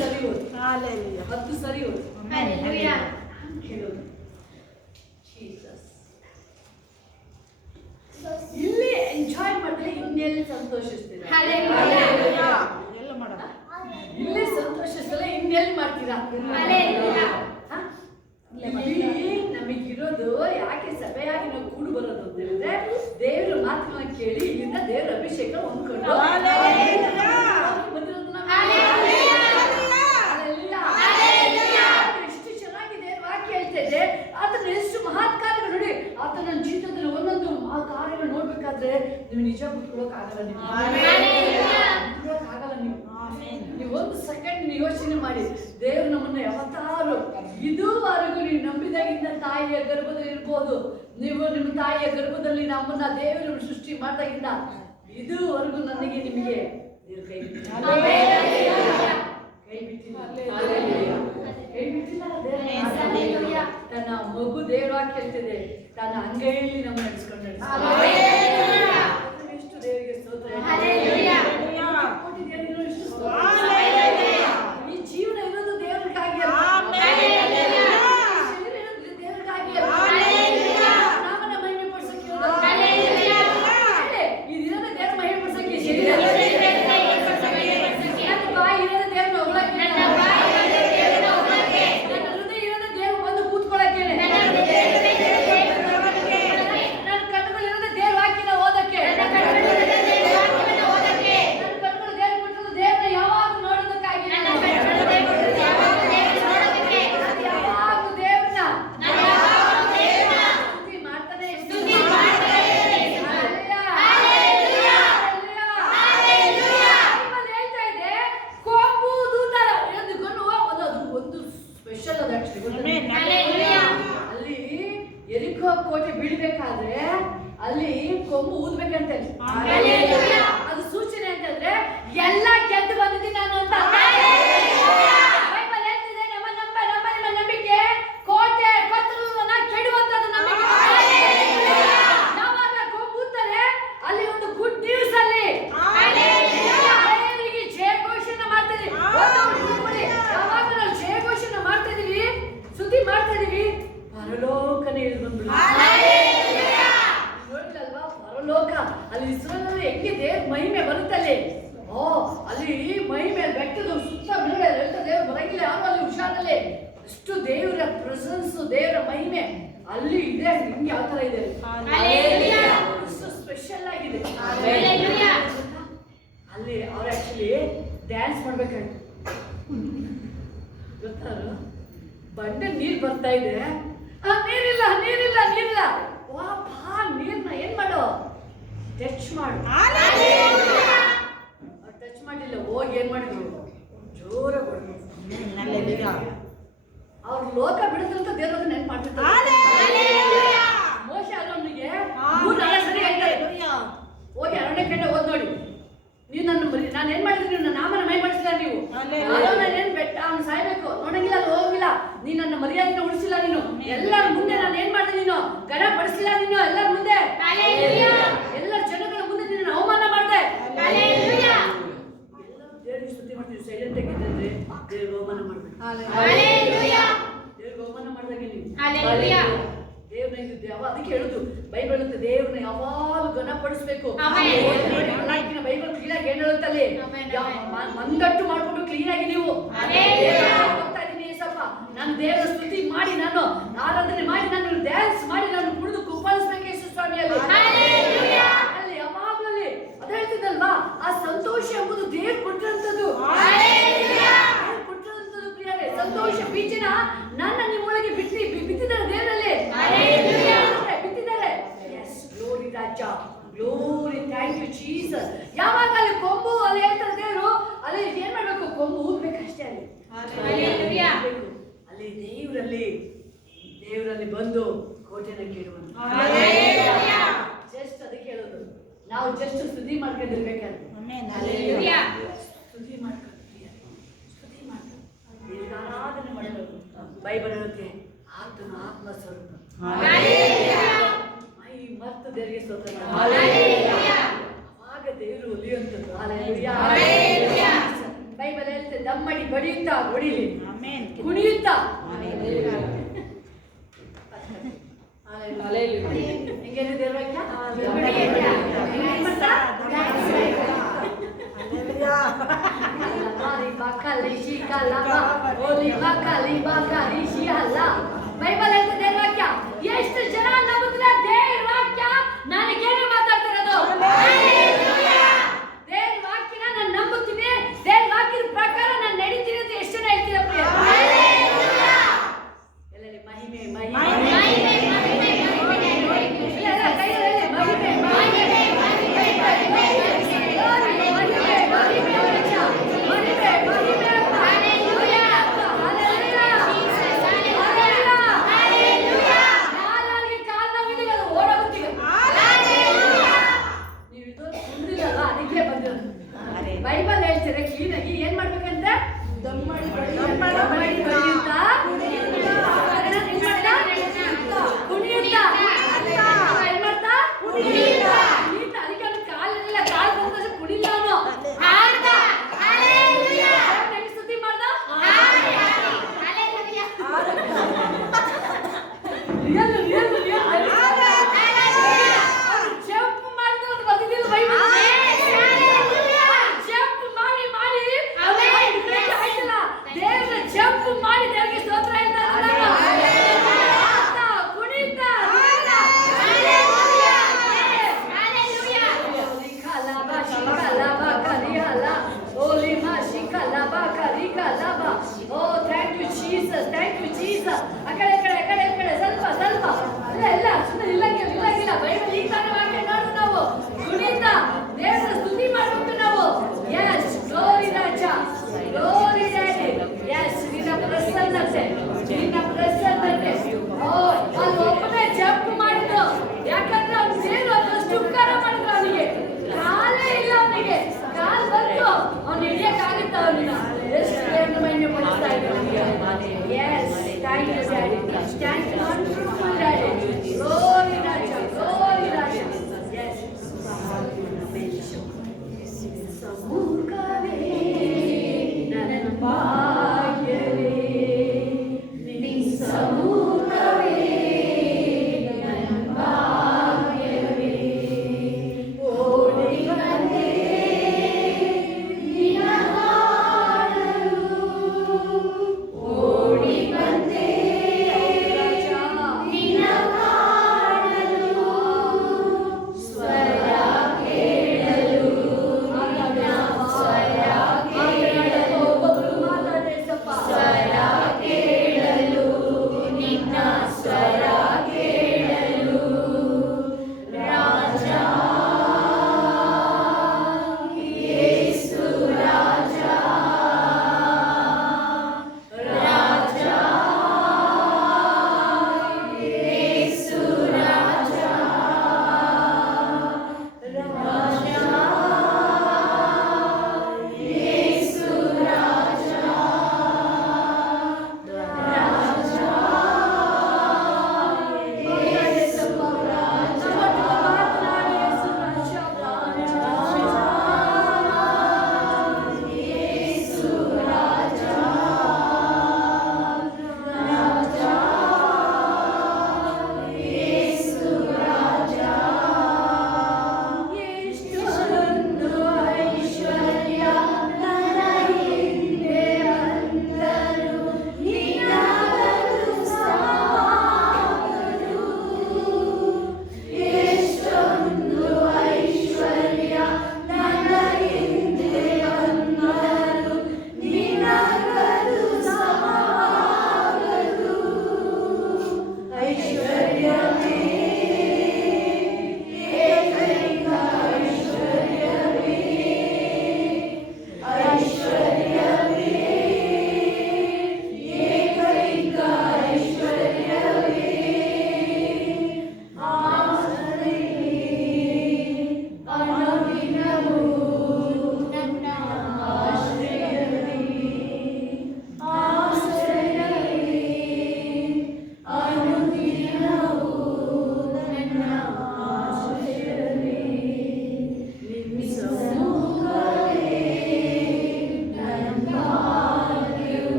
ಸರಿ ಹೋಯ್ತು, 10 ಸರಿ ಹೋಯ್ತು. ಕೇಳೋದು ಇಲ್ಲಿ ಎಂಜಾಯ್ ಮಾಡಿದ್ರೆ ಇನ್ನೆಲ್ಲಿ ಸಂತೋಷಿಸ್ತೀರಾ? ಇಲ್ಲಿ ಸಂತೋಷಿಸಲ್ಲ ಇನ್ನೆಲ್ಲಿ ಮಾಡ್ತೀರಾ? ಇಲ್ಲಿ ನಮಗಿರೋದು ಯಾಕೆ ಸಭೆಯಾಗಿ ನಾವು ಕೂಡು ಬರೋದು ಅಂತ ಹೇಳಿದ್ರೆ ದೇವರ ಮಾತನ್ನ ಕೇಳಿ ಇಲ್ಲಿಂದ ದೇವರ ಅಭಿಷೇಕ ಹೊಂದ್ಕೊಂಡು ಎಷ್ಟು ಚೆನ್ನಾಗಿದೆ ವಾಕ್ಯ ಹೇಳ್ತಿದೆ. ಆತನ ಎಷ್ಟು ಮಹತ್ ಕಾರ್ಯಗಳು ನೋಡಿ. ಆತನ ನನ್ನ ಜೀವಿತದಲ್ಲಿ ಒಂದೊಂದು ಆ ಕಾರ್ಯಗಳು ನೋಡ್ಬೇಕಾದ್ರೆ ನೀವು ನಿಜ ಬಿಟ್ಕೊಳಕ್ ಆಗಲ್ಲ. ನೀವು ಒಂದು ಸೆಕೆಂಡ್ ನೀವು ಯೋಚನೆ ಮಾಡಿ, ದೇವರು ನಮ್ಮನ್ನ ಯಾವತ್ತಾರು ಇದುವರೆಗೂ ನೀವು ನಂಬಿದಾಗಿಂದ ತಾಯಿಯ ಗರ್ಭದಲ್ಲಿ ಇರ್ಬೋದು, ನೀವು ನಿಮ್ಮ ತಾಯಿಯ ಗರ್ಭದಲ್ಲಿ ನಮ್ಮನ್ನ ದೇವರು ಸೃಷ್ಟಿ ಮಾಡಿದಾಗಿಂದ ಇದುವರೆಗೂ ನನಗೆ ನಿಮಗೆ ಕೈ ಬಿಟ್ಟಿಲ್ಲ. ತನ್ನ ಮಗು ದೇವರಾಗಿ ಕೇಳ್ತಿದೆ, ತನ್ನ ಅಂಗೈಯಲ್ಲಿ ನಮ್ಮ ನಡೆಸ್ಕೊಂಡು ಎಷ್ಟು ದೇವರಿಗೆ ಸ್ತೋತ್ರ. ಈ ಜೀವನ ಇರೋದು ದೇವರಿಗಾಗಿ, ನಾಮನ ಮಹಿಮೆ ಪಡಿಸಕ್ಕೆ, ಇದಿರೋದ ದೇವರ ಮಹಿಮೆ ಪಡಿಸಕ್ಕೆ, ನನ್ನ ಬಾಯಿ ಇರೋದ ದೇವರನ್ನ ಹೊಗಳಕ್ಕೆ, ನನ್ನ ಹೃದಯ ಇರೋದ ದೇವರು ಬಂದು ಕೂತ್ಕೊಳ್ಳಕ್ಕೆ, ನನ್ನ ಕಣ್ಣುಗಳಿರೋದ ದೇವ್ರ ವಾಕ್ಯನ ಓದಕ್ಕೆ, ನನ್ನ ಕಣ್ಣುಗಳು ದೇವ್ರು ಕೊಟ್ಟಿರೋದು ದೇವ್ರನ್ನ ಯಾವಾಗ ನೋಡೋದಕ್ಕಾಗಿ, ಯಾವಾಗ ದೇವ್ರನ್ನ ಸ್ತುತಿ ಮಾಡ್ತಾನೆ ಹೇಳ್ತಾ ಇದೆ. ಕೊಂಬು ದೂತರ ಒಂದು ಸ್ಪೆಷಲ್ ಅದ ಆಕ್ಚುಲಿ. ಅಲ್ಲಿ ಎರಿಕೋ ಕೋಟೆ ಬೀಳ್ಬೇಕಾದ್ರೆ ಅಲ್ಲಿ ಕೊಂಬು ಊದ್ಬೇಕಂತ, ಅದು ಸೂಚನೆ ಅಂತಂದ್ರೆ ಎಲ್ಲ ಗೆದ್ದು ಬಂದಿದ್ದೀನಿ ನಾನು ಅಂತ. ಬೈಬಲ್ ಹೇಳ್ತಿದೆ ನಮ್ಮ ನಂಬಿಕೆ ಕೋಟೆ ಕೊತ್ತಲನ್ನ ಕೆಡುವಂತದ್ದು ನಂಬಿಕೆ. ಯಾವಾಗ ಕೊಂಬು ಊದ್ತಾರೆ ಅಲ್ಲಿ ಒಂದು ಗುಡ್ ನ್ಯೂಸ್, ಅಲ್ಲಿ ದೇವರಿಗೆ ಜಯ ಘೋಷಣೆ ಮಾಡ್ತೀವಿ. ಯಾವಾಗ ನಾವು ಜಯ ಘೋಷಣೆ ಮಾಡ್ತಾ ಇದೀವಿ, ಸ್ತುತಿ ಮಾಡ್ತಾ ಇದೀವಿ, ಪರಲೋಕನೇ ಇಳಿದು ಬಂದ್ಬಿಡು. ನೋಡಿದ್ರಲ್ವಾ ಪರಲೋಕ, ಅಲ್ಲಿ ಇಸ್ರಾಯೇಲಲ್ಲಿ ಹೆಂಗೆ ದೇವ್ರ ಮಹಿಮೆ ಬರುತ್ತಲ್ಲಿ. ಅಲ್ಲಿ ಮಹಿಮೆ ಬೆಟ್ಟದ ಸುತ್ತ ಮೇಲೆ ದೇವ್ರು ಬರಂಗಿಲ್ಲ, ಯಾರು ಅಲ್ಲಿ ಹುಷಾರಲ್ಲಿ. ಅಷ್ಟು ದೇವರ ಪ್ರೆಸೆನ್ಸ್, ದೇವರ ಮಹಿಮೆ ಅಲ್ಲಿ ಇದೆ. ನಿಮ್ಗೆ ಯಾವ ತರ ಇದೆ, ಸ್ಪೆಷಲ್ ಆಗಿದೆ. ಅಲ್ಲಿ ಅವ್ರು ಆಕ್ಚುಲಿ ಡ್ಯಾನ್ಸ್ ಮಾಡ್ಬೇಕಾಯ್ತು. ಗೊತ್ತಾರು ಬಂಡೆ ನೀರ್ ಬರ್ತಾ ಇದೆ, ನೀರಿಲ್ಲ ನೀರಿಲ್ಲ ನೀರಿಲ್ಲ. ವಾ ಬಾ ನೀರ್ನ ಏನ್ ಮಾಡೋ, ಟಚ್ ಮಾಡು. ಟಚ್ ಮಾಡಿಲ್ಲ, ಹೋಗಿ ಏನ್ ಮಾಡಿದ್ರು, ಜೋರ ಹೊಡೆದ್ರು. ಅವ್ರ ಲೋಕ ಬಿಡುತ್ತಂತ ದೇವ್ರ ನೆನ್ಪು ಮಾಡ್ತಿರ್ತಾರೆ. ಮೋಶ ಅವನಿಗೆ ಸರಿ ಹೇಳ್ತಾರೆ, ಹೋಗಿ ಅರಣ್ಯಕಂಡ ಓದ್ ನೋಡಿ, ನೀವು ನಾನು ಏನ್ ಮಾಡಿದ್ರಿ, ನನ್ನ ನಾಮನ ಮೈ ಮಾಡಿಸಿಲ್ಲ ನೀವು. ನಾನೇನ್ ಬೆಟ್ಟ ಅವ್ನು ಸಾಯ್ಬೇಕು ನೋಡಂಗಿಲ್ಲ, ಅದು ಹೋಗಿಲ್ಲ. ನೀನು ನನ್ನ ಮರ್ಯಾದೆನ ಉಳಿಸಿಲ್ಲ, ನೀನು ಎಲ್ಲರ ಮುಂದೆ ನಾನು ಏನ್ ಮಾಡಿದೆ, ನೀನು ಗಣ ಪಡಿಸಿಲ್ಲ, ನೀನು ಎಲ್ಲರ ಮುಂದೆ, ಎಲ್ಲರ ಜನಗಳ ಮುಂದೆ ನೀನು ಅವಮಾನ ಮಾಡಿದೆ. ದೇವ್ರಿಗೆ ಸ್ತುತಿ ಮಾಡ್ತೀವಿ. ಸೈಲೆಂಟ್ ಆಗಿದ್ದಂದ್ರೆ ದೇವ್ರಿಗೆ ಅವಮಾನ ಮಾಡ್ಬೇಕು. ದೇವ್ರಿಗೆ ಅವಮಾನ ಮಾಡಿದಾಗ ನೀವು ದೇವ್ರನ್ನ ಅದಕ್ಕೆ ಹೇಳುದು ಬೈಬಲ್ ಅಂತ, ದೇವ್ರನ್ನ ಯಾವಾಗ ಘನಪಡಿಸ್ಬೇಕು. ಬೈಬಲ್ ಕ್ಲೀನ್ ಆಗಿ ಏನ್ ಹೇಳುತ್ತಲ್ಲಿ, ಮಂಗಟ್ಟು ಮಾಡ್ಕೊಂಡು ಕ್ಲೀನ್ ಆಗಿ ನೀವು ಹೋಗ್ತಾ ಇದೀನಿ ಏಸಪ್ಪ, ನಾನು ದೇವರ ಸ್ತುತಿ ಮಾಡಿ, ನಾನು ಆರಾಧನೆ ಮಾಡಿ, ನಾನು ಡ್ಯಾನ್ಸ್ ಮಾಡಿ, ನಾನು ಕುಡಿದು ಕುಪ್ಪಳಿಸ್ಬೇಕು ಯೇಸು ಸ್ವಾಮಿಯಲ್ಲಿ. ಅಲ್ಲಿ ಯಾವಾಗಲೇ ಅದ ಹೇಳ್ತಿದ್ದಲ್ವಾ, ಆ ಸಂತೋಷ ಎಂಬುದು ದೇವ್ರು ಕೊಟ್ಟಿರುವಂತದ್ದು. ಕೊಟ್ಟಿರುವಂತದ್ದು ಪ್ರಿಯರೇ, ಸಂತೋಷ ಬೀಜನ ನನ್ನ ನಿಮ್ಮೊಳಗೆ ಬಿತ್ತಿದ್ದಾರೆ ದೇವರಲ್ಲಿ, ಬಿತ್ತಿದ್ದಾರೆ. ಗ್ಲೋರಿ ರಾಜ, ಗ್ಲೋರಿ, ಥ್ಯಾಂಕ್ ಯು ಜೀಸಸ್. ಯಾವಾಗ ಅಲ್ಲಿ ಕೊಂಬು ಅಲ್ಲಿ ಹೇಳ್ತಾರೆ ದೇವರು, ಅಲ್ಲಿ ಏನ್ ಮಾಡ್ಬೇಕು, ಕೊಂಬು ಊದ್ಬೇಕಷ್ಟೇ. ಅಲ್ಲಿ ದೇವರಲ್ಲಿ ಬಂದು ಕೋಟೆನ ಕೇಳುವಂತ. ಜಸ್ಟ್ ಅದಕ್ಕೆ ಹೇಳೋದು, ನಾವು ಜಸ್ಟ್ ಸ್ತುತಿ ಮಾಡ್ಕೊಂಡಿರ್ಬೇಕಾದ್ರೆ, ಸ್ತುತಿ ಮಾಡ್ಕೊಂಡು ಆರಾಧನೆ ಮಾಡಬೇಕು. ಬೈಬಲ್ ಹೇಳುತ್ತೆ, ಆತನ ಆತ್ಮ ಸ್ವರೂಪ ಮೈ ಮತ್ತು ದೇವರಿಗೆ ಸ್ತೋತ್ರ. ಆವಾಗ ದೇವರು ಒಲಿಯುವಂಥದ್ದು. ಬೈಬಲ್ ಬೈಬಲ್ ಹೇಳ್ತದೆ ದಮ್ಮಡಿ ಬಡಿಯುತ್ತಾ ಹೊಡಿಲಿ, ಕುಣಿಯುತ್ತಾ ಹೆಂಗೇನಿದೆ ಬೈಬಲ್ ಹೇಳ್ತದೆ ವಾಕ್ಯ. ಎಷ್ಟು ಜನ ನಂಬುತ್ತಿರ ದೇವ್ರ ವಾಕ್ಯ ನನಗೇನೆ ಮಾತಾಡ್ತಿರೋದು. ದೇವ್ರ ವಾಕ್ಯನ ನಾನು ನಂಬುತ್ತೀನಿ, ದೇವ್ರ ವಾಕ್ಯದ ಪ್ರಕಾರ ನಾನು ನಡೀತೀನಿ ಅಂತ ಎಷ್ಟು ಜನ ಹೇಳ್ತೀರಪ್ಪ? ಎಲ್ಲೆಲ್ಲಿ ಮಹಿಮೆ ಮಹಿಮೆ ಬೈಬಲ್ ಹೇಳ್ತಾರೆ ಕ್ಲೀನಾಗಿ ಏನ್ ಮಾಡ್ಬೇಕಂತ Nina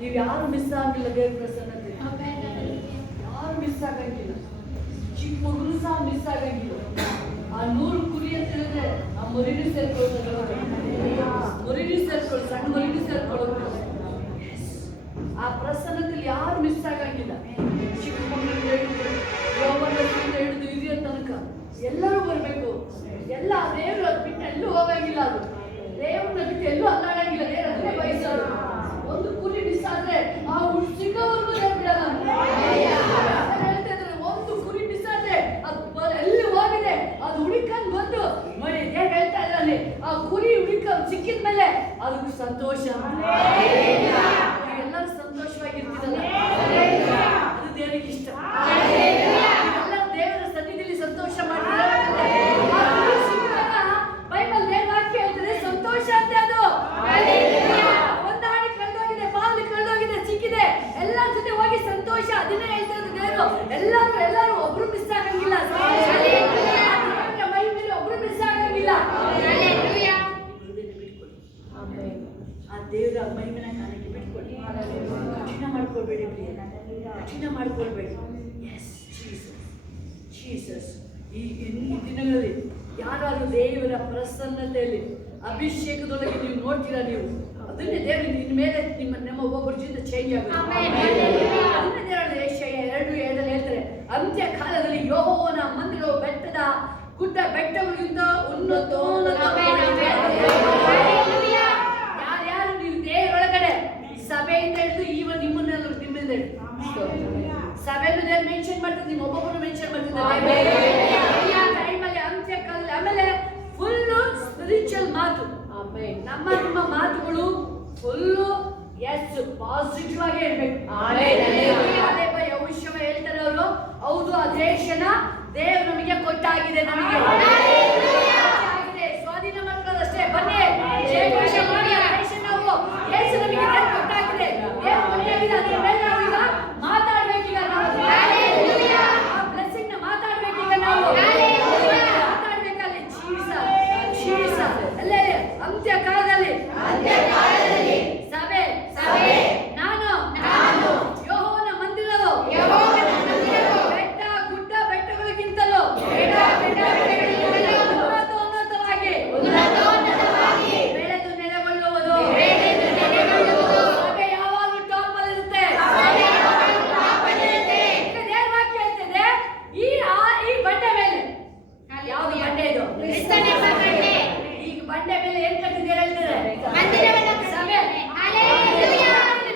ನೀವು ಯಾರು ಮಿಸ್ ಆಗಿಲ್ಲ ದೇವ್ರ ಪ್ರಸನ್ನತೆ, ಯಾರು ಮಿಸ್ ಆಗಂಗಿಲ್ಲ. ಚಿಕ್ಕ ಮಗುನು ಸಹ ಮಿಸ್ ಆಗಂಗಿಲ್ಲ. ಆ 100 ಕುರಿ ಅಂತ ಹೇಳಿದ್ರೆ ಆ ಮರಿನೂ ಸೇರ್ಕೊಳ್ಳೋದು, ಮರಿನೂ ಸೇರ್ಕೊಳ್ಳಿ, ಸಣ್ಣ ಮರಿನೂ ಸೇರ್ಕೊಳ್ಳೋದು. ಆ ಪ್ರಸನ್ನತೆಯಲ್ಲಿ ಯಾರು ಮಿಸ್ ಆಗಂಗಿಲ್ಲ. ಚಿಕ್ಕ ಮಕ್ಕಳಿಂದ ಹಿಡಿದು ಯೌವನದಿಂದ ಹಿಡಿದು ಹಿರಿಯ ತನಕ ಎಲ್ಲರೂ ಬರಬೇಕು. ಎಲ್ಲ ದೇವರು ಅದು ಬಿಟ್ಟು ಎಲ್ಲೂ ಹೋಗಂಗಿಲ್ಲ. ಅದು ದೇವ್ರನ್ನ ಬಿಟ್ಟು ಎಲ್ಲೂ ಅಲ್ಲಾಡಂಗಿಲ್ಲ. ದೇವ್ರು ಅದನ್ನೇ ಬಯಸೋದು. ಒಂದು ಕುರಿ ಮಿಸ್ ಆದ್ರೆ ಆ ಸಿಗೋವರೆಗೂ ಬಿಡಲ್ಲ. ಹೇಳ್ತಾ ಇದ್ದಾರೆ, ಒಂದು ಕುರಿ ಮಿಸ್ ಆದ್ರೆ ಅದು ಎಲ್ಲಿ ಹೋಗಿದೆ ಅದು ಹುಡುಕಂಡ್ ಬಂದು ನೋಡಿ ಹೇಗೆ ಹೇಳ್ತಾ ಇದ್ರಲ್ಲಿ, ಆ ಕುರಿ ಸಿಕ್ಕಿದ ಮೇಲೆ ಅದಕ್ಕೆ ಸಂತೋಷ. ಎಲ್ಲರೂ ಸಂತೋಷವಾಗಿರ್ತಿರಲ್ಲ, ಅದು ದೇವರಿಗೆ ಇಷ್ಟ. ಎಲ್ಲ ದೇವರ ಸನ್ನಿಧಿಯಲ್ಲಿ ಸಂತೋಷ ಮಾಡ್ತಾರೆ. ಬೈಬಲ್ ದೇವ್ರ ವಾಕ್ಯ ಹೇಳ್ತಾರೆ ಸಂತೋಷ ಅಂತ. ಅದು ಒಂದು ಆಡಿ ಕಳೆದೋಗಿದೆ, ಬಾಲ್ ಕಳೆದೋಗಿದೆ, ಸಿಕ್ಕಿದೆ, ಎಲ್ಲರ ಜೊತೆ ಹೋಗಿ ಸಂತೋಷ. ಅದನ್ನೇ ಹೇಳ್ತಾ ಇರೋದು ದೇವರು. ಎಲ್ಲರೂ ಒಬ್ರು ಮಿಸ್ ಆಗಂಗಿಲ್ಲ. ಮೈ ಮೇಲೆ ಒಬ್ರು ಮಿಸ್ ಆಗಂಗಿಲ್ಲ. ಆ ದೇವರ ಮಹಿಮೆನ ಕಾಣಕ್ಕೆ ಬಿಟ್ಕೊಳ್ಳಿ. ಕಠಿಣ ಮಾಡ್ಕೊಳ್ಬೇಡಿ, ಕಠಿಣ ಮಾಡ್ಕೊಳ್ಬೇಡಿ. S Jesus. ಈ ದಿನಗಳಲ್ಲಿ ಯಾರು ದೇವರ ಪ್ರಸನ್ನತೆಯಲ್ಲಿ ಅಭಿಷೇಕದೊಳಗೆ ನೀವು ನೋಡ್ತೀರಾ, ನೀವು ಅದನ್ನೇ ದೇವರು ನಿನ್ನ ಮೇಲೆ ನಮ್ಮ ಒಬ್ಬೊಬ್ಬರ ಜೀವಿತ ಚೇಂಜ್ ಆಗುತ್ತೆ. ಅದನ್ನೇ ದೇವರು ಏಷ್ಯ 2:7 ಹೇಳ್ತಾರೆ, ಅಂತ್ಯ ಕಾಲದಲ್ಲಿ ಯೆಹೋವನ ಮಂದಿರವು ಬೆಟ್ಟದ ಗುಡ್ಡ ಬೆಟ್ಟಗಳಿಂದ ಯಾರ್ಯಾರು ನೀವು ದೇವರೊಳಗಡೆ ಸಭೆಯಿಂದ ಹಿಡಿದು ನಿಮ್ಮನ್ನೆಲ್ಲ ನಿಮ್ಮಿಂದ ಸಭೆಯನ್ನು ದೇವರು ಮೆನ್ಷನ್ ಮಾಡ್ತಾರೆ, ನಿಮ್ಮ ಒಬ್ಬೊಬ್ಬರು ಮೆನ್ಷನ್ ಮಾಡ್ತಿದ್ದಾರೆ. ಟೈಮಲ್ಲಿ ಅಂತ್ಯ ಕಾಲದಲ್ಲಿ ಆಮೇಲೆ ಫುಲ್ಲು ಸ್ಪಿರಿಚುವಲ್ ಮಾತು. ನಮ್ಮ ಮಾತುಗಳು ಫುಲ್ಲು ಪಾಸಿಟಿವ್ ಆಗಿ ಹೇಳ್ಬೇಕು. ಯೆಹೋಶುವ ಹೇಳ್ತಾರೆ ಅವರು, ಹೌದು ಆ ದೇಶನ ದೇವರು ನಮಗೆ ಕೊಟ್ಟಾಗಿದೆ, ನಮಗೆ ಸ್ವಾಧೀನ ಮಾಡ್ಕೊಳ್ಳೋದಷ್ಟೇ. ಬನ್ನಿ ನಾವು ದೇಶ ನಮಗೆ ಕೊಟ್ಟಾಗಿದೆ, ಅದ್ರ ಮೇಲೆ ನಾವು ಈಗ ಮಾತಾಡ್ಬೇಕೀಗ. ನಾವು ಆ ಬ್ಲೆಸ್ಸಿಂಗ್ ನ ಮಾತಾಡ್ಬೇಕೀಗ. ನಾವು ಮಾತಾಡ್ಬೇಕಲ್ಲಿ ಜೀಸಸ್ ಅಲ್ಲೇ ಅಂತ್ಯ ಕಾಲದಲ್ಲಿ ಸಭೆ ನಾನು ಯೆಹೋವನ ಮಂದಿರವು ಬೆಟ್ಟ ಗುಡ್ಡ ಬೆಟ್ಟಗಳಿಗಿಂತಲೂ ಉನ್ನತವಾಗಿ ಬೆಳೆದು ನೆಲೆಗೊಳ್ಳುವುದು. ಸಭೆ ಯಾವಾಗಲೂ ಟಾಪ್ ಅಲ್ಲಿ ಇರುತ್ತೆ. ದೇವರ ವಾಕ್ಯ ಹೇಳ್ತಿದೆ, ಈ ಬಂಡೆ ಮೇಲೆ ಯಾವುದು ಬಂಡೆ ಇದು? ಈಗ ಬಂಡೆ ಮೇಲೆ ಏನ್ ಕಟ್ಟಿದ್ದೀರ ಹೇಳ್ತಾರೆ? ಸಭೆ.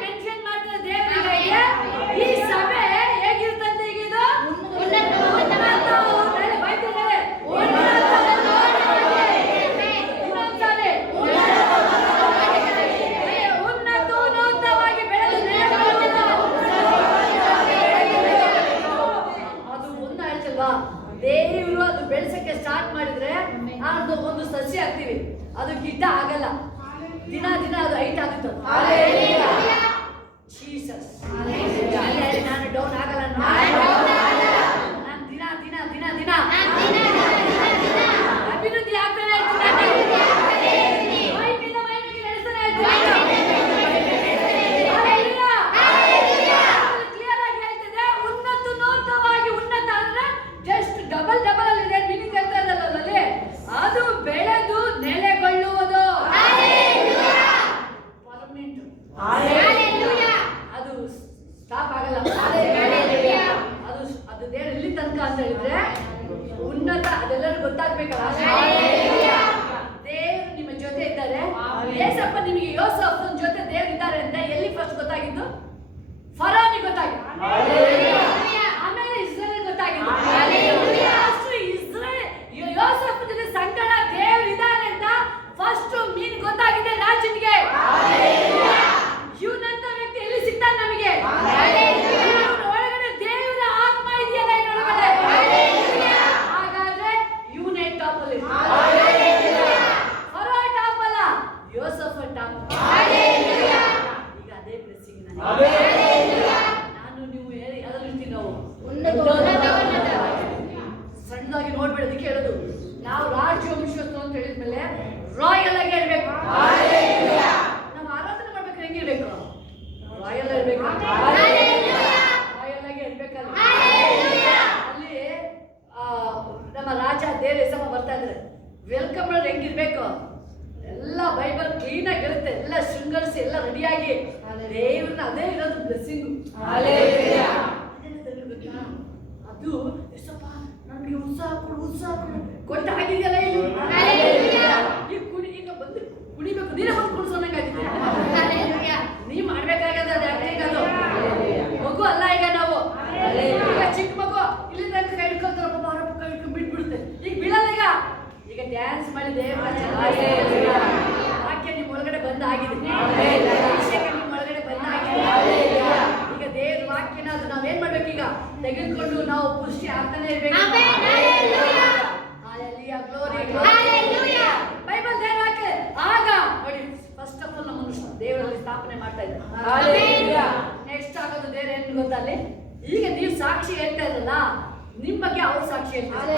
ಮೆನ್ಷನ್ ಮಾಡ್ತಾರೆ ದೇವರಿಗೆ, ಈ ಸಭೆ ಹೇಗಿರ್ತಂತೆ? ಈಗ ಇದು ಉನ್ನತವಾಗಿ ಬೆಳೆದು ಅದು ಒಂದು ಆಯ್ತಲ್ವಾ? ದೇವರು ಅದು ಬೆಳೆಸಕ್ಕೆ ಸ್ಟಾರ್ಟ್ ಮಾಡಿದ್ರೆ ಅದು ಒಂದು ಸಸ್ಯ ಹಾಕ್ತಿವಿ, ಅದು ಗಿಡ್ಡ ಆಗಲ್ಲ. ದಿನ ಅದು ಹೈಟ್ ಆಗುತ್ತೆ. ಜೀಸಸ್. ನಾನು ಡೌನ್ ಆಗಲ್ಲ. ನಾನು ದಿನ ಅಭಿವೃದ್ಧಿ ಆಗ್ತಾನೆ ಕ್ಲಿಯರ್ ಆಗಿ ಹೇಳ್ತಿದೆ. ಉನ್ನತವಾಗಿ ಉನ್ನತ ಅಂದ್ರೆ ಜಸ್ಟ್ ಡಬಲ್ ಅಲ್ಲಿ ಮೀನಿಂಗ್ ಹೇಳ್ತಾ ಇದ್ದಲ್ಲ ಅಲ್ಲಿ, ಅದು ಬೆಳೆದು ನೆಲೆಗೊಳ್ಳುವುದು. ಅದು ಸ್ಟಾಪ್ ಆಗಲ್ಲ. ಅದು ದೇವರು ಎಲ್ಲಿ ತನಕ ಅಂತ ಹೇಳಿದ್ರೆ ಉನ್ನತ. ಅದೆಲ್ಲರೂ ಗೊತ್ತಾಗ್ಬೇಕಲ್ಲ. ದೇವರು ನಿಮ್ಮ ಜೊತೆ ಇದ್ದಾರೆ. ಏಸಪ್ಪ ನಿಮಗೆ ಯೋಸೇಫನ ಜೊತೆ ದೇವರು ಇದ್ದಾರೆ ಅಂತ ಎಲ್ಲಿ ಫಸ್ಟ್ ಗೊತ್ತಾಗಿದ್ದು? ಫರೋನಿಗೆ ಗೊತ್ತಾಗಿತ್ತು, ಆಮೇಲೆ ಇಸ್ರೇಲ್ ಗೊತ್ತಾಗಿತ್ತು. ಯೋಸೇಫನ ಜೊತೆ ಸಂಗಡ ದೇವರು ಇದ್ದಾರೆ ಅಂತ ಫಸ್ಟ್ ಮೀನ್ ಗೊತ್ತಾಗಿದೆ ರಾಜನಿಗೆ. ಇವನಂತ ವ್ಯಕ್ತಿ ಎಲ್ಲಿ ಸಿಗ್ತಾನೆ ನಮಗೆ? ಒಳಗಡೆ ದೇವರ ಆತ್ಮ ಇದೆಯಲ್ಲ ಇವನೊಳಗಡೆ. ಹಾಗಾದ್ರೆ ಇವನೇ ಟಾಪ್ ಅಲ್ಲಿ. ಫರೋ ಟಾಪ್ ಅಲ್ಲ, ಯೋಸೇಫ ಟಾಪ್. ಈಗ ಅದೇ ಬ್ಲೆಸ್ಸಿಂಗ್ ನನಗೆ. ನಾನು ನೀವು ಅದರಲ್ಲಿ ವೆಲ್ಕಮ್ ಮಾಡೋದು ಹೆಂಗಿರ್ಬೇಕು? ಎಲ್ಲ ಬೈಬಲ್ ಕ್ಲೀನ್ ಆಗಿ ಇರುತ್ತೆ, ಎಲ್ಲ ಶೃಂಗರಿಸಿ ಎಲ್ಲ ರೆಡಿಯಾಗಿ ದೇವ್ರನ್ನ ಅದೇ ಇರೋದು ಬ್ಲೆಸ್ಸಿಂಗು. ಅದು ಎಷ್ಟಪ್ಪ ನನಗೆ ಉತ್ಸಾಹ ಕೊಡು ಕೊಟ್ಟಾಗಿದೆಯಲ್ಲ ಈ ಕುಡಿ ಈಗ ಬಂದು ಕುಡಿಬೇಕು, ನೀನೇ ಬಂದು ಕುಡಿಸೋಣಂಗಾಗಿದೆ. ನೀವ್ ಮಾಡ್ಬೇಕಾಗದ ಅದು ಮಗು ಅಲ್ಲ. ಈಗ ನಾವು ಈಗ ಚಿಕ್ಕ ಮಗು ಇಲ್ಲಿ ತನಕ ಕೈ ಹಿಡ್ಕೊಳ್ತಾರಪ್ಪ, ಅವರಪ್ಪ ಕೈ ಹಿಡ್ಕೊಂಡು ಬಿಟ್ಬಿಡುತ್ತೆ. ಈಗ ಬೀಳಲ್ಲ. ಈಗ ಡ್ಯಾನ್ಸ್ ಮಾಡಿ ದೇವ್ರ ವಾಕ್ಯ ನಿಮ್ ಒಳಗಡೆ ಬಂದಾಗಿದೆ, ನಿಮ್ ಒಳಗಡೆ ಬಂದಾಗಿದೆ. ಈಗ ದೇವ್ರ ವಾಕ್ಯನ ಅದು ನಾವೇನ್ ಮಾಡ್ಬೇಕು? ಈಗ ತೆಗೆದುಕೊಂಡು ನಾವು ಪುಷ್ಟಿ ಆಗ್ತಾನೆ ಇರ್ಬೇಕು. ಬೈಬಲ್ ದೇವ್ರ ವಾಕ್ಯ ಆಗ ನೋಡಿ ಫಸ್ಟ್ ಆಫ್ ಆಲ್ ನಮ್ಮನ್ನು ದೇವರಲ್ಲಿ ಸ್ಥಾಪನೆ ಮಾಡ್ತಾ ಇದ್ದಾರೆ. ನೆಕ್ಸ್ಟ್ ಆಗೋದು ದೇವ್ರ ಏನ್ ಗೊತ್ತಾ? ಅಲ್ಲಿ ಈಗ ನೀವು ಸಾಕ್ಷಿ ಹೇಳ್ತಾ ಇರಲ್ಲ, ನಿಮ್ ಬಗ್ಗೆ ಅವ್ರ ಸಾಕ್ಷಿ ಹೇಳ್ತಾರೆ.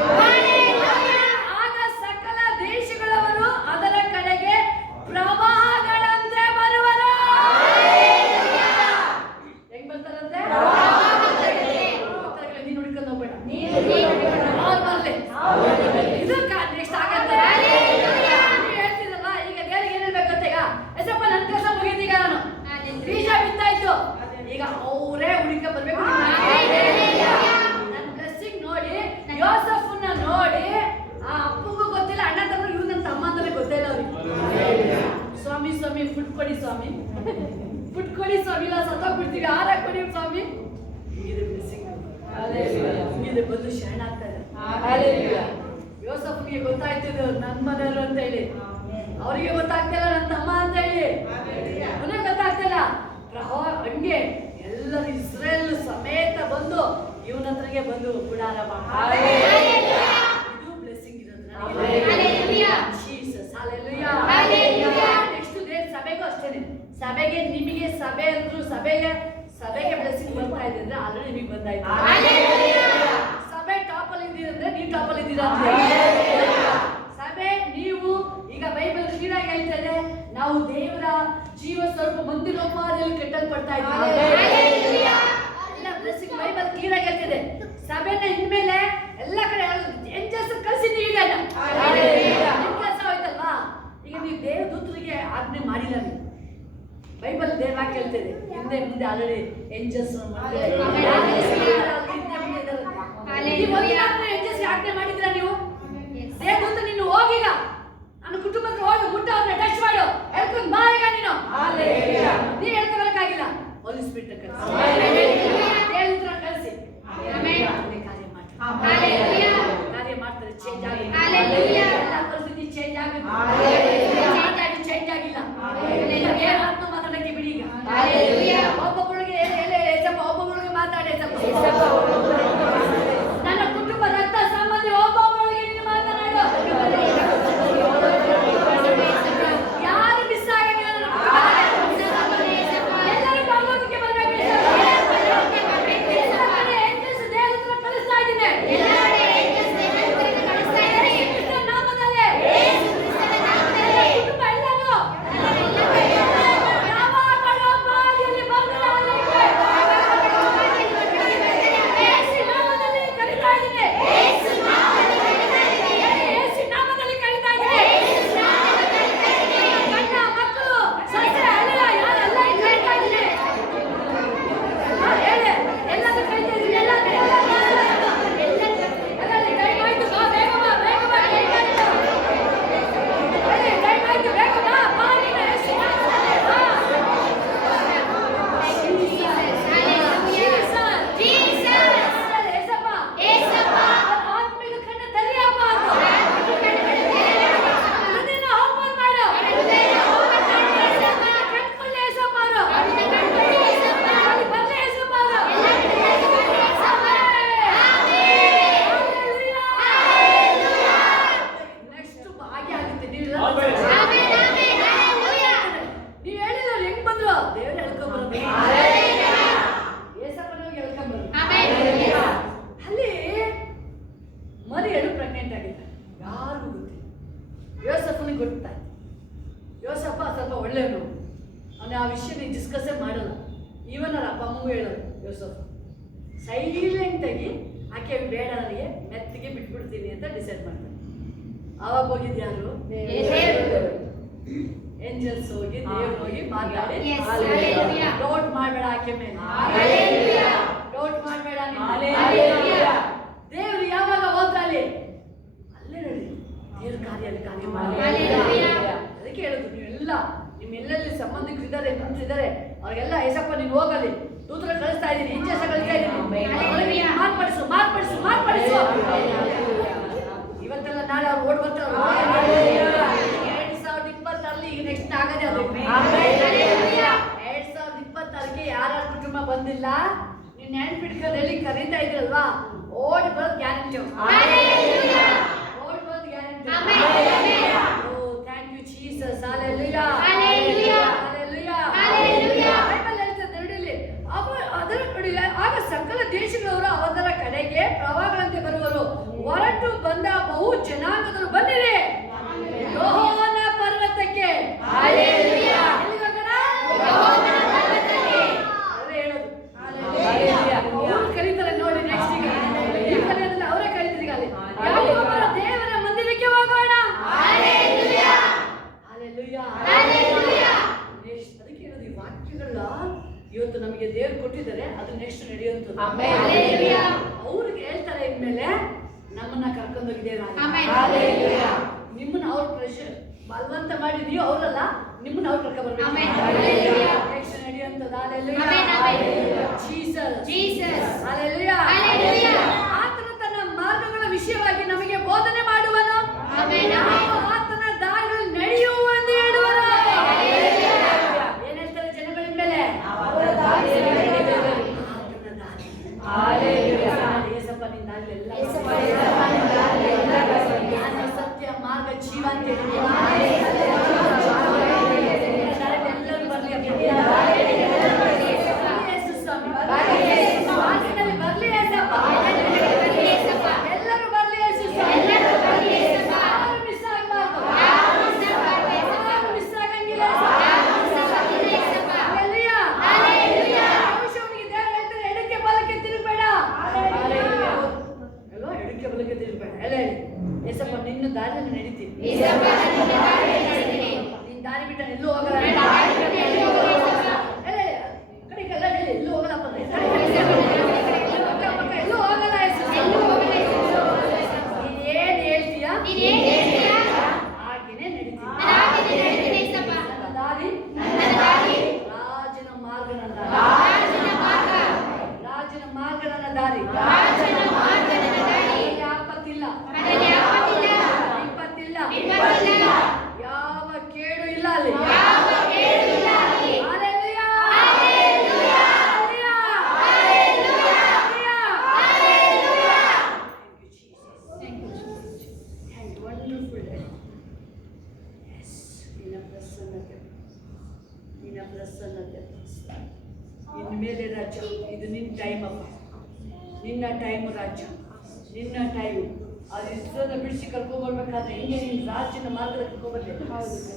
ಆಗ ಸಕಲ ದೇಶಗಳವರು ಅದರ ಕಡೆಗೆ ಪ್ರವಾಹಗಳಂತೆ ಬರುವರು. ಹೆಂಗ್ ಬರ್ತಾರಂತೆ? ನೀನ್ ಹುಡ್ಕೊಂಡು ಹೋಗ್ಬೇಡ, ಇದು ನೆಕ್ಸ್ಟ್ ಆಗತ್ತೆ. ಹೇಳ್ತಿರಲ್ಲ ಈಗ ದೇವ್ರಿಗೆ ಏನ್ ಹೇಳ್ಬೇಕು ಗೊತ್ತಾ? ಈಗ ಎಸಪ್ಪ ನನ್ ಕೆಲಸ ಮುಗಿದೀಗ, ನಾನು ಬೀಜ ಬಿತ್ತಾಯ್ತು, ಈಗ ಅವರೇ ಹುಡುಕ ಬರ್ಬೇಕು. ನನ್ನ ಬ್ಲೆಸ್ಸಿಂಗ್ ನೋಡಿ, ಯೋಸಫನ್ನ ನೋಡಿ ಆ ಅಪ್ಪಗೂ ಗೊತ್ತಿಲ್ಲ, ಅಣ್ಣ ತಮ್ಮ ಇವ್ ನನ್ನ ತಮ್ಮ ಅಂತಾನೆ ಗೊತ್ತಿಲ್ಲ ಅವ್ರಿಗೆ. ಸ್ವಾಮಿ ಫುಡ್ ಕೊಡಿ ಸ್ವಾಮಿ, ಫುಡ್ ಕೊಡಿ ಸ್ವಾಮಿ, ಇಲ್ಲ ಸತ್ತೋಗ್ಬಿಡ್ತೀವಿ, ಆರ ಕೊಡಿ ಸ್ವಾಮಿ. ಹಿಂಗಿದೆ ಬ್ಲೆಸ್ಸಿಂಗ್, ಹಿಂಗಿದೆ ಬಂದು ಶರಣ ಆಗ್ತಾ ಇದೆ. ಯೋಸಫ್ಗೆ ಗೊತ್ತಾಯ್ತಿದ್ದು ನನ್ನ ಮನೆಯವರು ಅಂತ ಹೇಳಿ, ಅವರಿಗೆ ಗೊತ್ತಾಗ್ತಿಲ್ಲ ನನ್ನ ತಮ್ಮ ಅಂತ ಹೇಳಿ, ಅವನಿಗೆ ಗೊತ್ತಾಗ್ತಿಲ್ಲ. ಹಂಗೆ ಎಲ್ಲರೂ ಇಸ್ರೇಲ್ ಸಮೇತ ಬಂದು ಇವನ ಹತ್ರಗೆ ಬಂದು ಗುಡಾರ ಮಾಡ್ತಾರೆ. ಇದು ಬ್ಲೆಸ್ಸಿಂಗ್ ಇರೋದು. ನೆಕ್ಸ್ಟ್ ಸಭೆಗೂ ಅಷ್ಟೇನೆ. ಸಭೆಗೆ ನಿಮಗೆ ಸಭೆ ಅಂದ್ರು ಸಭೆಗೆ ಬ್ಲೆಸ್ಸಿಂಗ್ ಬರ್ತಾ ಇದೆ ಅಂದ್ರೆ ಆಲ್ರೆಡಿ ನಿಮಗೆ ಬಂದಾಯ್ತು. ಸಭೆ ಟಾಪ್ ಅಲ್ಲಿ ಇದ್ದೀರಂದ್ರೆ ನೀವು ಟಾಪ್ ಅಲ್ಲಿ ಇದ್ದೀರಾ. ಸಭೆ ನೀವು ಈಗ ಬೈಬಲ್ ಕ್ಲೀನಾಗಿ ಹೇಳ್ತದೆ, ನಾವು ದೇವರ ಜೀವ ಸ್ವರೂಪ ಮಂದಿರೋಪಾದಿಯಲ್ಲಿ ಕಟ್ಟಲ್ಪಡ್ತಾ ಇದ್ದೀವಿ. ಎಲ್ಲ ಬ್ಲೆಸ್ಸಿಂಗ್ ಬೈಬಲ್ ಕ್ಲೀನಾಗಿ ಹೇಳ್ತಿದೆ. ಸಭೆನ ಇನ್ಮೇಲೆ ಎಲ್ಲ ಕಡೆ ಎಂಜಸ್ ಕಳ್ಸಿದ್ದೀವಿ. ಈಗ ನಿಮ್ ಕೆಲಸ ಹೋಯ್ತಲ್ವಾ? ಈಗ ನೀವು ದೇವ ದೂತರಿಗೆ ಆಜ್ಞೆ ಮಾಡಿಲ್ಲ. ನೀವು ಬೈಬಲ್ ದೇವರಾಗಿ ಹೇಳ್ತಿದೆ, ಹಿಂದೆ ಮುಂದೆ ಆಲ್ರೆಡಿ ಎಂಜಸ್ ಆಜ್ಞೆ ಮಾಡಿದ್ರ ನೀವು? ದೇವದೂತ ನೀನು ಹೋಗಿಲ್ಲ, ನನ್ನ ಕುಟುಂಬಕ್ಕೆ ಹೋಗಿ ಮುಟ್ಟ ಅವ್ರನ್ನ ಟಚ್ ಮಾಡು, ಹೇಳ್ಕೊಂಡು ಬಾ. ಈಗ ನೀವ್ ಹೇಳ್ಕೊಬರಕ್ಕಾಗಿಲ್ಲ, ಹೋಲಿ ಸ್ಪಿರಿಟ್ ಕಳಿಸಿ ಕಾರ್ಯ ಮಾಡ್ತಾರೆ. ಚೇಂಜ್ ಆಗಿದೆ, ಪರಿಸ್ಥಿತಿ ಚೇಂಜ್ ಆಗಿದೆ, ಚೇಂಜ್ ಆಗಿಲ್ಲ. ಆತ್ಮ ಮಾತಾಡಕ್ಕೆ ಬಿಡಿ. ಈಗ ಒಬ್ಬೊಬ್ಬರಿಗೆ ಒಬ್ಬೊಬ್ಬರಿಗೆ ಮಾತಾಡಿ, ನನ್ನ ಕುಟುಂಬ ರಕ್ತ ಸಂಬಂಧಿ ಒಬ್ಬೊಬ್ಬರಿಗೆ ನೀನು ಮಾತನಾಡು. ಯಾರು ಮಿಸ್ ಆಗಿಲ್ಲ, ಎಲ್ಲರೂ ಭಾಗವತಿಗೆ ಬರಬೇಕು. ದೇವರ ಕಳಿಸ್ತಾ ಇದ್ದೀನಿ ನಾಮದಲ್ಲೇ. ಕುಟುಂಬ ಎಲ್ಲರೂ ಯಾವಾಗಲೂ ಬಾಗಿಲಿಗೆ ಬಂದು ಯೋಸಫ್ ಸೈಲೆಂಟಾಗಿ ಆಕೆ ಬೇಡ ನನಗೆ ಮೆತ್ತಿಗೆ ಬಿಟ್ಬಿಡ್ತೀನಿ ಅಂತ ಡಿಸೈಡ್ ಮಾಡ್ತಾನೆ. ಅವಾಗ ಹೋಗಿದ್ಯಾರು? ಏಂಜಲ್ಸ್ ಹೋಗಿ ದೇವ್ರು ಹೋಗಿ ಮಾತಾಡಿ ಡೌಟ್ ಮಾಡಬೇಡ ಆಕೆ ಮೇಲೆ, ಡೌಟ್ ಮಾಡಬೇಡ. ದೇವ್ರು ಯಾವಾಗ ಹೋದ್ರಲ್ಲಿ ಅಲ್ಲೇ ನೋಡಿ ದೇವ್ರ ಕಾರ್ಯ ಮಾಡಿ. ಅದಕ್ಕೆ ಹೇಳುದು ನೀವೆಲ್ಲ ನಿಮ್ಮೆಲ್ಲಲ್ಲಿ ಸಂಬಂಧಿಕರು ಇದ್ದಾರೆ, ಇದ್ದಾರೆ, ಅವ್ರಿಗೆಲ್ಲ ಏಸಪ್ಪ ನೀನು ಹೋಗಲಿ, ದೂತರ ಕಳಿಸ್ತಾ ಇದ್ದೀನಿ, ಇಂಜೆಸ ಕಳಿಸ್ತಾ ಇದ್ದೀನಿ, ಮಾರ್ಪಡಿಸು. ಇವತ್ತೆಲ್ಲ ನಾಳೆ ಅವ್ರು ಓಡ್ ಬರ್ತಾರೆ. 2020 ಈಗ ನೆಕ್ಸ್ಟ್ ಆಗದೆ ಅದು. 2026ಗೆ ಯಾರ ಕುಟುಂಬ ಬಂದಿಲ್ಲ, ನೀನ್ ನೆನ್ಪಿಟ್ಕೊಂಡು ಎಲ್ಲಿ ಕರೀತಾ ಇದ್ರಲ್ವಾ, ಓಡಿ ಬರೋದು ಗ್ಯಾರಂಟಿ. ಆಗ ಸಕಲ ದೇಶಗಳವರು ಅವರ ಕಡೆಗೆ ಪ್ರವಾಹಗಳಂತೆ ಬರುವರು, ಹೊರಟು ಬಂದ ಬಹು ಜನಾಂಗದರು ಬಂದಿದೆ ಯೋಹಾನ ಪರ್ವತಕ್ಕೆ. ಅವರು ಕರೀತಾರೆ ನೋಡಿ, ನೆಕ್ಸ್ಟ್ ಅವರೇ ಕರೀತಾರೆ. ದೇವರ ಮಂದಿರಕ್ಕೆ ಹೋಗೋಣ. ಅದಕ್ಕೆ ಹೇಳೋದು ಈ ವಾಕ್ಯಗಳ ಇವತ್ತು ನಮಗೆ ದೇವರು ಕೊಟ್ಟಿದ್ದಾರೆ, ಅದು ನೆಕ್ಸ್ಟ್ ನಡೆಯುವಂಥದ್ದು. ಅವ್ರಿಗೆ ಹೇಳ್ತಾರೆ ಇನ್ಮೇಲೆ ನಮ್ಮನ್ನ ಕರ್ಕೊಂಡೋಗಿದ್ದೇವೆ, ನಿಮ್ಮನ್ನ ಅವ್ರ ಪ್ರೆಷರ್ ಬಲವಂತ ಮಾಡಿದೀಯೋ ಅವರಲ್ಲ, ನಿಮ್ಮನ್ನ ಅವ್ರು ಕರ್ಕೊಂಡ್ ಬರ್ಬೇಕು. ನೆಕ್ಸ್ಟ್ ನಡೆಯುವಂಥದ್ದು. ಆತನ ತನ್ನ ಮಾರ್ಗಗಳ ವಿಷಯವಾಗಿ ನಮಗೆ ಬೋಧನೆ ಮಾಡುವನು, ಆತನ ದಾರಿಗಳು ನಡೆಯುವ ಎಂದು ಹೇಳುವರು. ಏನ್ ಹೇಳ್ತಾರೆ ಜನಗಳ ಮೇಲೆ? ಸತ್ಯ ಮಾರ್ಗ ಜೀವ ಅಂತ ಎಲ್ಲರೂ ಬರ್ಲಿ, ಬರ್ಲಿ ಎಲ್ಲರೂ ಬರ್ಲಿ. ಮಿಸ್ ಆಗಬಾರ್ದು, ಮಿಸ್ ಆಗಂಗಿಲ್ಲ. ಎಡಕ್ಕೆ ಬಲಕ್ಕೆ ತಿರುಗಬೇಡ, ಎಡಕ್ಕೆ ಬಲಕ್ಕೆ ತಿರುಗಬೇಡ. ಎಲ್ಲ ಹೇಳಿ, ಏಸಪ್ಪ ನಿನ್ನ ದಾರಿಯಲ್ಲಿ ನಡೀತೀನಿ, ನಿನ್ನ ದಾರಿ ಬಿಟ್ಟ ಎಲ್ಲೂ ಹೋಗಲ್ಲ, ಕಡೆಗೆಲ್ಲ ಹೇಳಿ ಎಲ್ಲೂ ಹೋಗಲ್ಲಪ್ಪ, ಎಲ್ಲೂ ಹೋಗಲ್ಲ. ನೀನೇನ್ ಹೇಳ್ತೀಯ ಹಾಗೇನೆ ನಡೀತೀನಿ. ದಾರಿ ರಾಜನ ಮಾರ್ಗ, ರಾಜನ ಮಾರ್ಗ ನನ್ನ ದಾರಿ. ಆಪತ್ತಿಲ್ಲ, ವಿಪತ್ತಿಲ್ಲ, ಯಾವ ಕೇಡು ಇಲ್ಲ ಅಲ್ಲಿ. ಪ್ರಸನ್ನತೆ ಇನ್ಮೇಲೆ ರಾಜ್ಯ, ಇದು ನಿನ್ನ ಟೈಮ್ ಅಪ್ಪ, ನಿನ್ನ ಟೈಮ್ ರಾಜ್ಯ, ನಿನ್ನ ಟೈಮ್. ಅದು ಇಷ್ಟನ್ನು ಬಿಡಿಸಿ ಕರ್ಕೊಂಡ್ಬರ್ಬೇಕಾದ್ರೆ ಹಿಂಗೆ ನಿನ್ನ ರಾಜ್ಯನ ಮಾರ್ಗದಲ್ಲಿ ಕರ್ಕೊಂಡ್ಬರ್ಲಿ.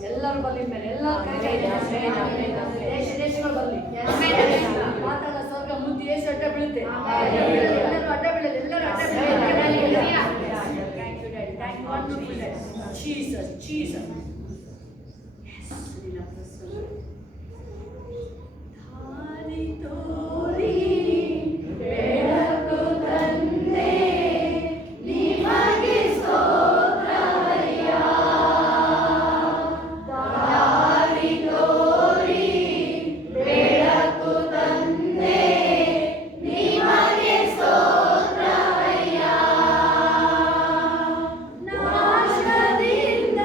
ಎಲ್ಲರೂ ಬರಲಿ, ಮೇಲೆ ಎಲ್ಲರೂ ದೇಶ ದೇಶಗಳು ಬರಲಿ. ಮಾತಾಡ ಸ್ವರ್ಗ ಮುಂದೆ ಏಸು ಅಡ್ಡ ಬೀಳುತ್ತೆ, ಎಲ್ಲರೂ ಅಡ್ಡ ಬೀಳಲಿ, ಎಲ್ಲರೂ ಅಡ್ಡ ಬೀಳಲಿ. Thank you daddy, thank you wonderful daddy. Jesus, Jesus. ನಿನ್ನ ಪ್ರಸನ್ನ ದಾರಿ ತೋರಿ ಬೆಳಕು ತಂದೆ, ನಿಮಗೆ ಸ್ತೋತ್ರವಯ್ಯ. ದಾರಿ ತೋರಿ ಬೆಳಕು ತಂದೆ, ನಿಮಗೆ ಸ್ತೋತ್ರವಯ್ಯ. ನಾಶದಿಂದ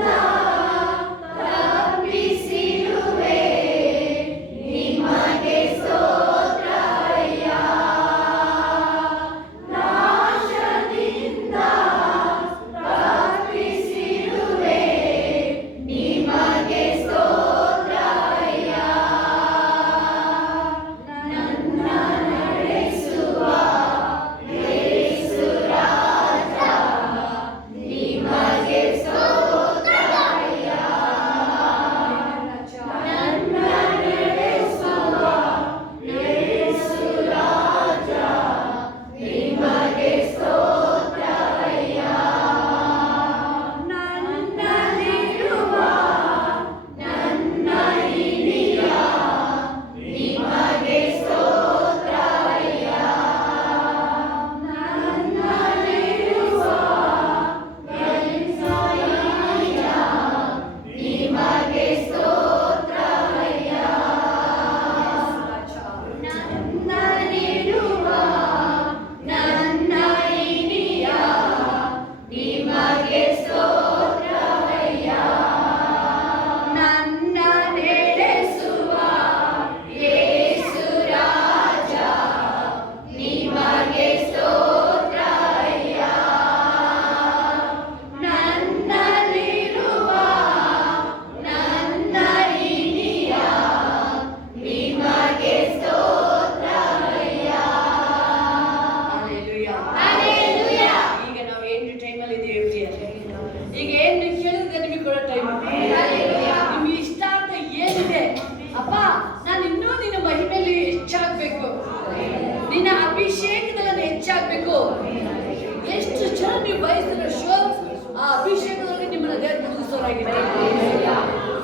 ಅಭಿಷೇಕದೊಳಗೆ ನಿಮ್ಮನ್ನ ದೇವರು ಮುಗಿಸೋರಾಗಿದ್ದಾರೆ.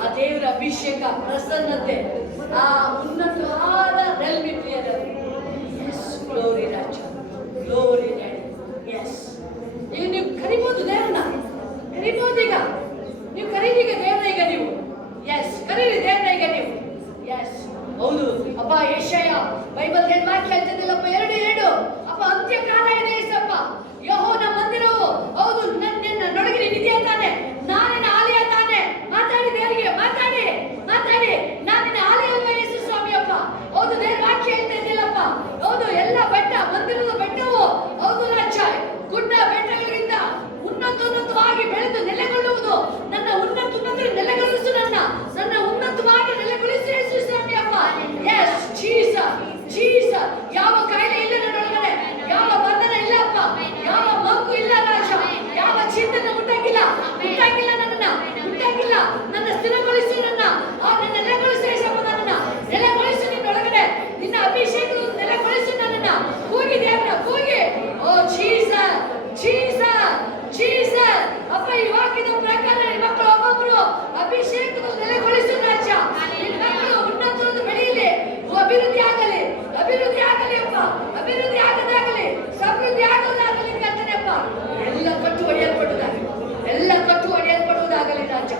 ಆ ದೇವರ ಅಭಿಷೇಕ, ಪ್ರಸನ್ನತೆ, ಆ ಉನ್ನತವಾದ ನೆಲ್ಬಿಟ್ರಿ ಅದರಲ್ಲಿ. ಎಸ್, ಗ್ಲೋರಿ ರಾಜ, ಗ್ಲೋರಿ ಡ್ಯಾಡಿ. ಎಸ್, ಈಗ ನೀವು ಕರಿಬೋದು ದೇವ್ರನ್ನ, ಕರಿಬೋದು. ಈಗ ನೀವು ಕರೀರಿ, ಈಗ ದೇವ್ರನ್ನ ಈಗ ನೀವು. ಎಸ್, ಕರೀರಿ ದೇವ್ರನ್ನ ಈಗ ನೀವು. ಎಸ್, ಹೌದು ಅಪ್ಪ. ಯೆಶಾಯ ಬೈಬಲ್ ಏನ್ ವಾಕ್ಯ ಹೇಳ್ತಿದ್ದಿಲ್ಲಪ್ಪ, 2:7. ಅಪ್ಪ, ಅಂತ್ಯಕಾಲ ಇದೆ ಏಸಪ್ಪ, ಯೆಹೋವನ ಮಂದಿರವು ಹೌದು ನನ್ನ ನೊಳಗೆ ನಿಧಿಯ ತಾನೆ, ನಾನಿನ ಆಲಯ ತಾನೆ. ಮಾತಾಡಿ ದೇವರಿಗೆ, ಮಾತಾಡಿ ಮಾತಾಡಿ. ನಾನಿನ ಆಲಯ ಅಲ್ವಾ ಯೇಸು ಸ್ವಾಮಿ ಅಪ್ಪ. ಹೌದು, ದೇವ್ರ ವಾಕ್ಯ ಹೇಳ್ತಾ ಇದ್ದಿಲ್ಲಪ್ಪ. ಹೌದು, ಎಲ್ಲ ಬೆಟ್ಟ, ಮಂದಿರದ ಬೆಟ್ಟವು ಹೌದು ರಾಜ, ಗುಡ್ಡ ಬೆಟ್ಟಗಳಿಂದ ಉನ್ನತವಾಗಿ ಬೆಳೆದು ನೆಲೆಗೊಳ್ಳುವುದು. ನನ್ನ ಉನ್ನತ ನೆಲೆಗೊಳಿಸು, ನನ್ನ ಉನ್ನತವಾಗಿ ನೆಲೆಗೊಳಿಸಿ ಯೇಸು ಸ್ವಾಮಿ ಅಪ್ಪ. Yes, Jesus, Jesus. ಯಾವ ಕಾಯಿಲೆ ಇಲ್ಲ ನನ್ನೊಳಗಡೆ, ಯಾವ ಬಂಧನ ಇಲ್ಲ ಅಪ್ಪ, ಯಾವ ಮಂಕು ಇಲ್ಲ ರಾಜ, ಯಾವ ಚಿಂತನೆ ಮುಟ್ಟಾಗಿಲ್ಲ, ಮುಟ್ಟಾಗಿಲ್ಲ ನನ್ನನ್ನ, ಮುಟ್ಟಾಗಿಲ್ಲ. ನನ್ನ ಸ್ಥಿರಗೊಳಿಸು, ನನ್ನ ನೆಲೆಗೊಳಿಸು ಯೇಸಪ್ಪ, ನನ್ನನ್ನ ನೆಲೆಗೊಳಿಸು ನಿನ್ನೊಳಗಡೆ. ನಿನ್ನ ಅಭಿಷೇಕದ ನೆಲೆಗೊಳಿಸು ನನ್ನನ್ನ. ಕೂಗಿ ದೇವರ, ಕೂಗಿ. ಓ ಜೀಸಸ್, ಜೀಸಸ್, ಜೀಸಸ್ ಅಪ್ಪ. ಈ ವಾಕ್ಯದ ಪ್ರಕಾರ ನಿಮ್ಮ ಮಕ್ಕಳು ಒಬ್ಬೊಬ್ರು ಅಭಿಷೇಕದ ನೆಲೆಗೊಳಿಸು ರಾಜ. ನಿನ್ನ ಮಕ್ಕಳು ಉನ್ನತವಾಗಿ ಬೆಳೆಯಲಿ, ಅಭಿವೃದ್ಧಿ ಆಗಲಿ, ಅಭಿವೃದ್ಧಿ ಆಗಲಿ ಅಪ್ಪ. ಅಭಿವೃದ್ಧಿ ಆಗದಾಗಲಿ, ಸಮೃದ್ಧಿ ಆಗೋದಾಗಲಿ ಕರ್ತನೆಪ್ಪ. ಎಲ್ಲ ಕಟ್ಟು ಒಡೆಯಲ್ಪಡುವುದಾಗಲಿ, ಎಲ್ಲ ಕಟ್ಟು ಒಡೆಯಲ್ಪಡುವುದಾಗಲಿ ರಾಜ.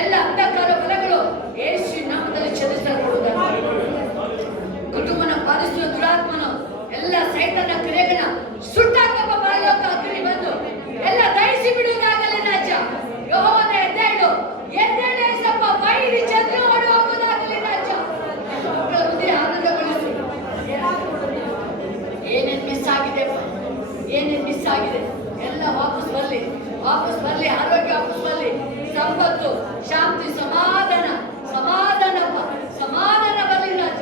ಎಲ್ಲ ಅಂಧಕಾರ ಬಲಗಳು ಯೇಸು ನಾಮದಲ್ಲಿ ಛೇದಿಸಲ್ಪಡುವುದಾಗಲಿ. ಕುಟುಂಬನ ಬಾಧಿಸುವ ದುರಾತ್ಮನು ಎಲ್ಲ ಸೈತಾನ ಕ್ರಿಯೆಗಳನ್ನ ಸುಟ್ಟಾಕಪ್ಪ. ಪರಲೋಕ ಅಗ್ನಿ ಬಂದು ಎಲ್ಲ ದಹಿಸಿ ಬಿಡುವುದಾಗಲಿ ರಾಜ. ಯೆಹೋವನೇ ಎದ್ದೇಳು, ಎದ್ದೇಳು ಯೇಸಪ್ಪ. ಬೈರಿ ಚಂದ್ರ ಓಡಿ ಹೋಗುವುದಾಗಲಿ ರಾಜ. ಮಕ್ಕಳ ಹೃದಯ ಆನಂದಗೊಳಿಸು. ಏನೇನ್ ಮಿಸ್ ಆಗಿದೆ, ಏನೇನ್ ಮಿಸ್ ಆಗಿದೆ ಎಲ್ಲ ವಾಪಸ್ ಬರ್ಲಿ, ವಾಪಸ್ ಬರ್ಲಿ. ಆರೋಗ್ಯ ವಾಪಸ್ ಬರ್ಲಿ, ಸಂಪತ್ತು, ಶಾಂತಿ, ಸಮಾಧಾನ, ಸಮಾಧಾನ, ಸಮಾಧಾನ ಬರ್ಲಿ ರಾಜ.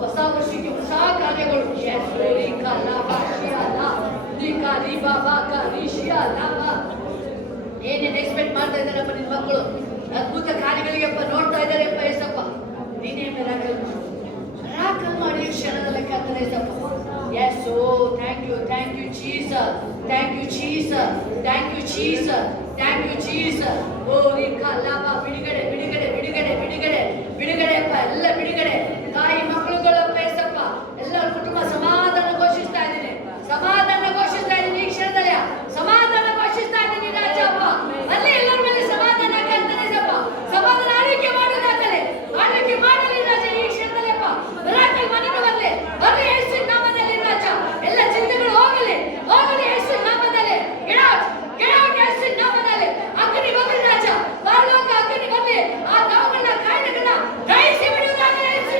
ಹೊಸ ವರ್ಷಕ್ಕೆ ಹೊಸ ಕಾರ್ಯಗಳು. ಏನೇನು ಎಕ್ಸ್ಪೆಕ್ಟ್ ಮಾಡ್ತಾ ಇದ್ದಾರಪ್ಪ ನಿನ್ನ ಮಕ್ಕಳು, ಅದ್ಭುತ ಕಾರ್ಯಗಳಿಗೆಪ್ಪ ನೋಡ್ತಾ ಇದ್ದಾರೆಪ್ಪ ಏಸಪ್ಪ. ನೀನೇ ಮಿರಾಕಲ್ ಮಾಡಿ ಕ್ಷಣದಲ್ಲಿ ಕರ್ತನೆ ಏಸಪ್ಪ. Yes, oh thank you, thank you Jesus, thank you Jesus, thank you Jesus, thank you Jesus. ಓ ಲಾಭ, ಬಿಡುಗಡೆ, ಬಿಡುಗಡೆ, ಬಿಡುಗಡೆ, ಬಿಡುಗಡೆ, ಬಿಡುಗಡೆ ಅಪ್ಪ, ಎಲ್ಲ ಬಿಡುಗಡೆ. ತಾಯಿ ಮಕ್ಕಳುಗಳಪ್ಪ ಏಸಪ್ಪ, ಎಲ್ಲರ ಕುಟುಂಬ ಸಮಾಧಾನ ಘೋಷಿಸ್ತಾ ಇದ್ದೀನಿ, ಸಮಾಧಾನ ಘೋಷಿಸ್ತಾ ಇದ್ದೀನಿ. ಈ ಕ್ಷಣದಲ್ಲಿ ಸಮಾಧಾನ ಘೋಷಿಸ್ತಾ ಇದ್ದೀನಿ ರಾಜಪ್ಪ. ಅಲ್ಲಿ ಎಲ್ಲರ ಮೇಲೆ ಸಮಾಧಾನ ಕರ್ತನೆ ಏಸಪ್ಪ. ಸಮಾಧಾನ ಆಳ್ವಿಕೆ ಮಾಡುವುದಾಗಲಿ, ಆಳ್ವಿಕೆ ಮಾಡಲಿ ರಾಜ. ಈ ಕ್ಷಣದಲ್ಲಿ ಅಪ್ಪ ಮಿರಾಕಲ್ ಮನೆಗೆ ಬರಲಿ, ಬರಲಿ ಯೇಸು ನಾಮದಲ್ಲಿ ರಾಜ. ಎಲ್ಲ ಚಿಂತೆಗಳು ಹೋಗಲಿ, ಹೋಗಲಿ ಯೇಸು ನಾಮದಲ್ಲಿ. ಗೆಟ್ ಔಟ್, ಗೆಟ್ ಔಟ್ ಯೇಸು ನಾಮದಲ್ಲಿ. ಅಗ್ನಿ ಬರಲಿ ರಾಜ, ಪರಲೋಕ ಅಗ್ನಿ ಬರಲಿ. ಆ ನೋವುಗಳನ್ನ, ಕಾಯಿಲೆಗಳನ್ನ ದಹಿಸಿ ಬಿಡುವುದಾಗಲಿ ಯೇಸು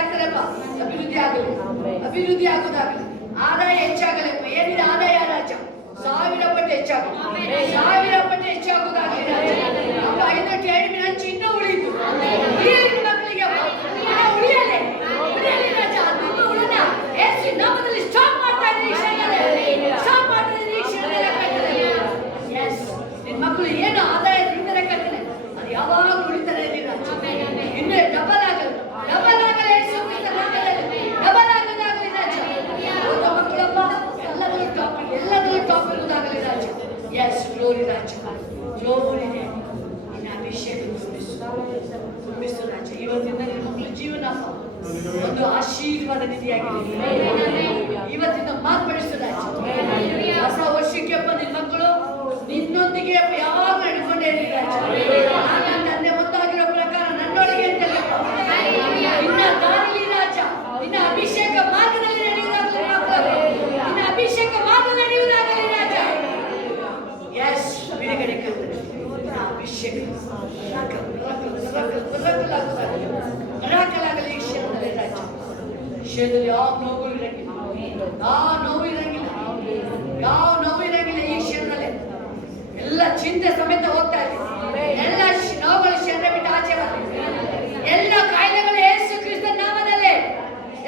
ಆಗ್ತಾರಪ್ಪ. ಅಭಿವೃದ್ಧಿ ಆಗಲಿ, ಅಭಿವೃದ್ಧಿ ಆಗುದಾಗಲಿ, ಆದಾಯ ಹೆಚ್ಚಾಗಲಪ್ಪ. ಏನಿದೆ ಆದಾಯ ರಾಜ 1000 ಪಟ್ಟು ಹೆಚ್ಚಾಗಲಿ, 1000 ಪಟ್ಟು ಹೆಚ್ಚಾಗುದಾಗಲಿ ರಾಜ. ಅಪ್ಪ 507 ಹಂಚಿ ಇನ್ನೂ ಉಳಿಯಿತು. ಉಳಿಯಲಿ ಮಕ್ಕಳಿಗೆ, ಉಳಿಯಲಿ ಉಳಿಯಲಿ ರಾಜ. ನಿಮ್ಮ ಉಳಿದ ಯೇಸು ನಾಮದಲ್ಲಿ ಸ್ಟಾಪ್ ಮಾಡ್ತಾ ಇದ್ದೀನಿ ಈ ಕ್ಷಣದಲ್ಲಿ, ಸ್ಟಾಪ್ ಮಾಡ್ತಾ ಇದ್ದೀನಿ ಈ ಕ್ಷಣದಲ್ಲಿ. ಎಸ್, ನಿನ್ನ ಮಕ್ಕಳು ಏನು ಆದಾಯ ತಿಂದರೆ ಕಟ್ಟನೆ ಅದು ಯಾವಾಗ ಉಳಿತಾರೆ ರಾಜ. ಇನ್ನೇ ಡಬಲ್ ಆಗಲಿ, ಡಬಲ್ ಆಗಲಿ ಯೇಸು ಕ್ರಿಸ್ತನ ನಾಮದಲ್ಲಿ, ಡಬಲ್ ಆಗೋದಾಗಲಿ ರಾಜ. ಓದ ಮಕ್ಕಳಪ್ಪ ಎಲ್ಲದರಲ್ಲೂ ಟಾಪ್, ಎಲ್ಲದರಲ್ಲೂ ಟಾಪ್ ಇರುವುದಾಗಲಿ ರಾಜ. ಎಸ್, ಗ್ಲೋರಿ ರಾಜ, ಗ್ಲೋರಿ. ನಿನ್ನ ಅಭಿಷೇಕ ತುಂಬಿಸು ರಾಜ. ಇವತ್ತಿಂದ ನಿನ್ನ ಮಕ್ಕಳ ಜೀವನ ಒಂದು ಆಶೀರ್ವಾದ ನಿಧಿಯಾಗಿದೆ. ಇವತ್ತಿಂದ ಮಾರ್ಪಡಿಸು ರಾಜ. ಹೊಸ ವರ್ಷಕ್ಕೆ ಅಪ್ಪ ನಿನ್ನ ಮಕ್ಕಳು ನಿನ್ನೊಂದಿಗೆ ಯಾವಾಗ ನಡ್ಕೊಂಡೇ ಇರಲಿ ರಾಜ. ನನ್ನ ತಂದೆ ಮುಂದಾಗಿರೋ ಪ್ರಕಾರ ನನ್ನೊಳಗೆ ಅಂತಲ್ಲಪ್ಪ, ನಿನ್ನ ದಾರಿಲಿ ರಾಜ, ನಿನ್ನ ಅಭಿಷೇಕ ಮಾರ್ಗದಲ್ಲಿ ನಡೆಯುವುದಾಗಲಿ ಮಕ್ಕಳು, ನಿನ್ನ ಅಭಿಷೇಕ ಮಾರ್ಗ ನಡೆಯುವುದಾಗಲಿ ರಾಜ. ಎಸ್, ಬಿಡುಗಡೆ ಕರ್ತನೆ, ಅಭಿಷೇಕ ಮರಾಕಲಾಗಲಿ ಈ ಕ್ಷಣದಲ್ಲಿ ರಾಜ. ಕ್ಷೇತ್ರದಲ್ಲಿ ಯಾವ ನೋವು ಇರಂಗಿಲ್ಲ, ಯಾವ ನೋವು ಇರಂಗಿಲ್ಲ, ಯಾವ ನೋವು ಇರಂಗಿಲ್ಲ ಈ ಕ್ಷೇತ್ರದಲ್ಲಿ. ಎಲ್ಲ ಚಿಂತೆ ಸಮೇತ ಹೋಗ್ತಾ ಇದೆ. ಎಲ್ಲ ನೋವುಗಳು ಕ್ಷೇತ್ರ ಬಿಟ್ಟು ಆಚೆ ಬರಲಿ. ಎಲ್ಲ ಕಾಯಿಲೆಗಳು ಯೇಸು ಕ್ರಿಸ್ತನ ನಾಮದಲ್ಲಿ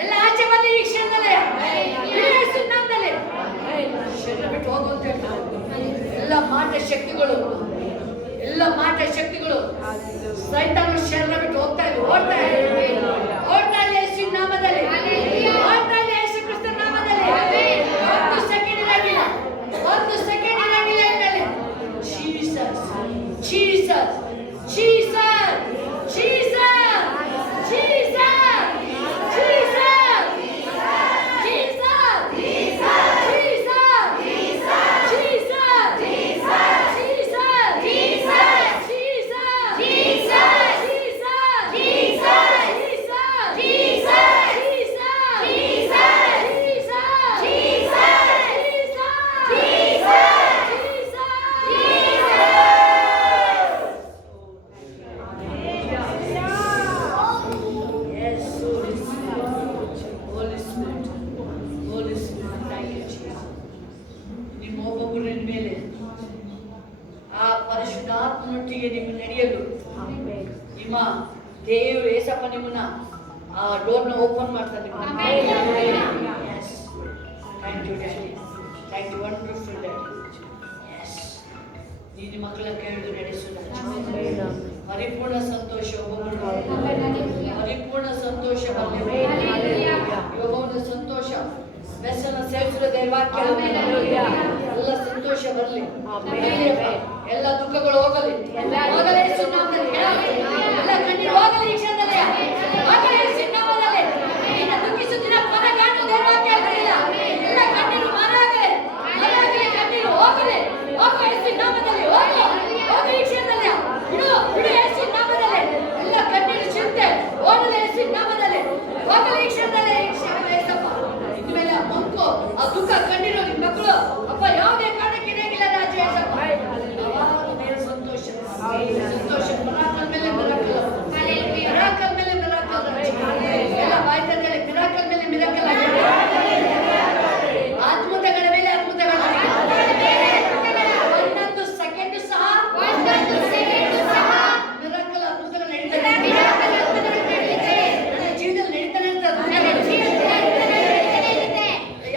ಎಲ್ಲ ಆಚೆ ಬರಲಿ ಈ ಕ್ಷೇತ್ರದಲ್ಲಿ, ಯೇಸು ನಾಮದಲ್ಲಿ ಕ್ಷೇತ್ರ ಬಿಟ್ಟು ಹೋಗುವಂತ ಎಲ್ಲ ಮಾಟ ಶಕ್ತಿಗಳು, ಎಲ್ಲ ಮಾಟ ಶಕ್ತಿಗಳು ಸೈತಾನ ಕ್ಷೇತ್ರ ಬಿಟ್ಟು ಹೋಗ್ತಾ ಇದೆ, ಓಡ್ತಾ ಇದೆ, ಓಡ್ತಾ ಇದೆ ಯೇಸು ನಾಮದಲ್ಲಿ, ಓಡ್ತಾ ಇದೆ ಯೇಸು ಕ್ರಿಸ್ತನ ನಾಮದಲ್ಲಿ. ಒಂದು ಸೆಕೆಂಡ್ ಇರಂಗಿಲ್ಲ, ಒಂದು ಸೆಕೆಂಡ್ ಇರಂಗಿಲ್ಲ ಎಂದಲ್ಲಿ. Jesus, Jesus, Jesus, Jesus, Jesus, Jesus, ಮೇಲೆ ಆ ಪರಿಶುದ್ಧಾತ್ಮನೊಟ್ಟಿಗೆ ನೀವು ನಡೆಯಲು ನಿಮ್ಮ ದೇವರು ಏಸಪ್ಪ ನಿಮ್ಮನ್ನ ಆ ಡೋರ್ನ ಓಪನ್ ಮಾಡ್ತಾರೆ. Thank you daddy, thank you, wonderful daddy. Yes, ನೀನು ಮಕ್ಕಳ ಕೇಳಿದು ನಡೆಸುವುದ ಪರಿಪೂರ್ಣ ಸಂತೋಷ, ಪರಿಪೂರ್ಣ ಸಂತೋಷ ಬರಲಿ. ಯೋಗದ ಸಂತೋಷ ಬೆಸನ ಸೇವಿಸುವ ದೈವಾಕ್ಯ ಎಲ್ಲ ಸಂತೋಷ ಬರಲಿ, ಎಲ್ಲ ದುಃಖಗಳು ಹೋಗಲಿ, ಹೋಗಲಿ ಯೇಸು ನಾಮದಲ್ಲಿ. ಎಲ್ಲ ಕಣ್ಣೀರು ಹೋಗಲಿ ಈ ಕ್ಷಣದಲ್ಲಿ, ಹೋಗಲಿ ಯೇಸು ನಾಮದಲ್ಲಿ. ನಿನ್ನ ದುಃಖಿಸುತ್ತಿನ ಪದಗಾಣು ದೈವಾಕ್ಯ ಹೇಳಿಲ್ಲ, ಎಲ್ಲ ಕಣ್ಣೀರು ಮಾರಾಗಲಿ, ಮಾರಾಗಲಿ, ಕಣ್ಣೀರು ಹೋಗಲಿ, ಹೋಗಲಿ ಯೇಸು ನಾಮದಲ್ಲಿ, ಹೋಗಲಿ, ಹೋಗಲಿ ಈ ಕ್ಷಣದಲ್ಲಿ. ಬಿಡು, ಬಿಡು ಯೇಸು ನಾಮದಲ್ಲಿ. ಎಲ್ಲ ಕಣ್ಣೀರು ಚಿಂತೆ ಹೋಗಲಿ ಯೇಸು ನಾಮದಲ್ಲಿ, ಹೋಗಲಿ ಈ ಕ್ಷಣದಲ್ಲಿ. ಇನ್ಮೇಲೆ ಮಂಕು ಆ ದುಃಖ ಕಣ್ಣೀರು ನಿಮ್ಮ ಮಕ್ಕಳು ಅಪ್ಪ ಯಾವುದೇ ಕಾರಣಕ್ಕೆ ಇರಂಗಿಲ್ಲ ರಾಜ. ಸಂತೋಷ, ಸಂತೋಷ, ಮಿರಾಕಲ್ ಮೇಲೆ ಮಿರಾಕಲ್, ಮಿರಾಕಲ್ ಮೇಲೆ ಮಿರಾಕಲ್. ಎಲ್ಲ ಬಾಯ್ತಂದೇಳಿ ಮಿರಾಕಲ್ ಮೇಲೆ ಮಿರಾಕಲ್, ಅದ್ಭುತಗಳ ಮೇಲೆ ಅದ್ಭುತಗಳ. ಒಂದೊಂದು ಸೆಕೆಂಡ್ ಸಹ ಮಿರಾಕಲ್ ಅದ್ಭುತಗಳು ನಡೀತಾರೆ, ನನ್ನ ಜೀವನದಲ್ಲಿ ನಡೀತಾನೆ ಇರ್ತದೆ.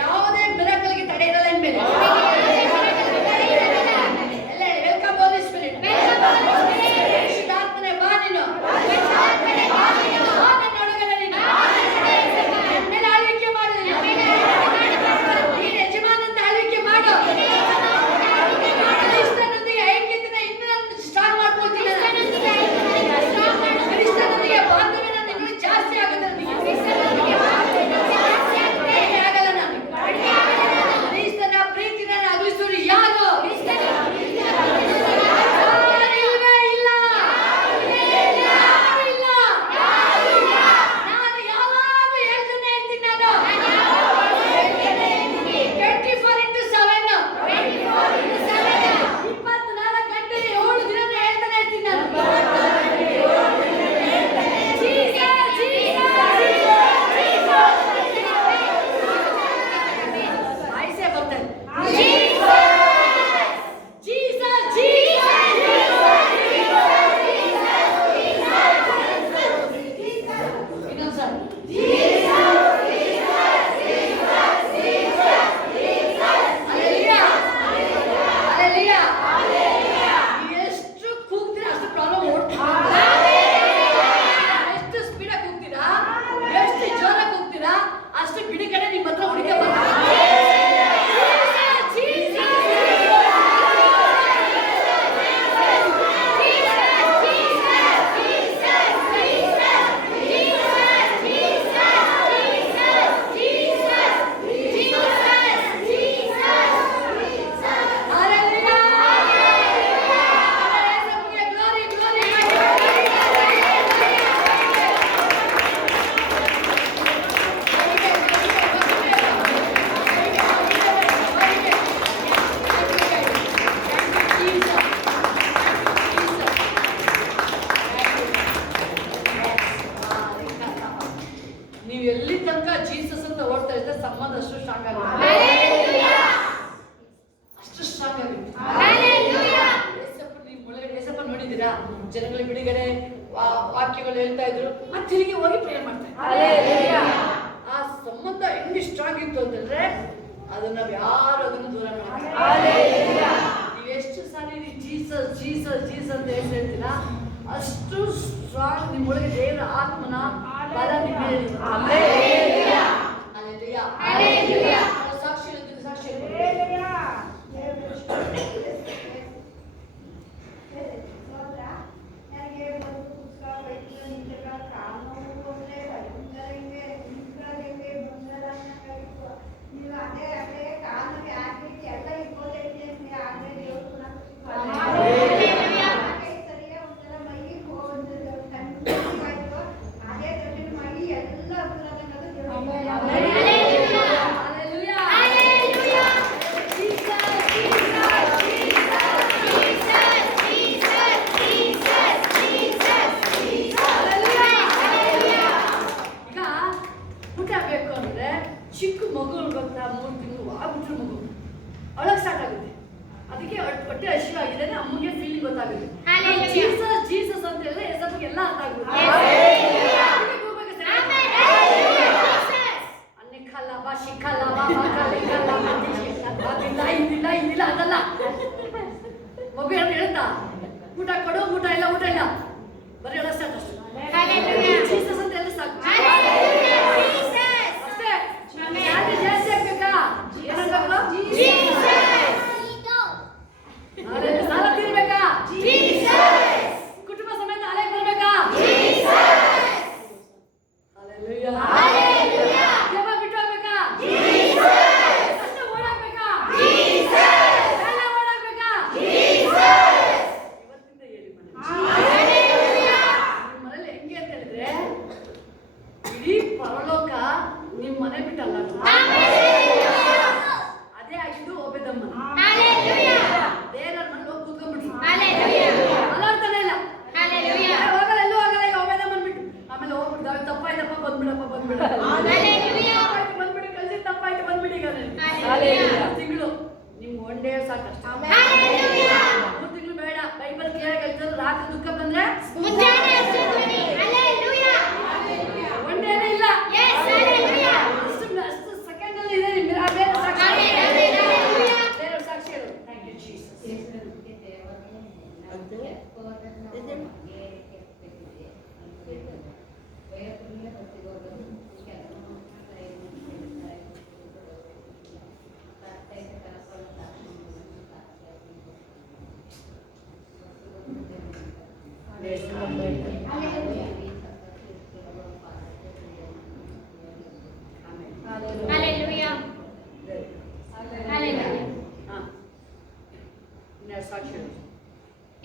ಯಾವುದೇ ಮಿರಾಕಲ್ಗೆ ತಡೆ ಇರಲ್ಲ ಇನ್ಮೇಲೆ. ಎಲ್ಲ ವೆಲ್ಕಮ್ ಹೋಲಿ ಸ್ಪಿರಿಟ್, ವೆಲ್ಕಮ್ ಅನ್ಕೊಂಡಿದ್ದೀರಾ? ಜನಗಳ ಬಿಡುಗಡೆ ವಾಕ್ಯಗಳು ಹೇಳ್ತಾ ಇದ್ರು, ಮತ್ತೆ ತಿರುಗಿ ಹೋಗಿ ಪ್ರೇಯರ್ ಮಾಡ್ತಾರೆ. ಆ ಸಂಬಂಧ ಹೆಂಗೆ ಸ್ಟ್ರಾಂಗ್ ಇತ್ತು ಅಂತಂದ್ರೆ ಅದನ್ನ ನಾವ್ ಯಾರು ಅದನ್ನು ದೂರ ಮಾಡ್ತೀವಿ. ನೀವೆಷ್ಟು ಸಾರಿ ಜೀಸಸ್ ಜೀಸಸ್ ಜೀಸಸ್ ಅಂತ ಹೇಳ್ತೀರಾ, ಅಷ್ಟು ಸ್ಟ್ರಾಂಗ್ ನಿಮ್ಮೊಳಗೆ ದೇವರ ಆತ್ಮನ ಬಲ ಸಾಕ್ಷಿ ಸಾಕ್ಷಿ ಚಿಕ್ಕ ಮಗು ಗೊತ್ತಾ, 3 ತಿಂಗಳು ಆಗ್ಬಿಟ್ರೆ ಮಗು ಅಳಕ್ ಸ್ಟಾರ್ಟ್ ಆಗುತ್ತೆ. ಅದಕ್ಕೆ ಹೊಟ್ಟೆ ಹಸಿವಾಗಿದೆ ಅಮ್ಮಗೆ ಫೀಲಿಂಗ್ ಗೊತ್ತಾಗುತ್ತೆ. ಜೀಸಸ್ ಜೀಸಸ್ ಅಂತ ಹೇಳಿದ್ರೆ ಎಸಪ್ಪಿಗೆ ಎಲ್ಲ ಅರ್ಥ ಆಗುತ್ತೆ. ಅನ್ನಿಖಲ್ಲ ಶಿಖಲ್ಲ ಇದಿಲ್ಲ ಇದಿಲ್ಲ ಅದಲ್ಲ. ಮಗು ಹೇಳುತ್ತಾ ಊಟ ಕೊಡು, ಊಟ ಇಲ್ಲ ಊಟ ಇಲ್ಲ, ಬರೀ ಹೇಳಕ್ ಸ್ಟಾರ್ಟ್ ಅಷ್ಟೇ. ಜೀಸಸ್ ಅಂತ ಎಲ್ಲ ಸಾಕು. ಸಾಲ ತೀರ್ಬೇಕಾ? ಕುಟುಂಬ ಸಮೇತ ಅಲೆಗೆ ಬರ್ಬೇಕಾ? ಬಿಟ್ಟು ಹೋಗ್ಬೇಕಾ? ಓಡಾಡ್ಬೇಕಾ? ಓಡಾಡ್ಬೇಕಾ? ಇವತ್ತಿಂದ ಹೇಳಿ ಮನೇಲಿ ಹೆಂಗೆ ಅಂತ ಹೇಳಿದ್ರೆ ಇಡೀ ಪರಲೋಕ ನಿಮ್ ಮನೆ ಬಿಟ್ಟಲ್ಲ. ಅದೇ ಆಗಿದ್ದು ಒಬ್ಬದಮ್ಮ ದೇವರ ಮನೆ ಹೋಗಿ ಕೂತ್ಕೊಂಡ್ಬಿಟ್ರು. ಅಲಾಡ್ತಾನೆ ಇಲ್ಲ, ಹೋಗಲ್ಲ, ಎಲ್ಲೂ ಹೋಗಲ್ಲ. ಈಗ ಒಬ್ಬದಮ್ಮನ್ ಬಿಟ್ಟು ಆಮೇಲೆ ಹೋಗ್ಬಿಡ್ತಾವೆ. ತಪ್ಪಾಯ್ತಪ್ಪ ಬಂದ್ಬಿಡಪ್ಪ ಬಂದ್ಬಿಡ ಬಂದ್ಬಿಡಿ ಕಲ್ಸಿ ತಪ್ಪಾಯ್ತು ಬಂದ್ಬಿಡಿ. ಈಗ ತಿಂಗಳು ನಿಮ್ಗೆ 1 ಡೇ ಸಾಕಷ್ಟು. 3 ತಿಂಗಳು ಬೇಡ. ಬೈಬಲ್ ಕೇಳ ಕಲ್ತರು ರಾತ್ರಿ ದುಃಖ ಬಂದ್ರೆ 1 ಡೇನೇ ಇಲ್ಲ. ಅಷ್ಟು ಸೆಕೆಂಡ್ ಅಲ್ಲಿ ಇದೆ ಬೇರೆ ಸಾಕ್ಷಿ ಹೇಳು. Thank you Jesus.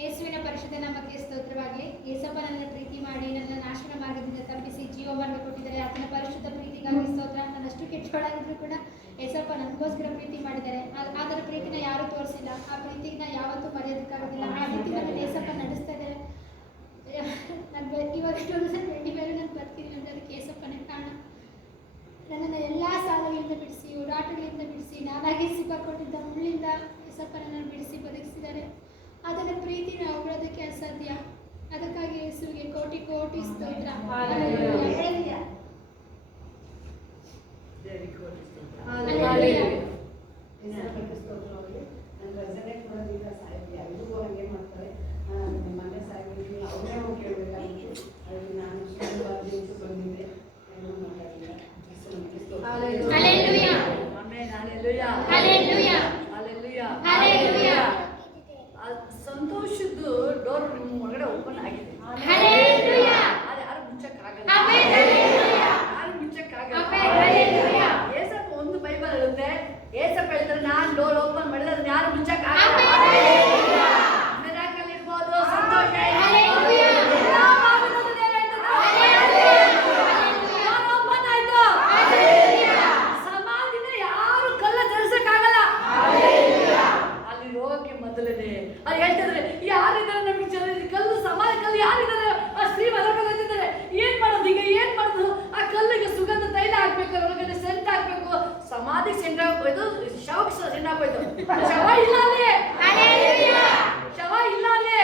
ಯೇಸುವಿನ ಪರಿಶುದ್ಧ ನಾಮಕ್ಕೆ ಸ್ತೋತ್ರವಾಗಲಿ. ಯೇಸಪ್ಪ ನನ್ನ ಪ್ರೀತಿ ಮಾಡಿ ನನ್ನ ನಾಶನ ಮಾರ್ಗದಿಂದ ತಪ್ಪಿಸಿ ಜೀವ ಮಾರ್ಗ ಕೊಟ್ಟಿದ್ದಾರೆ. ಆತನ ಪರಿಶುದ್ಧ ಪ್ರೀತಿಗಾಗಿ ಸ್ತೋತ್ರ. ನನ್ನಷ್ಟು ಕೆಟ್ಟವಳಾಗಿದ್ರು ಕೂಡ ಯೇಸಪ್ಪ ನನಗೋಸ್ಕರ ಪ್ರೀತಿ ಮಾಡಿದ್ದಾರೆ. ಅದರ ಪ್ರೀತಿನ ಯಾರೂ ತೋರಿಸಿಲ್ಲ. ಆ ಪ್ರೀತಿನ ಯಾವತ್ತೂ ಮರೆಯೋದಕ್ಕಾಗೋದಿಲ್ಲ. ಆ ರೀತಿ ನನ್ನ ಯೇಸಪ್ಪ ನಡೆಸ್ತಾ ಇದ್ದಾರೆ. ನಾನು ಇವಾಗ 2020 ಮೇಲೆ ನಾನು ಬರ್ತೀನಿ ಅಂದರೆ ಅದಕ್ಕೆ ಯೇಸಪ್ಪನೇ ಕಾರಣ. ನನ್ನನ್ನು ಎಲ್ಲ ಸಾಲಗಳಿಂದ ಬಿಡಿಸಿ, ಹೋರಾಟಗಳಿಂದ ಬಿಡಿಸಿ, ನಾನಾಗಿ ಸಿಕ್ಕಾಕೊಂಡಿದ್ದ ಮುಳ್ಳಿಂದ ಯೇಸಪ್ಪ ನನ್ನನ್ನು ಬಿಡಿಸಿ ಬದುಕಿಸಿದ್ದಾರೆ. ಅದರ ಪ್ರೀತಿನ ಹೊಗಳೋದಕ್ಕೆ ಅಸಾಧ್ಯ. ಅದಕ್ಕಾಗಿ ಯೇಸುವಿಗೆ ಕೋಟಿ ಕೋಟಿ ಸ್ತೋತ್ರ. ಸಂತೋಷದ್ದು ಡೋರ್ ನಿಮ್ಮ ಒಳಗಡೆ ಓಪನ್ ಆಗಿದೆ. ಯಾರು ಮುಚ್ಚಕ್ಕಾಗಲ್ಲ. ಏಸಪ್ಪ ಒಂದು ಬೈಬಲ್ ಹೇಳುತ್ತೆ, ಏಸಪ್ಪ ಹೇಳ್ತಾರೆ ನಾನು ಡೋರ್ ಓಪನ್ ಮಾಡಿದ್ರೆ ಅದನ್ನ ಯಾರು ಮುಚ್ಚಕ್ಕಾಗಲ್ಲ. ಇರ್ಬೋದು, ಸಂತೋಷ ಸಮಾಧಿನ ಯಾರು ಕಲ್ಲ ತರಿಸಕ್ಕಾಗಲ್ಲ. ಅಲ್ಲಿ ರೋಗಕ್ಕೆ ಮೊದಲನೇ ಅಲ್ಲಿ ಹೇಳ್ತಿದ್ರೆ ಯಾರಿದ್ದಾರೆ ನಮಗೆ ಕಲ್ಲು ಸಮಾಧಿ ಕಲ್ಲು ಯಾರಿದ್ದಾರೆ? ಆ ಸ್ತ್ರೀ ಮಲಗಿದ್ದಾರೆ. ಏನ್ ಮಾಡೋದು ಈಗ? ಏನ್ ಮಾಡೋದು? ಆ ಕಲ್ಲಿಗೆ ಸುಗಂಧ ತೈಲ ಹಾಕ್ಬೇಕು, ಒಳಗಡೆ ಸೆಂಟ್ ಹಾಕ್ಬೇಕು. ಸಮಾಧಿ ಸೆಂಟ್ ಹಾಕೋಯ್ತು, ಶವಕ್ಕೆ ಸೆಂಟ್ ಹಾಕೋಯ್ತು. ಶವ ಇಲ್ಲ ಅಲ್ಲಿ, ಶವ ಇಲ್ಲ ಅಲ್ಲಿ.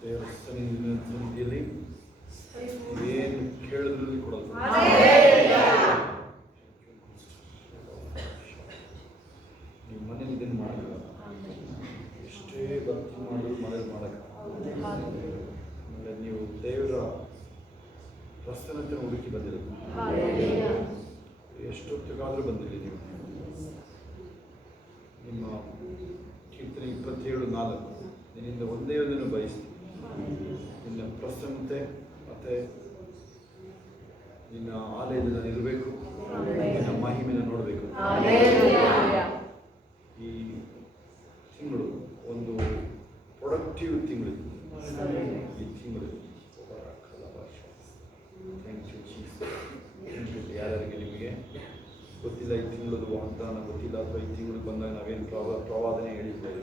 ದೇವರ ಸನ್ನಿಧಿಯಲ್ಲಿ ಏನು ಕೇಳಿದ್ರು ಕೊಡೋದು. ನೀವು ಮನೇಲಿ ಇದನ್ನು ಮಾಡಲ್ಲ, ಎಷ್ಟೇ ಭಕ್ತಿ ಮಾಡಿದ್ರು ಮನೇಲಿ ಮಾಡಕ್ಕೆ. ಆಮೇಲೆ ನೀವು ದೇವರ ಪ್ರಸನ್ನತೆ ಹುಡುಕಿ ಬಂದಿರೋದು, ಎಷ್ಟೊತ್ತಿಗಾದರೂ ಬಂದಿರಿ ನೀವು. ನಿಮ್ಮ ಕೀರ್ತನೆ 27:4 ನಿನ್ನಿಂದ ಒಂದೇ ಒಂದನ್ನು ಬಯಸ್ತೀನಿ, ನಿನ್ನ ಪ್ರಸನ್ನತೆ ಮತ್ತು ನಿನ್ನ ಆಲಯದಲ್ಲಿ ನಾನು ಇರಬೇಕು, ನಿನ್ನ ಮಹಿಮೆಯನ್ನು ನೋಡಬೇಕು. ಈ ತಿಂಗಳು ಒಂದು ಪ್ರೊಡಕ್ಟಿವ್ ತಿಂಗಳು, ಈ ತಿಂಗಳು ಯಾರ್ಯಾರಿಗೆ ನಿಮಗೆ ಗೊತ್ತಿಲ್ಲ, ಈ ತಿಂಗಳದು ವಾಗ್ದಾನ ಗೊತ್ತಿಲ್ಲ, ಅಥವಾ ಈ ತಿಂಗಳು ಬಂದಾಗ ನಾವೇನು ಪ್ರವಾದನೆ ಹೇಳಿದ್ದೇವೆ,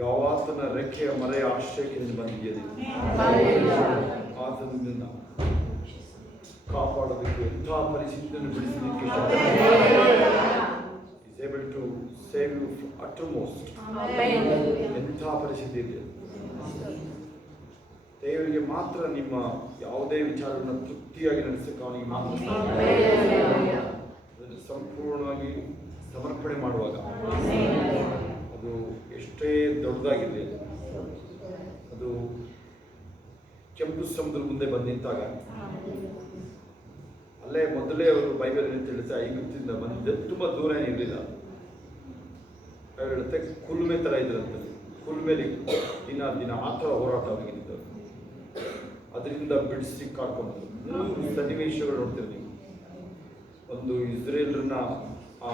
ಯಾವಾತನ ರೆಕ್ಕೆಯ ಮರೆಯ ಆಶ್ರಯಕ್ಕೆ ನೀನು ಬಂದಿದ್ದೀಯ, ಆತನನ್ನ ಕಾಪಾಡೋದಕ್ಕೆ ಎಂಥ ಪರಿಸ್ಥಿತಿಯನ್ನು ಬಿಡಿಸಲಿಕ್ಕೆ is able to save you from uttermost. ಎಂಥ ಪರಿಸ್ಥಿತಿ ಇದೆ, ದೇವರಿಗೆ ಮಾತ್ರ ನಿಮ್ಮ ಯಾವುದೇ ವಿಚಾರವನ್ನು ತೃಪ್ತಿಯಾಗಿ ನಡೆಸಕ್ಕೆ ಅವನಿಗೆ ಮಾತ್ರ ಅದನ್ನು ಸಂಪೂರ್ಣವಾಗಿ ಸಮರ್ಪಣೆ ಮಾಡುವಾಗ ಅದು ಎಷ್ಟೇ ದೊಡ್ಡದಾಗಿದೆ, ಅದು ಕೆಂಪು ಸಮುದ್ರ ಮುಂದೆ ಬಂದು ನಿಂತಾಗ ಅಲ್ಲೇ ಮೊದಲೇ ಅವರು ಬೈಬಲ್ ತಿಳಿಸಿ ಐಗುಪ್ತದಿಂದ ಬಂದಿದ್ದೆ, ತುಂಬ ದೂರ ಇರಲಿಲ್ಲ. ಹೇಳುತ್ತೆ ಕುಲ್ಮೆ ಥರ ಇದ್ರಂತೆ, ಕುಲ್ಮೇಲಿ ದಿನ ಆ ಥರ ಹೋರಾಟ ಅವರಿಗೆ ನಿಂತರು. ಅದರಿಂದ ಬಿಡಿಸಿ ಕಾಡ್ಕೊಂಡು 3 ಸನ್ನಿವೇಶಗಳು ನೋಡ್ತೀರಿ ನೀವು. ಒಂದು ಇಸ್ರೇಲ್ರನ್ನ ಆ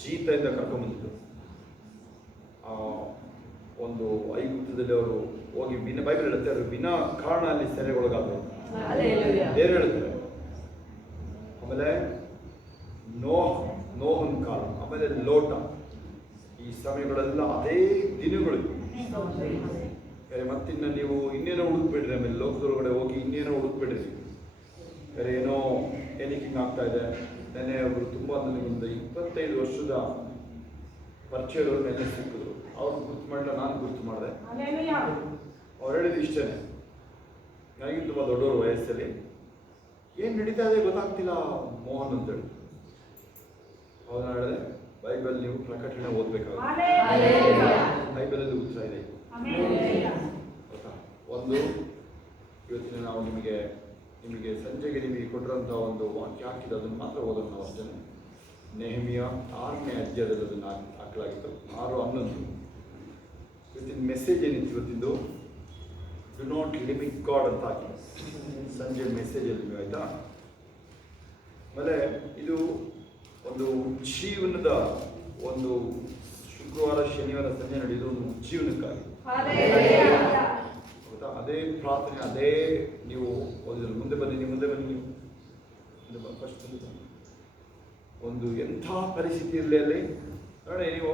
ಜೀತದಿಂದ ಕರ್ಕೊಂಡ್ಬಂದಿದ್ದು, ಒಂದು ಐಗುಪ್ತದಲ್ಲಿ ಅವರು ಹೋಗಿ ಬೈಬಲ್ ಹೇಳುತ್ತೆ ಅವರು ವಿನಾ ಕಾರಣ ಅಲ್ಲಿ ಸೆರೆಗೊಳಗಾದರು ಬೇರೆ ಹೇಳ್ತಾರೆ. ಆಮೇಲೆ ನೋಹನ್ ಕಾಲ, ಆಮೇಲೆ ಲೋಟ, ಈ ಸಮಯಗಳೆಲ್ಲ ಅದೇ ದಿನಗಳು. ಮತ್ತಿನ್ನ ನೀವು ಇನ್ನೇನೋ ಹುಡುಕ್ಬೇಡ್ರಿ, ಆಮೇಲೆ ಲೋಕದೊಳಗಡೆ ಹೋಗಿ ಇನ್ನೇನೋ ಹುಡುಕ್ಬೇಡ್ರಿ. ಬೇರೆ ಏನೋ ಏನಿಕಿಂಗ್ ಆಗ್ತಾ ಇದೆ. ನೆನ್ನೆ ಅವರು ತುಂಬ ನನಗೊಂದು 25 ವರ್ಷದ ಪರಿಚಯದವರು ನೆನ್ನೆ ಸಿಕ್ಕಿದ್ರು. ಅವ್ರು ಗುರ್ತು ಮಾಡಿಲ್ಲ, ನಾನು ಗುರ್ತು ಮಾಡಿದೆ. ಅವ್ರು ಹೇಳಿದ್ದು ಇಷ್ಟೇ, ನನಗೆ ತುಂಬ ದೊಡ್ಡವರು ವಯಸ್ಸಲ್ಲಿ ಏನು ನಡೀತಾ ಇದೆ ಗೊತ್ತಾಗ್ತಿಲ್ಲ ಮೋಹನ್ ಅಂತೇಳಿ. ಅವ್ರು ಹೇಳಿದೆ ಬೈಬಲ್ ನೀವು ಪ್ರಕಟಣೆ ಓದಬೇಕಾಗುತ್ತೆ, ಬೈಬಲಲ್ಲಿ ಉತ್ತರ ಇದೆ ಗೊತ್ತಾ. ಒಂದು ಇವತ್ತಿನ ನಾವು ನಿಮಗೆ ಸಂಜೆಗೆ ನಿಮಗೆ ಕೊಟ್ಟಿರೋಂಥ ಒಂದು ವಾಕ್ಯ ಹಾಕಿದ್ದು, ಅದನ್ನು ಮಾತ್ರ ಓದೋದು ನಾವು ಅಷ್ಟೇ. ನೆಹಮಿಯ 6ನೇ ಅಧ್ಯಾಯದಲ್ಲಿ ಅದನ್ನು ಹಾಕಲಾಗಿತ್ತು, 6:11. ಇವತ್ತಿನ ಮೆಸೇಜ್ ಏನಿತ್ತು ಇವತ್ತಿಂದು, ಡು ನಾಟ್ ಲಿಮಿಟ್ ಗಾಡ್ ಅಂತ ಹಾಕಿ ಸಂಜೆ ಮೆಸೇಜಲ್ಲಿ ನೀವು, ಆಯಿತಾ. ಆಮೇಲೆ ಇದು ಒಂದು ಜೀವನದ ಒಂದು ಶುಕ್ರವಾರ ಶನಿವಾರ ಸಂಜೆ ನಡೆಯೋದು ಒಂದು ಜೀವನಕ್ಕಾಗಿ, ಗೊತ್ತಾ. ಅದೇ ಪ್ರಾರ್ಥನೆ, ಅದೇ ನೀವು ಓದಿದ್ರು. ಮುಂದೆ ಬನ್ನಿ ನೀವು ಫಸ್ಟ್ ಒಂದು ಎಂಥ ಪರಿಸ್ಥಿತಿ ಇರಲಿ ಅಲ್ಲಿ ನೋಡಿ, ನೀವು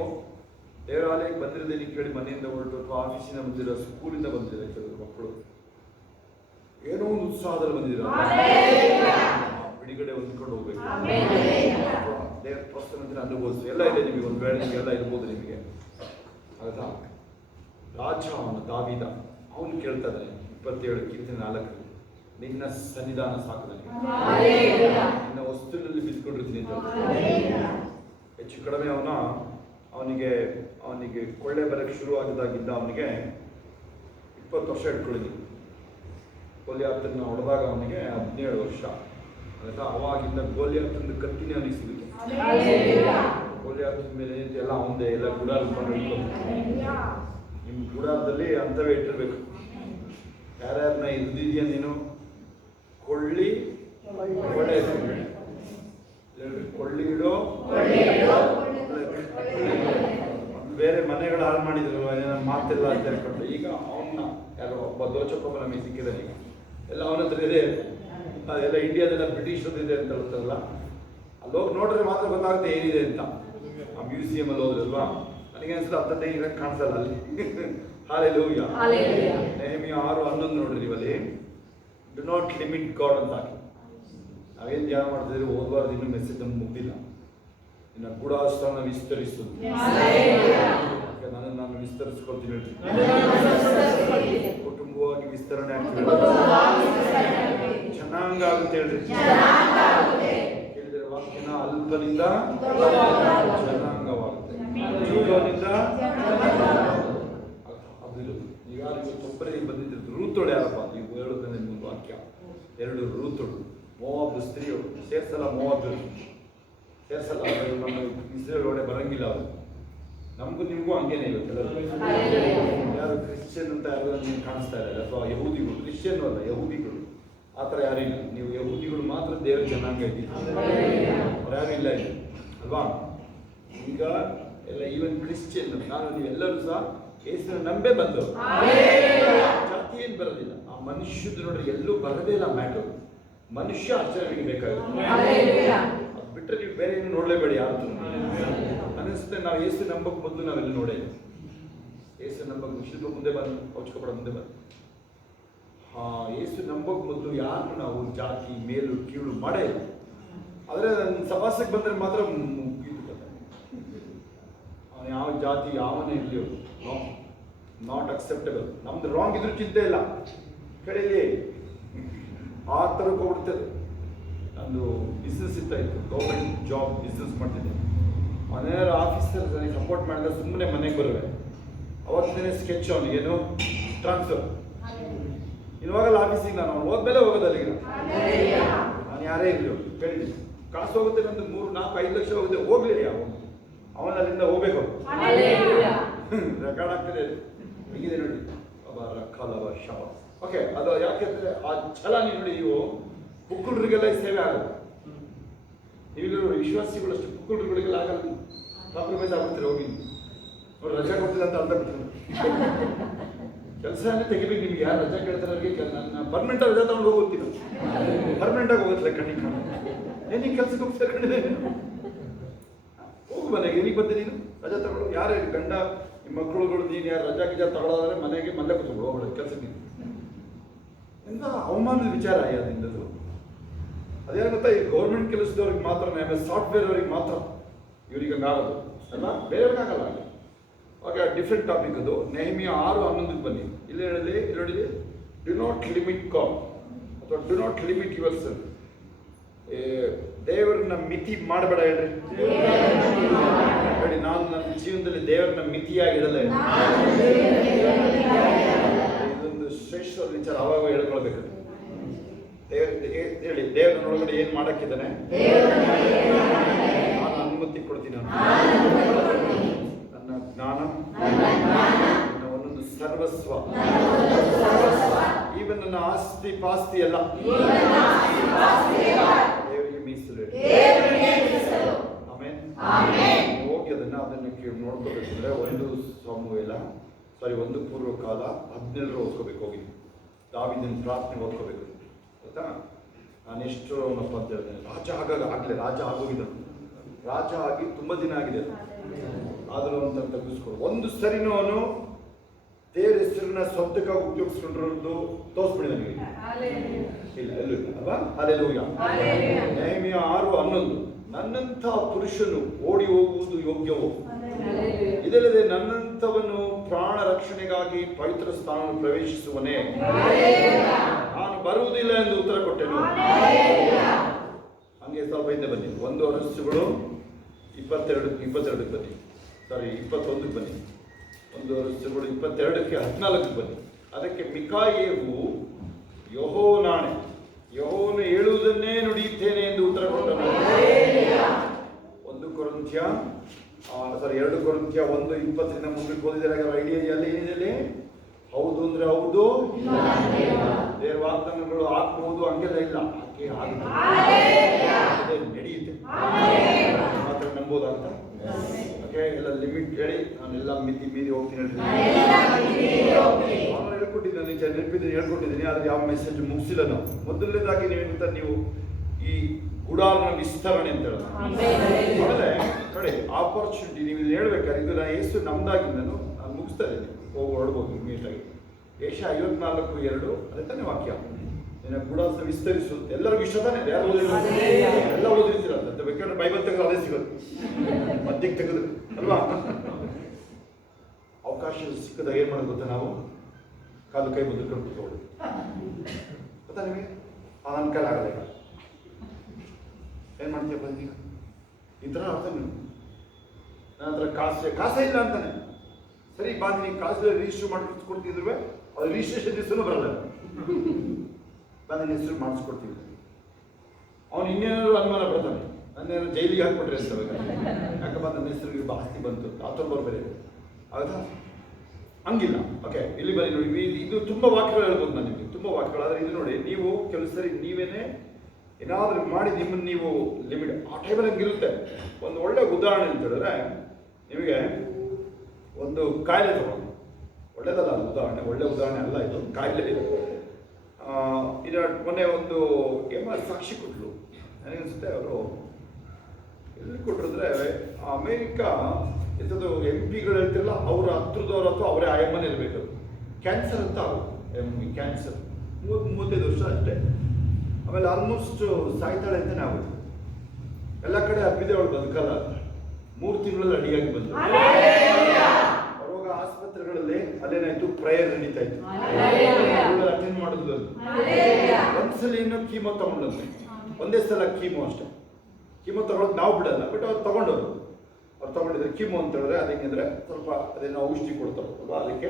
ದೇವಾಲಯಕ್ಕೆ ಬಂದಿರೋದೇ ನೀವು ಕೇಳಿ, ಮನೆಯಿಂದ ಹೊರಟು ಅಥವಾ ಆಫೀಸಿಂದ ಬಂದಿರೋ, ಸ್ಕೂಲಿಂದ ಬಂದಿದ್ದಾರೆ ಕೆಲವರು ಮಕ್ಕಳು, ಏನೋ ಒಂದು ಉತ್ಸಾಹದಲ್ಲಿ ಬಂದಿದ್ದೀರ, ಬಿಡುಗಡೆ ಹೊಂದ್ಕೊಂಡು ಹೋಗ್ಬೇಕು, ದೇವರ ಪ್ರಸನ್ನತೆ ಅನುಭವಿಸಿ. ಎಲ್ಲ ಇದೆ ನಿಮಗೆ, ಒಂದು ವೇಳೆ ನಿಮಗೆಲ್ಲ ಇರ್ಬೋದು ನಿಮಗೆ, ಆಯ್ತಾ. ರಾಜ ಅವನು ದಾವೀದ, ಅವನು ಕೇಳ್ತಾ ಇದ್ದಾನೆ 27:4, ನಿನ್ನ ಸನ್ನಿಧಾನ ಸಾಕು ನನಗೆ, ನಿನ್ನ ವಸ್ತುವಿನಲ್ಲಿ ಬಿದ್ದುಕೊಂಡಿರ್ತೀನಿ ಅಂತ. ಹೆಚ್ಚು ಕಡಿಮೆ ಅವನಿಗೆ ಕೊಳ್ಳೆ ಬರಕ್ಕೆ ಶುರು ಆಗಿದ್ದಾಗಿದ್ದ ಅವನಿಗೆ 20 ವರ್ಷ ಇಟ್ಕೊಂಡಿದ್ದೀನಿ. ಗೋಲಿಯಾತನ್ನ ಹೊಡೆದಾಗ ಅವನಿಗೆ 17 ವರ್ಷ, ಆಯ್ತಾ. ಅವಾಗಿಂದ ಗೋಲಿಯಾತನ ಕತ್ತಿನೇ ಅವನಿಗೆ ಸಿಗುತ್ತೆ. ಗೋಲಿಯಾತನ ಮೇಲೆ ಎಲ್ಲ ಅವನದೇ, ಎಲ್ಲ ಗುಡಾರ ನಿಮ್ಮ ಗುಡಾರದಲ್ಲಿ ಅಂಥವೇ ಇಟ್ಟಿರ್ಬೇಕು. ಯಾರ್ಯಾರನ್ನ ಇದ್ದಿದ್ಯಾ ನೀನು, ಕೊಳ್ಳಿ ಇಡೋ, ಬೇರೆ ಮನೆಗಳು ಹಾಳು ಮಾಡಿದ್ರು, ಏನಾದ್ರು ಮಾತಿಲ್ಲ ಅಂತ ಹೇಳ್ಕೊಂಡು. ಈಗ ಅವನ್ನ ಯಾರೋ ಒಬ್ಬ ದೋಚಕೊಬ್ಬ ನಮಗೆ ಸಿಕ್ಕಿದ್ದಾನೆ, ಈಗ ಎಲ್ಲ ಅವನ ಹತ್ರ ಇದೆ. ಅದೆಲ್ಲ ಇಂಡಿಯಾದೆಲ್ಲ ಬ್ರಿಟಿಷರದ್ದು ಇದೆ ಅಂತ ಹೇಳ್ತಾರಲ್ಲ, ಅಲ್ಲಿ ಹೋಗಿ ನೋಡಿದ್ರೆ ಮಾತ್ರ ಗೊತ್ತಾಗುತ್ತೆ ಏನಿದೆ ಅಂತ. ಆ ಮ್ಯೂಸಿಯಮಲ್ಲಿ ಹೋದ್ರಲ್ವಾ, ನನಗೆ ಅನ್ಸುತ್ತೆ ಅಂಥದ್ದೇ ಇರಕ್ಕೆ ಕಾಣಿಸಲ್ಲ ಅಲ್ಲಿ. ಹಾಲೆಲೂಯ. ನೆಹಮಿಯ 6:11 ನೋಡ್ರಿ ನೀವಲ್ಲಿ, ಡು ನಾಟ್ ಲಿಮಿಟ್ ಗಾಡ್ ಅಂತ ಹಾಕಿ. ನಾವೇನು ಧ್ಯಾನ ಮಾಡ್ತಿದ್ದೀವಿ, ಓದಬಾರ್ದು, ಇನ್ನೂ ಮೆಸೇಜ್ ನಮ್ಗೆ ಮುಗ್ದಿಲ್ಲ. ಇನ್ನು ಗೂಢಾಸ್ಥಾನ ವಿಸ್ತರಿಸುವುದು, ನಾನು ವಿಸ್ತರಿಸ ಮಾಡ್ಕೊಳ್ತೀನಿ ಹೇಳ್ರಿ. ಕುಟುಂಬವಾಗಿ ವಿಸ್ತರಣೆ ಆಗ್ತದೆ, ಜನಾಂಗ ಆಗುತ್ತೆ ಹೇಳ್ರಿ. ಕೇಳಿದರೆ ವಾಕ್ಯನ ಅಲ್ಪನಿಂದ ಜನಾಂಗವಾಗುತ್ತೆ, ಜೀವನಿಂದ ಈಗ ಒಬ್ಬರೇ ಬಂದಿದ್ದು ರೂತೋಳು ಯಾರಪ್ಪ? ನೀವು ಹೇಳೋದನ್ನೇ ಒಂದು ವಾಕ್ಯ, 2 ರೂತೋಳು, ಮೋವಾಬ್ ಸ್ತ್ರೀಯರು ಸೇರ್ಸಲ್ಲ, ಮೋವಾಬ್ ಸೇರ್ಸಲ್ಲ, ನಮ್ಮ ಇಸ್ರೇಲ್ ಒಳಗೆ ಬರಂಗಿಲ್ಲ ಅವರು. ನಮಗೂ ನಿಮಗೂ ಹಂಗೇನೆ ಇವತ್ತು ಯಾರು ಕ್ರಿಶ್ಚಿಯನ್ ಅಂತ ಯಾರು ನೀವು ಕಾಣಿಸ್ತಾ ಇಲ್ಲ, ಅಥವಾ ಯಹೂದಿಗಳು, ಕ್ರಿಶ್ಚಿಯನ್ ಅಲ್ಲ ಯಹೂದಿಗಳು, ಆ ಥರ ಯಾರಿಲ್ಲ. ನೀವು ಯಹೂದಿಗಳು ಮಾತ್ರ ದೇವರ ಜನಾಂಗ ಇದ್ದೀರಿ, ಅವ್ರು ಯಾರು ಇಲ್ಲ ಇಲ್ಲಿ ಅಲ್ವಾ? ಈಗ ಎಲ್ಲ ಈವನ್ ಕ್ರಿಶ್ಚಿಯನ್ ನಾನು ನೀವೆಲ್ಲರೂ ಸಹ ಯೇಸುವಿನ ನಂಬೇ ಬಂದವರು, ಜಾತಿ ಏನು ಬರೋದಿಲ್ಲ. ಆ ಮನುಷ್ಯದ್ದು ನೋಡ್ರಿ ಎಲ್ಲೂ ಬರೋದೇ ಇಲ್ಲ ಮ್ಯಾಟರ್, ಮನುಷ್ಯ ಆಚರಣೆಗೆ ಬೇಕಾಗುತ್ತೆ. ಅದು ಬಿಟ್ಟರೆ ನೀವು ಬೇರೆ ಏನು ನೋಡಲೇಬೇಡಿ ಯಾರು. ಅನಿಸುತ್ತೆ ನಾವು ಯೇಸು ನಂಬಕ್ಕೆ ಮೊದಲು ನಾವೆಲ್ಲ ನೋಡೇ ಯೇಸು ನಂಬಕ್ಕೆ ಶಿಲ್ಪ ಮುಂದೆ ಬಂದು ಔಚಕಪಡ ಮುಂದೆ ಬಂದು ಯೇಸು ನಂಬಕ್ಕೆ ಮೊದಲು ಯಾರು ನಾವು ಜಾತಿ ಮೇಲು ಕೀಳು ಮಾಡೇ ಇಲ್ಲ. ಆದರೆ ನನ್ನ ಸಭಾಸಕ್ಕೆ ಬಂದರೆ ಮಾತ್ರ ಯಾವ ಜಾತಿ ಯಾವನೇ ಇರಲಿ ನೋ, ನಾಟ್ ಅಕ್ಸೆಪ್ಟಬಲ್. ನಮ್ದು ರಾಂಗ್ ಇದ್ರೂ ಚಿಂತೆ ಇಲ್ಲ, ಕಡೆಯಲ್ಲಿ ಆ ಥರಕ್ಕೆ ಹೋಗ್ಬಿಡ್ತದೆ. ನಂದು ಬಿಸ್ನೆಸ್ ಇತ್ತು, ಗೌರ್ಮೆಂಟ್ ಜಾಬ್ ಬಿಸ್ನೆಸ್ ಮಾಡ್ತಿದ್ದೆ. ಮನೆಯವ್ರ ಆಫೀಸರ್ ನನಗೆ ಸಪೋರ್ಟ್ ಮಾಡಿದ್ರೆ ಸುಮ್ಮನೆ ಮನೆಗೆ ಬರುವೆ. ಅವತ್ತಿನೇ ಸ್ಕೆಚ್ ಅವನಿಗೇನು ಟ್ರಾನ್ಸ್ಫರ್, ಇನ್ವಾಗಲ್ಲ ಆಫೀಸಿಗೆ ನಾನು ಅವ್ನು ಹೋದ್ಮೇಲೆ ಹೋಗೋದಲ್ಲ. ಈಗ ನಾನು ಯಾರೇ ಇರಲಿ ಕೇಳಿದ್ದೀನಿ, ಕಾಸು ಹೋಗುತ್ತೆ, ನಂದು 3, 4, 5 ಲಕ್ಷ ಹೋಗುತ್ತೆ, ಹೋಗ್ಲಿ ಅವನ ಅಲ್ಲಿಂದ ಹೋಗ್ಬೇಕು. ರೆಕಾರ್ಡ್ ಆಗ್ತದೆ, ಹೀಗಿದೆ ನೋಡಿ ಶಾಬ. ಓಕೆ, ಅದು ಯಾಕೆಂದ್ರೆ ಆ ಛಲ ನೀವು ನೋಡಿ, ಇವು ಕುಕ್ಕುಳರಿಗೆಲ್ಲ ಸೇವೆ ಆಗೋದು. ನೀವಿರೋ ವಿಶ್ವಾಸಿಗಳಷ್ಟು ಕುಕ್ಕುಳರಿಗಳಿಗೆಲ್ಲ ಆಗಲ್ಲ. ಕಾಂಪ್ರಮೈಸ್ ಆಗ್ಬಿಡ್ತೀರಿ, ಹೋಗಿ ಅವ್ರು ರಜೆ ಕೊಡ್ತಿಲ್ಲ ಅಂತ ಅರ್ಥ ಬಿಡ್ತಾರೆ. ಕೆಲಸನೇ ತೆಗಿಬೇಕು ನಿಮ್ಗೆ, ಯಾರು ರಜೆ ಕೇಳ್ತಾರೆ ಅವ್ರಿಗೆ ನನ್ನ ಪರ್ಮನೆಂಟಾಗಿ ರಜೆ ತಗೊಂಡು ಹೋಗ್ತೀನಿ, ಪರ್ಮನೆಂಟಾಗಿ ಹೋಗುತ್ತೆ ಕಣ್ಣಿಗೆ. ಏನೀಗ ಕೆಲ್ಸಕ್ಕೆ ಹೋಗಿ ಸೇರ್ಕೊಂಡಿದೆ, ಹೋಗು ಮನೆಗೆ. ಏನಕ್ಕೆ ಬಂದೆ ನೀನು ರಜೆ ತಗೊಳ್ಳೋ? ಯಾರೇ ಗಂಡ ನಿಮ್ಮ ಮಕ್ಕಳುಗಳು ನೀನು ಯಾರು ರಜಾ ಗಿಜಾ ತಗೊಳ್ಳೋದ್ರೆ ಮನೆಗೆ ಮಲ್ಲೆ ಕೂತ್ಕೊಂಡು ಹೋಗ್ಬಿಡೋದು ಕೆಲಸಕ್ಕೆ. ಎಂತ ಅವಮಾನದ ವಿಚಾರ ಯಾವ್ದಿಂದದು? ಅದೇನು ಗೊತ್ತಾ, ಈ ಗೌರ್ಮೆಂಟ್ ಕೆಲಸದವ್ರಿಗೆ ಮಾತ್ರ, ಸಾಫ್ಟ್ವೇರ್ ಅವ್ರಿಗೆ ಮಾತ್ರ ಇವ್ರಿಗೆ ಹಂಗಾಗೋದು ಅಲ್ಲ, ಬೇರೆಯವ್ರಿಗಾಗಲ್ಲ. ಓಕೆ, ಡಿಫ್ರೆಂಟ್ ಟಾಪಿಕ್ ಅದು. ನೆಹೆಮಿಯ 6:11 ಬನ್ನಿ. ಇಲ್ಲಿ ಹೇಳಿದೆ, ಇಲ್ಲಿ ನೋಡಿದೆ, ಡು ನಾಟ್ ಲಿಮಿಟ್ ಗಾಡ್ ಅಥವಾ do not limit your self. ದೇವರನ್ನ ಮಿತಿ ಮಾಡಬೇಡ ಹೇಳ್ರಿ. ನೋಡಿ, ನಾನು ನನ್ನ ಜೀವನದಲ್ಲಿ ದೇವರನ್ನ ಮಿತಿಯಾಗಿಡಲ್ಲ. ಇದೊಂದು ಶ್ರೇಷ್ಠ ವಿಚಾರ, ಅವಾಗ ಹೇಳ್ಕೊಳ್ಬೇಕು. ಹೇಳಿ, ದೇವರನ್ನೊಳಗಡೆ ಏನ್ ಮಾಡಕ್ಕಿದ್ದಾನೆ ನಾನು ಅನುಮತಿ ಕೊಡ್ತೀನಿ. ನನ್ನ ಜ್ಞಾನ, ನನ್ನ ಒಂದೊಂದು ಸರ್ವಸ್ವ, ಈವನ್ ನನ್ನ ಆಸ್ತಿ ಪಾಸ್ತಿ ಎಲ್ಲ ದೇವರಿಗೆ ಮೀಸಲು. ಆಮೆನ್. ಹೋಗಿ ಅದನ್ನ ನೋಡ್ಕೋಬೇಕಂದ್ರೆ 1 ಪೂರ್ವಕಾಲ 17 ಓದ್ಕೋಬೇಕು. ಹೋಗಿ ದಾವೀದನ ಪ್ರಾರ್ಥನೆ ಓದ್ಕೋಬೇಕು. ಗೊತ್ತಾ, ನಾನು ಎಷ್ಟು ಅವನಪ್ಪ ಅಂತ ಹೇಳ್ತೇನೆ, ರಾಜ ಆಗೋಗಿದ್ದನು. ರಾಜ ಆಗಿ ತುಂಬ ದಿನ ಆಗಿದೆ, ಆದರೂ ಅಂತ ತೆಗೆಸ್ಕೊಡು. ಒಂದು ಸರಿನೂ ಅವನು ದೇವರ ಹೆಸರನ್ನ ಸ್ವಂತಕ್ಕಾಗಿ ಉಪಯೋಗಿಸ್ಕೊಂಡಿರೋದು ತೋರಿಸ್ಬಿಡಿ ನನಗೆ. ಇಲ್ಲ, ಎಲ್ಲೂ ಇಲ್ಲ ಅಲ್ವಾ? ಹಲ್ಲೆಲೂಯಾ. ನೆಹೆಮಿಯ 6:11 ನನ್ನಂಥ ಪುರುಷನು ಓಡಿ ಹೋಗುವುದು ಯೋಗ್ಯವೋ? ಇದಲ್ಲದೆ ನನ್ನಂಥವನು ಪ್ರಾಣ ರಕ್ಷಣೆಗಾಗಿ ಪವಿತ್ರ ಸ್ಥಾನವನ್ನು ಪ್ರವೇಶಿಸುವನೇ? ನಾನು ಬರುವುದಿಲ್ಲ ಎಂದು ಉತ್ತರ ಕೊಟ್ಟೆನು. ಹಂಗೆ ಸ್ವಲ್ಪ ಹಿಂದೆ ಬನ್ನಿ. 1 ವರ್ಷಗಳು 22ಕ್ಕೆ ಬನ್ನಿ. 21ಕ್ಕೆ ಬನ್ನಿ. 1 ವರ್ಷಗಳು 22ಕ್ಕೆ 14ಕ್ಕೆ ಬನ್ನಿ. ಅದಕ್ಕೆ ಮಿಕಾಯೇವು ಯೆಹೋವನಾಣೆ, ಯೆಹೋವನು ಹೇಳುವುದನ್ನೇ ನುಡಿಯುತ್ತೇನೆ ಎಂದು ಉತ್ತರ ಕೊಟ್ಟನು. 2 ಕೊರಿಂಥ್ಯ 1:20 ಮುಂದಕ್ಕೆ ಓದಿದರೆ ಐಡಿಯಾ ಅಲ್ಲಿ ಏನಿದೆ? ಹೌದು ಅಂದ್ರೆ ಹೌದು, ಬೇರೆ ವಾಗ್ದಾನಗಳು ಹಾಕ್ಬಹುದು, ಹಂಗೆಲ್ಲ ಇಲ್ಲ, ಹಾಗೆ ಆಗುತ್ತೆ, ನಡೆಯುತ್ತೆ ಮಾತ್ರ ನಂಬೋದಾಗ್ತ. ಓಕೆ, ಎಲ್ಲ ಲಿಮಿಟ್ ಹೇಳಿ, ನಾನೆಲ್ಲ ಮಿತಿ ಮೀರಿ ಹೋಗ್ತೀನಿ ಹೇಳ್ತೀನಿ. ನಾನು ಹೇಳ್ಕೊಟ್ಟಿದ್ದೀನಿ, ಹೇಳ್ಕೊಟ್ಟಿದ್ದೀನಿ, ಆದ್ರೆ ಯಾವ ಮೆಸೇಜ್ ಮುಗಿಸಿಲ್ಲ ನಾವು. ಮೊದಲನೇದಾಗಿ ನೀವು ಈ ಗುಡಾರನ ವಿಸ್ತರಣೆ ಅಂತ ಹೇಳೋದು. ಆಮೇಲೆ ನೋಡಿ, ಆಪರ್ಚುನಿಟಿ ನೀವು ಹೇಳ್ಬೇಕಾದ್ರೆ ಇದು ನಾನು ಯೇಸು ನಮ್ದಾಗಿಂದ ನಾನು ಮುಗಿಸ್ತಾ ಇದ್ದೀನಿ. ಹೊರಡ್ಬೋದು ಇಮಿಡಿಯೇಟಾಗಿ. ಏಷ್ಯಾ 54:2 ಅದೇ ತಾನೇ ವಾಕ್ಯ. ನಿನ್ನ ಗುಡಾರನ ವಿಸ್ತರಿಸು. ಎಲ್ಲರಿಗೂ ಇಷ್ಟ ತಾನೆ? ಯಾರು ಎಲ್ಲ ಓದಿರ್ತೀರಂತ. ಬೇಕಾದ್ರೆ ಬೈಬಲ್ ತೆಗೆದ್ರೆ ಅದೇ ಸಿಗೋದು, ಮಧ್ಯಕ್ಕೆ ತೆಗೆದು ಅಲ್ವಾ? ಅವಕಾಶ ಅವಕಾಶ ಸಿಕ್ಕದಾಗ ಏನು ಮಾಡೋದು ಗೊತ್ತಾ, ನಾವು ಕಾಲು ಕೈ ಮುದ್ದುಕೊಂಡು ಕೂತ್ಕೊಳ್ಳೋದು. ಗೊತ್ತಾ ನಿಮಗೆ? ನನ್ನ ಕೈಲಿ ಆಗಲ್ಲ, ಈಗ ಏನು ಮಾಡ್ತೀಯಪ್ಪ ಈಗ ಈ ಥರ ಅರ್ಥ. ನೀವು ನನ್ನ ಹತ್ರ ಕಾಸೇ ಇಲ್ಲ ಅಂತಾನೆ, ಸರಿ ಬಾ ನೀನು ಕಾಸು ರಿಜಿಸ್ಟರ್ ಮಾಡಿಸ್ಕೊಡ್ತಿದ್ರು, ಅದು ರಿಜಿಸ್ಟ್ರೇಷನ್ ಹೆಸರು ಬರಲ್ಲ, ನಾನು ನಿನ್ನ ಹೆಸರು ಮಾಡಿಸ್ಕೊಡ್ತೀನಿ. ಅವನು ಇನ್ನೇನಾದ್ರು ಅನುಮಾನ ಪಡ್ತಾನೆ, ನನ್ನೇನು ಜೈಲಿಗೆ ಹಾಕ್ಬಿಟ್ರೆ ಅಂತ. ಯಾಕಪ್ಪ ನನ್ನ ಹೆಸರಿಗೆ ಆಸ್ತಿ ಬಂತು, ಆತೊಬ್ಬರು ಬೇರೆ ಆಗುತ್ತಾ? ಹಂಗಿಲ್ಲ. ಓಕೆ, ಇಲ್ಲಿ ಬರೀ ನೋಡಿ, ಇದು ತುಂಬ ವಾಕ್ಯಗಳು ಹೇಳ್ಬೋದು ನಾನು ನಿಮಗೆ, ತುಂಬ ವಾಕ್ಯಗಳು. ಆದರೆ ಇದು ನೋಡಿ, ನೀವು ಕೆಲವು ಸರಿ ನೀವೇನೇ ಏನಾದರೂ ಮಾಡಿ ನಿಮ್ಮನ್ನು ನೀವು ಲಿಮಿಟ್ ಆ ಟೈಮಲ್ಲಿ ಹಂಗಿರುತ್ತೆ. ಒಂದು ಒಳ್ಳೆ ಉದಾಹರಣೆ ಅಂತ ಹೇಳಿದ್ರೆ, ನಿಮಗೆ ಒಂದು ಕಾಯಿಲೆ ತಗೊಂಡು, ಒಳ್ಳೇದಲ್ಲ ಅದು ಉದಾಹರಣೆ, ಒಳ್ಳೆ ಉದಾಹರಣೆ ಅಲ್ಲ ಇದು, ಕಾಯಿಲೆ. ಇದು ಮೊನ್ನೆ ಒಂದು ಸಾಕ್ಷಿ ಕೊಟ್ಟರು, ನನಗನ್ಸುತ್ತೆ ಅವರು ಎಲ್ಲಿ ಕೊಟ್ಟರು ಅಂದರೆ ಅಮೇರಿಕಾ ಎಂಥದ್ದು MP ಗಳು ಹೇಳ್ತಿರಲ್ಲ, ಅವರ ಹತ್ರದವ್ರು ಅಥವಾ ಅವರೇ ಆಯಮ್ಮನೇ ಇರಬೇಕು. ಕ್ಯಾನ್ಸರ್ ಅಂತ ಅವರು ಕ್ಯಾನ್ಸರ್ 30-35 ವರ್ಷ ಅಷ್ಟೇ. ಆಮೇಲೆ ಆಲ್ಮೋಸ್ಟ್ ಸಾಯ್ತಾಳೆ ಅಂತಲೇ ಆಗುತ್ತೆ. ಎಲ್ಲ ಕಡೆ ಹಬ್ಬಿದೆ ಅವಳು ಬದುಕಲ್ಲ ಅಂತ. 3 ತಿಂಗಳಲ್ಲಿ ಅಡಿಯಾಗಿ ಬಂದರು. ಅವಾಗ ಆಸ್ಪತ್ರೆಗಳಲ್ಲಿ ಅಲ್ಲೇನಾಯ್ತು, ಪ್ರೇಯರ್ ನಡೀತಾ ಇತ್ತು, ಅಟೆಂಡ್ ಮಾಡಿದ್ರು. ಒಂದ್ಸಲ ಏನೋ ಕೀಮೋ ತಗೊಂಡಂತೆ, ಒಂದೇ ಸಲ ಕೀಮೋ ಅಷ್ಟೇ. ಕೀಮೋ ತಗೊಳ್ಳೋದು ನಾವು ಬಿಡಲ್ಲ, ಬಟ್ ಅವ್ರು ತಗೊಂಡೋರು. ಅವ್ರು ತಗೊಂಡಿದ್ರೆ ಕೀಮೋ ಅಂತ ಹೇಳಿದ್ರೆ ಅದೇನೆಂದರೆ ಸ್ವಲ್ಪ ಅದೇನೋ ಔಷಧಿ ಕೊಡ್ತಾರಲ್ವಾ, ಅದಕ್ಕೆ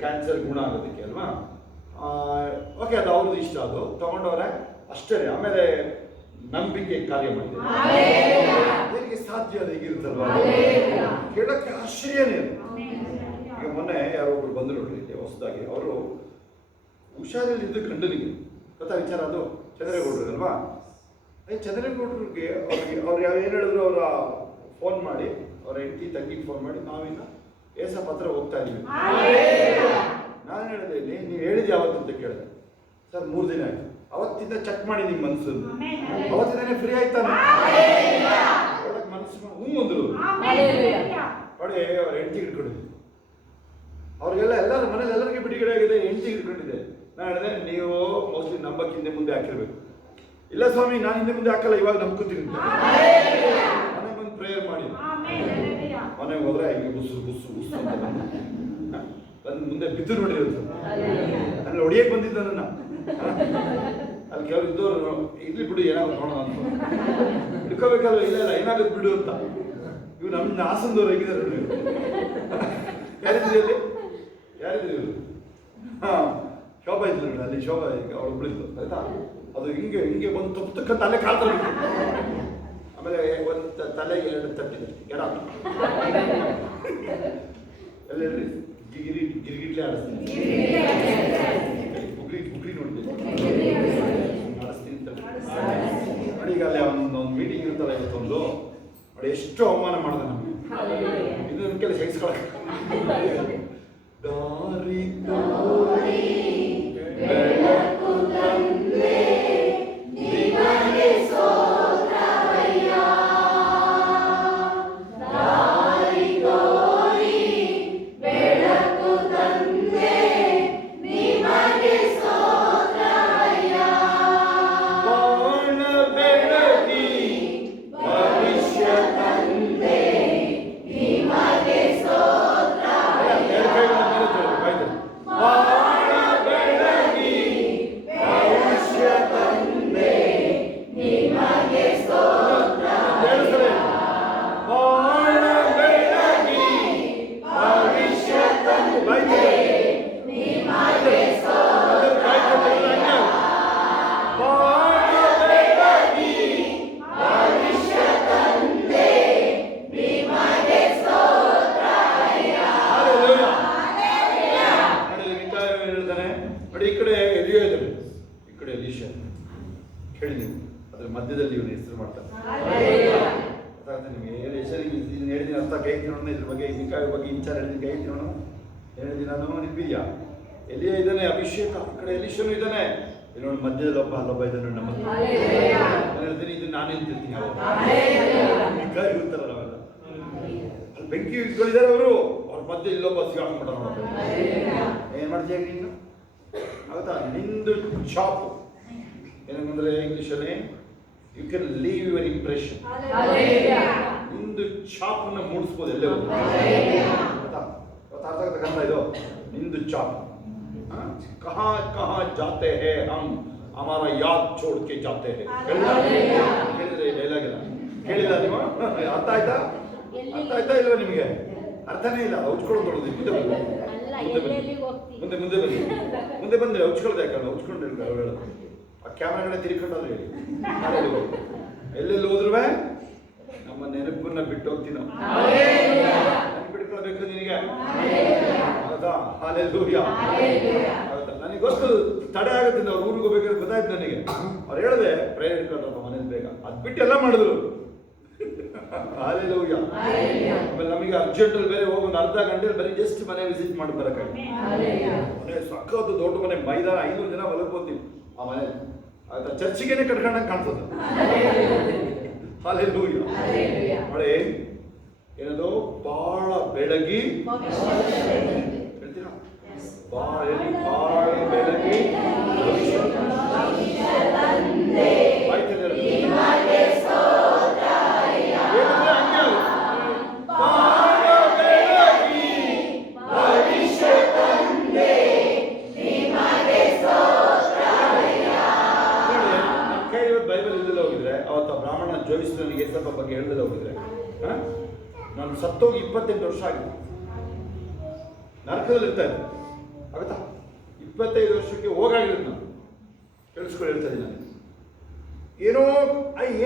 ಕ್ಯಾನ್ಸರ್ ಗುಣ ಆಗೋದಕ್ಕೆ ಅಲ್ವಾ. ಓಕೆ, ಅದು ಅವ್ರದ್ದು ಇಷ್ಟ, ಅದು ತಗೊಂಡವ್ರೆ ಅಷ್ಟೇ. ಆಮೇಲೆ ನಂಬಿಕೆ ಕಾರ್ಯ ಮಾಡಿದೆ. ಹೇಗೆ ಸಾಧ್ಯ ಅದು ಹೇಗಿರುತ್ತಲ್ವ, ಕೇಳಕ್ಕೆ ಆಶ್ಚರ್ಯನೇ. ಈಗ ಮೊನ್ನೆ ಯಾರೋ ಒಬ್ರು ಬಂದರು ನೋಡ್ರಿ ಇಲ್ಲಿ ಹೊಸದಾಗಿ, ಅವರು ಹುಷಾರಿಲ್ಲಿದ್ದು ಗಂಡನಿಗೆ ಗೊತ್ತಾ ವಿಚಾರ, ಅದು ಚಂದ್ರೇಗೌಡರು ಅಲ್ವಾ. ಚಂದ್ರೇಗೌಡರಿಗೆ ಅವ್ರು ಏನು ಹೇಳಿದ್ರು, ಅವರ ಫೋನ್ ಮಾಡಿ ಅವ್ರ ಹೆಂಡತಿ ತಂಗಿಗೆ ಫೋನ್ ಮಾಡಿ, ನಾವಿನ್ನ ಏಸಪ್ಪ ಹತ್ರ ಹೋಗ್ತಾ ಇದ್ವಿ. ನಾನು ಹೇಳಿದೆ, ನೀವು ಹೇಳಿದ್ದು ಯಾವತ್ತು ಅಂತ ಕೇಳಿದೆ. ಸರ್ 3 ದಿನ ಆಯ್ತು. ಅವತ್ತಿಂದ ಚೆಕ್ ಮಾಡಿ ನಿಮ್ಮ ಮನಸ್ಸು, ಅವತ್ತಿಂದನೇ ಫ್ರೀ ಆಯ್ತಾನೆ ಮನಸ್ಸು. ಅಂದ್ರು ನೋಡಿ, ಅವ್ರ ಹೆಂಡತಿ ಹಿಡ್ಕೊಂಡಿದ್ದೆ. ಅವ್ರಿಗೆಲ್ಲ ಎಲ್ಲರೂ ಮನೇಲಿ ಎಲ್ಲರಿಗೆ ಬಿಡುಗಡೆ ಆಗಿದೆ, ಹೆಂಡತಿ ಹಿಡ್ಕೊಂಡಿದೆ. ನಾನು ಹೇಳಿದೆ, ನೀವು ಮೋಸ್ಟ್ಲಿ ನಂಬಕ್ಕೆ ಹಿಂದೆ ಮುಂದೆ ಹಾಕಿರ್ಬೇಕು. ಇಲ್ಲ ಸ್ವಾಮಿ, ನಾನು ಹಿಂದೆ ಮುಂದೆ ಹಾಕಲ್ಲ, ಇವಾಗ ನಂಬ್ಕೊತೀನಿ. ಮನೆಗೆ ಬಂದು ಪ್ರೇಯರ್ ಮಾಡಿ, ಮನೆಗೆ ಹೋದ್ರೆ ಹಿಂಗೆ ಬುಸ್ಸು ಬುಸ್ಸು ಬುಸ್ಸು ಅಂತ ಬಂದು ಮುಂದೆ ಬಿದ್ದು ನೋಡಿರೋದು. ಅಲ್ಲಿ ಹೊಡಿಯಕ್ಕೆ ಬಂದಿದ್ದ ನನ್ನ, ಅಲ್ಲಿ ಕೆಲವರು ಇದ್ದವರು ಇಲ್ಲಿ ಬಿಡು ಏನಾದ್ರು ನೋಡೋಣ ಅಂತ ಹಿಡ್ಕೋಬೇಕಲ್ವ. ಇಲ್ಲ ಇಲ್ಲ ಏನಾಗುತ್ತೆ ಬಿಡು ಅಂತ. ಇವು ನಮ್ಮ ಹಾಸನದವ್ರು ಹೇಗಿದ್ದಾರೆ ನೋಡಿ. ಯಾರಿದ್ರಿ ಅಲ್ಲಿ, ಯಾರಿದ್ರಿ ಇವರು? ಹಾಂ, ಶೋಭಾ ಇದ್ರು ನೋಡಿ ಅಲ್ಲಿ, ಶೋಭಾ ಅವಳೊಬ್ಳಿದ್ದು ಆಯ್ತಾ. ಅದು ಹಿಂಗೆ ಹಿಂಗೆ ಒಂದು ತಪ್ಪತಕ್ಕಂತ ಅಲ್ಲೇ ಕಾಲ್ತಾರೆ. ಆಮೇಲೆ ಒಂದು ತಲೆಗೆ 2 ತಟ್ಟಿದೆ ಎಡ ಎಲ್ಲ ಹೇಳ್ರಿ, ಗಿರಿಗಿಟ್ಲೆ ಆಡಿಸ್ತೀನಿ, ಬುಗ್ರಿ ನೋಡ್ತೀನಿ ಆಡಿಸ್ತೀನಿ ಅಂತ ನೋಡಿ. ಈಗ ಅಲ್ಲಿ ಒಂದು ಮೀಟಿಂಗ್ ಇರುತ್ತಲ್ಲ ಇವತ್ತೊಂದು ನೋಡಿ, ಎಷ್ಟು ಅವಮಾನ ಮಾಡಿದೆ ನಮಗೆ. ಇದು ನನ್ನ ಕೆಲ ಸಹಿಸ್ಕೊಳಕ್ಕೆ ದಾರಿ ತೋರಿ ಬೆಳಕು ತಂದೆ ನಿಮಗೆ ಸ್ತೋತ್ರವಯ್ಯ, ದಾರಿ ತೋರಿ ಬೆಳಕು ತಂದೆ ನಿಮಗೆ ಸ್ತೋತ್ರವಯ್ಯ, ಬಾಳ ಬೆಳಗಿ ಭವಿಷ್ಯ ತಂದೆ ನಿಮಗೆ ಸ್ತೋತ್ರವಯ್ಯ, ಬಾಳ ಬೆಳಗಿ ಭವಿಷ್ಯ ತಂದೆ ನಿಮಗೆ ಸ್ತೋತ್ರವಯ್ಯ, ಬಾಳ ಬೆಳಗಿ ಭವಿಷ್ಯ ತಂದೆ ನಿಮಗೆ ಸ್ತೋತ್ರವಯ್ಯ, ಬಾಳ ಬೆಳಗಿ ಭವಿಷ್ಯ ತಂದೆ ನಿಮಗೆ ಸ್ತೋತ್ರವಯ್ಯ. ಹೇಳ್ತಾನೆ ನೋಡಿ, ಈ ಕಡೆ ಎಲಿಯೋ ಇದ್ದಾನೆ, ಈ ಕಡೆ ಎಲೀಷಾ. ಕೇಳಿ ನೀವು ಅದ್ರ ಮಧ್ಯದಲ್ಲಿ ಇವನು ಹೆಸರು ಮಾಡ್ತಾನೆ. ನಿಮಗೆ ಎಲೀಷನಿಗೆ ಇದನ್ನ ಹೇಳಿದ್ದೀನಿ ಅರ್ಥ, ಕೈ ನೋಡೋಣ ಇದ್ರ ಬಗ್ಗೆ, ಮಿಕಾಯ ಬಗ್ಗೆ ಇಂಚಾರ ಹೇಳಿದ್ದೀನಿ, ಕೈ ನೋಡೋಣ ಹೇಳಿದ್ದೀನಿ ನಾನು. ನಿಂಬಿದ್ಯಾ ಎಲಿಯ ಇದ್ದಾನೆ, ಅಭಿಷೇಕ ಈ ಕಡೆ ಎಲೀಷನು ಇದ್ದಾನೆ. ಇಲ್ಲಿ ನೋಡಿ ಮಧ್ಯದಲ್ಲಿ ಅಲ್ಲೊಬ್ಬ ಇದ್ದಾನೆ ನಮ್ಮ. ನಾನು ಹೇಳ್ತೀನಿ, ಇದು ನಾನೇ ಅಂತಿರ್ತೀನಿ ಮಿಕಾಯ ಇರ್ತಾರ ನಾವೆಲ್ಲ. ಅಲ್ಲಿ ಬೆಂಕಿ ಇಟ್ಕೊಂಡಿದ್ದಾರೆ ಅವರು, ಅವ್ರ ಮಧ್ಯೆ ಇಲ್ಲೊಬ್ಬ ಸಿಗಾಕೊಂಡ್ಬಿಟ್ಟ ನೋಡೋದು. ಏನು ಮಾಡ್ತೀಯ ನೀನು ಆಗುತ್ತಾ? ನಿಂದು ಚಾಪ್ ಏನಂದ್ರೆ ಇಂಗ್ಲೀಷಲ್ಲಿ you can leave your impression. ನಿಂದು ಚಾಪನ್ನು ಮೂಡಿಸ್ಬೋದು ಎಲ್ಲೇ ಗೊತ್ತಾ. ಅರ್ಥ ಆಗುತ್ತೆ ಕನ್ನಡ ಇದು? ನಿಂದು ಚಾಪ್ ಕಹಾ ಕಹಾ ಜಾತೆ ಹೇ ಹಮ್ ಹಮಾರ ಯಾದ್ ಚೋಡ್ ಕೆ ಜಾತೆ ಹೇ. ಕೇಳಿದ್ರೆ ಡೈಲಾಗ್ ಇಲ್ಲ, ಕೇಳಿಲ್ಲ ನೀವು? ಅರ್ಥ ಆಯ್ತಾ? ಅರ್ಥ ಆಯ್ತಾ ಇಲ್ವಾ ನಿಮಗೆ? ಅರ್ಥನೇ ಇಲ್ಲ. ಹೌಚ್ಕೊಳ್ಳೋದು ಮುಂದೆ ಬನ್ನಿ, ಮುಂದೆ ಮುಂದೆ ಬನ್ನಿ, ಮುಂದೆ ಬಂದ್ರೆ ಹೌಚ್ಕೊಳ್ಳೋದು ಯಾಕಂದ್ರೆ ಹೌಚ್ಕೊಂಡು ಹೇಳೋದು. ಆ ಕ್ಯಾಮ್ರಾಗಡೆ ತಿರ್ಕೊಂಡಾದ್ರೆ ಹೇಳಿ. ಎಲ್ಲೆಲ್ಲಿ ಹೋದ್ರೂ ನಮ್ಮ ನೆನಪನ್ನ ಬಿಟ್ಟು ಹೋಗ್ತೀವಿ ನಾವು. ಬಿಟ್ಕೊಳ್ಬೇಕು ನಿನಗೆ, ಹೌದಾ? ಹಾಲೆಲೂಯಾ. ಹೌದಾ? ನನಗೆ ಗೊತ್ತು ತಡೆ ಆಗುತ್ತೆ, ಅವ್ರು ಊರಿಗೆ ಹೋಗ್ಬೇಕಾದ್ರೆ ಗೊತ್ತಾಯ್ತು ನನಗೆ. ಅವ್ರು ಹೇಳಿದೆ ಪ್ರೇಯರ್ ಇಟ್ಕೊಂಡ್ರಪ್ಪ ಮನೇಲಿ ಬೇಗ, ಅದ್ ಬಿಟ್ಟು ಎಲ್ಲ ಮಾಡಿದ್ರು. ಹಾಲೆಲೂಯಾ. ಆಮೇಲೆ ನಮಗೆ ಅರ್ಜೆಂಟಲ್ಲಿ ಬೇರೆ ಹೋಗಿ ಒಂದು ಅರ್ಧ ಗಂಟೆಯಲ್ಲಿ ಬರೀ ಜಸ್ಟ್ ಮನೆ ವಿಸಿಟ್ ಮಾಡಿ ಬರಕ್ಕಾಗಿ. ಮನೆ ಸಕ್ಕತ್ತು ದೊಡ್ಡ ಮನೆ, ಮೈದಾನ 500 ಜನ ಮಲಗ್ಬೋತೀವಿ ಆ ಮನೆ. ಆಯ್ತಾ? ಚರ್ಚಿಗೆನೆ ಕಟ್ಕೊಂಡಂಗೆ ಕಾಣ್ತದೆ. ಹಾಲೆಲೂಯಾ. ನೋಡಿ ಏನದು ಬಾಳ ಬೆಳಗಿ ಹೇಳ್ತೀರಾ? ಬಾಳ ಬೆಳಗಿ ಬೈಬಲ್ ಇಲ್ದಲ್ಲ ಹೋಗಿದ್ರೆ, ಅವತ್ತು ಬ್ರಾಹ್ಮಣ ಜೋಯಿಸ್ ನನಗೆ ಏಸಪ್ಪ ಬಗ್ಗೆ ಹೇಳ್ದಲ್ಲ ಹೋಗಿದ್ರೆ, ನಾನು ಸತ್ತೋಗಿ 28 ವರ್ಷ ಆಗಿದೆ, ನರಕದಲ್ಲಿ ಇರ್ತಾ ಇದ್ದೆ. ಆಗುತ್ತಾ? 25 ವರ್ಷಕ್ಕೆ ಹೋಗಾಗಿರೋದು ನಾನು ಕೇಳಿಸ್ಕೊಂಡು ಹೇಳ್ತಾ ಇದ್ದೀನಿ. ನಾನು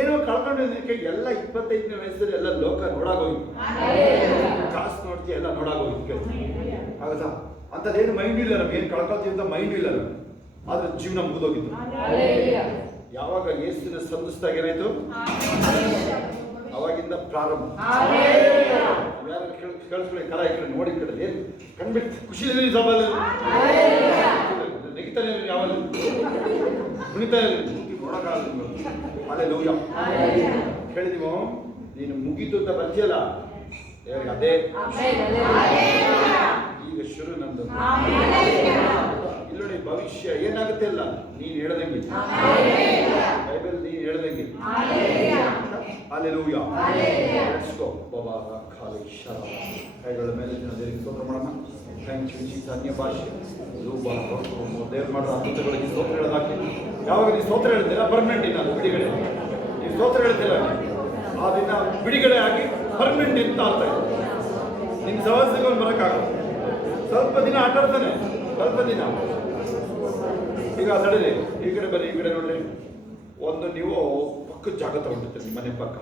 ಏನೋ ಕಳ್ಕೊಂಡಿದ್ದಕ್ಕೆ ಎಲ್ಲ 25ನೇ ವಯಸ್ಸಲ್ಲಿ ಎಲ್ಲ ಲೋಕ ನೋಡಾಗೋಗಿ, ಕಾಸು ನೋಡ್ತೀವಿ, ಎಲ್ಲ ನೋಡಾಗೋಗಿ. ಆಗುತ್ತಾ? ಅಂಥದ್ದೇನು ಮೈಂಡ್ ಇಲ್ಲ ನಮ್ಗೆ, ಏನು ಕಳ್ಕೊಳ್ತೀವಿ ಅಂತ ಮೈಂಡ್ ಇಲ್ಲ ನಮ್ಗೆ. ಆದ್ರೆ ಜೀವನ ಮುಗಿದೋಗಿತ್ತು. ಯಾವಾಗ ಯೇಸುವಿನ ಸಂಧಿಸಿದಾಗ ಏನಾಯ್ತು? ಅವಾಗಿಂದ ಪ್ರಾರಂಭ. ಯಾರು ಕೇಳಿಸ್ಕೊಳ್ಳಿ, ಕರ ಈ ಕಡೆ ನೋಡಿ, ಕಡೆ ಏನು ಕಂಡ್ಬಿಟ್ಟು ಖುಷಿ ಸಭಾಲ ನೆಗಿತಾನೆ ಯಾವಾಗ ಕುಣಿತಾ ನೋಡೋಕ್ಕಾಗಲ್ಲ. ಹಾಲೆಲೂಯಾ. ಹೇಳಿದೀವೋ ನೀನು ಮುಗೀತು ಅಂತ ಬರ್ತೀಯಲ್ಲ, ಅದೇ ಈಗ ಶುರು ನಂದು. ಇಲ್ಲೋಡಿ ಭವಿಷ್ಯ ಏನಾಗುತ್ತೆ ಅಲ್ಲ ನೀನು ಹೇಳ್ದಂಗೆ, ಬೈಬಲ್ ನೀನು ಹೇಳ್ದಂಗೆ. ಹಾಲೆಲೂಯಾ. Let's go. ಬಾಬಾ ಖಾಲಿ ಶರ ಕೈಗಳ ಮೇಲೆ ದೇವರಿಗೆ ಸ್ತೋತ್ರ ಮಾಡೋಣ. Thank you Jesus. ಅನ್ಯ ಭಾಷೆ ದೇವ್ರು ಮಾಡೋ ಅದ್ಭುತಗಳಿಗೆ ಸ್ತೋತ್ರ ಹೇಳೋದಾಕಿ. ಯಾವಾಗ ನೀವು ಸ್ತೋತ್ರ ಹೇಳ್ತೀರಾ ಪರ್ಮನೆಂಟ್ ಇಲ್ಲ ಬಿಡುಗಡೆ. ನೀವು ಸ್ತೋತ್ರ ಹೇಳ್ತೀರ ಆ ದಿನ ಬಿಡುಗಡೆ ಆಗಿ ಪರ್ಮನೆಂಟ್ ಅಂತ ಅರ್ಥ ಇದೆ. ನಿನ್ನ ಸಹವಾಸಕ್ಕೆ ಬರೋಕ್ಕಾಗಲ್ಲ. ಸ್ವಲ್ಪ ದಿನ ಆಟ ಆಡ್ತಾನೆ, ಸ್ವಲ್ಪ ದಿನ. ಈಗ ತಡೀಲಿ, ಈ ಕಡೆ ಬನ್ನಿ, ಈ ಕಡೆ ನೋಡ್ರಿ. ಒಂದು ನೀವು ಪಕ್ಕದ ಜಾಗ ತಗೊಂಡಿರ್ತೀರಿ ನಿಮ್ಮ ಮನೆ ಪಕ್ಕ.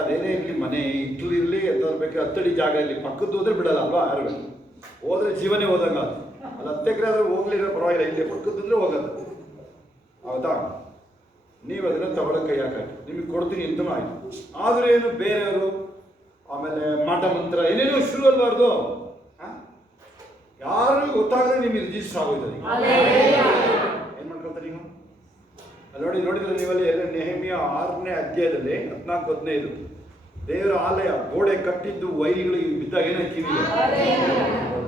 ಅದೇನೇ ಇರಲಿ, ಮನೆ ಇಟ್ಲು ಇರಲಿ, ಎಂತ ಬೇಕು 10 ಅಡಿ ಜಾಗ ಇರಲಿ, ಪಕ್ಕದ್ದು ಹೋದ್ರೆ ಬಿಡಲ್ಲ ಅಲ್ವಾ? ಯಾರು ಹೋದ್ರೆ ಜೀವನೇ ಹೋದಂಗ. ಅಲ್ಲಿ 10 ಎಕರೆ ಆದ್ರೆ ಹೋಗ್ಲಿಲ್ಲ ಪರವಾಗಿಲ್ಲ, ಇಲ್ಲಿ ಪಕ್ಕದಂದ್ರೆ ಹೋಗೋದು. ಹೌದಾ? ನೀವು ಅದನ್ನ ತಗೊಳ್ಳೋ ಕೈ ಹಾಕಿ ನಿಮಗೆ ಕೊಡ್ತೀನಿ ಅಂತನೂ ಆಯ್ತು. ಆದ್ರೆ ಏನು ಬೇರೆಯವರು ಆಮೇಲೆ ಮಾಟ ಮಂತ್ರ ಏನೇನೋ ಶುರು ಅಲ್ಬಾರ್ದು. ಯಾರು ಗೊತ್ತಾಗದೆ ನಿಮಗೆ ರಿಜಿಸ್ಟರ್ ಆಗೋಯ್ತದೆ. ಏನ್ ಮಾಡ್ಕೊಳ್ತಾರೆ ನೀವು? ಅಲ್ಲಿ ನೋಡಿದ್ರೆ ನೀವಲ್ಲಿ ನೆಹೆಮಿಯ 6ನೇ ಅಧ್ಯಾಯದಲ್ಲಿ 14-15 ದೇವರ ಆಲಯ ಗೋಡೆ ಕಟ್ಟಿದ್ದು ವೈರಿಗಳಿಗೆ ಬಿದ್ದಾಗ ಏನಾಯ್ತು?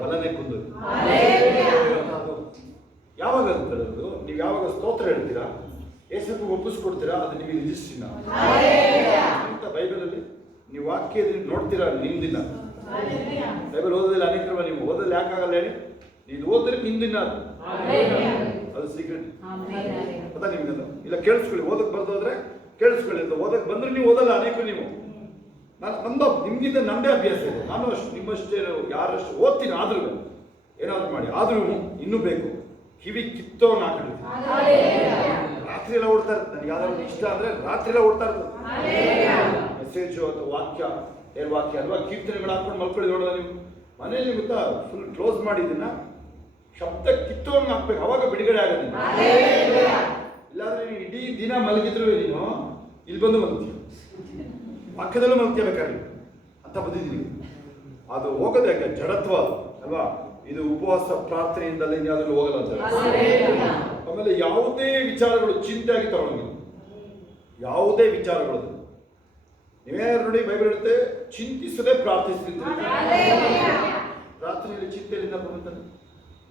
ಬಲನೆ ಕುಂದು. ಯಾವಾಗ ಅಂತಾರೆ ಅದು? ನೀವು ಯಾವಾಗ ಸ್ತೋತ್ರ ಹೇಳ್ತೀರಾ, ಏಸಪ್ಪು ಒಪ್ಪಿಸ್ಕೊಡ್ತೀರಾ, ಅದು ನಿಮಗೆ ರಿಜಿಸ್ಟ್ರಿನ ಅಂತ ಬೈಬಲಲ್ಲಿ ನೀವು ವಾಕ್ಯದಲ್ಲಿ ನೋಡ್ತೀರಾ. ನಿಮ್ದಿನ ಬೈಬಲ್ ಓದೋದಿಲ್ಲ ಅನೇಕರು, ನೀವು ಓದೋದು ಯಾಕಾಗಲ್ಲ ಹೇಳಿ? ನೀವು ಓದಿದ್ರೆ ನಿಮ್ದಿನ ಅದು ಸೀಕ್ರೆಟ್. ಗೊತ್ತಾ ನಿಮ್ಗದು? ಇಲ್ಲ ಕೇಳಿಸ್ಕೊಳ್ಳಿ, ಓದಕ್ಕೆ ಬರ್ದೋದ್ರೆ ಕೇಳಿಸ್ಕೊಳ್ಳಿ ಅಂತ. ಓದಕ್ಕೆ ಬಂದ್ರೆ ನೀವು ಓದಲ್ಲ ಅನೇಕರು. ನೀವು ನಂದು ನಿಮ್ಗಿಂತ ನಂದೇ ಅಭ್ಯಾಸ ಇದೆ. ನಾನು ಅಷ್ಟು ನಿಮ್ಮಷ್ಟೇ ಯಾರಷ್ಟು ಓದ್ತೀನಿ, ಆದ್ರೂ ಏನಾದ್ರು ಮಾಡಿ, ಆದ್ರೂ ಇನ್ನೂ ಬೇಕು. ಕಿವಿ ಕಿತ್ತೋನ್ ಹಾಕಿದ್ರು ರಾತ್ರಿ ಎಲ್ಲ ಓಡ್ತಾ ಇರ್ತದೆ. ನನಗೆ ಯಾವ್ದಾದ್ರು ಇಷ್ಟ ಅಂದ್ರೆ ರಾತ್ರಿ ಎಲ್ಲ ಓಡ್ತಾ ಇರ್ತದೆ. ಮೆಸೇಜು ಅಥವಾ ವಾಕ್ಯ, ಏನ್ ವಾಕ್ಯ ಅಲ್ವಾ, ಕೀರ್ತನೆಗಳು ಹಾಕೊಂಡು ಮಲ್ಕೊಳ್ಳಿ. ನೋಡೋದ ನೀವು ಮನೆಯಲ್ಲಿ ಗೊತ್ತಾ, ಫುಲ್ ಕ್ಲೋಸ್ ಮಾಡಿ ಇದನ್ನ ಶಬ್ದ ಕಿತ್ತೋನ್ ಹಾಕ್ಬೇಕು, ಅವಾಗ ಬಿಡುಗಡೆ ಆಗೋದಿಲ್ಲ. ಇಲ್ಲಾಂದ್ರೆ ನೀವು ಇಡೀ ದಿನ ಮಲಗಿದ್ರು ನೀನು ಇಲ್ಲಿ ಬಂದು ಮಲಗ್ತೀಯ, ಪಕ್ಕದಲ್ಲೂ ಮಲಗ್ತೀಯಬೇಕಾಗಿ ಅಂತ ಬಂದಿದ್ದೀವಿ. ಅದು ಹೋಗೋದು ಯಾಕೆ? ಜಡತ್ವ ಅಲ್ವಾ? ಇದು ಉಪವಾಸ ಪ್ರಾರ್ಥನೆಯಿಂದಲೇ ಇನ್ಯಾವುದೂ ಹೋಗಲ್ಲ ಅಂತ. ಆಮೇಲೆ ಯಾವುದೇ ವಿಚಾರಗಳು ಚಿಂತೆ ಆಗಿ ತಗೊಳ್ಳೋದು, ಯಾವುದೇ ವಿಚಾರಗಳು ನೀವೇ ನೋಡಿ, ಬೈಬಲ್ ಹೇಳುತ್ತೆ ಚಿಂತಿಸದೆ ಪ್ರಾರ್ಥಿಸ್ತಿದ್ರೆ. ಪ್ರಾರ್ಥನೆಯಲ್ಲಿ ಚಿಂತೆಯಿಂದ ಬರುತ್ತಾನೆ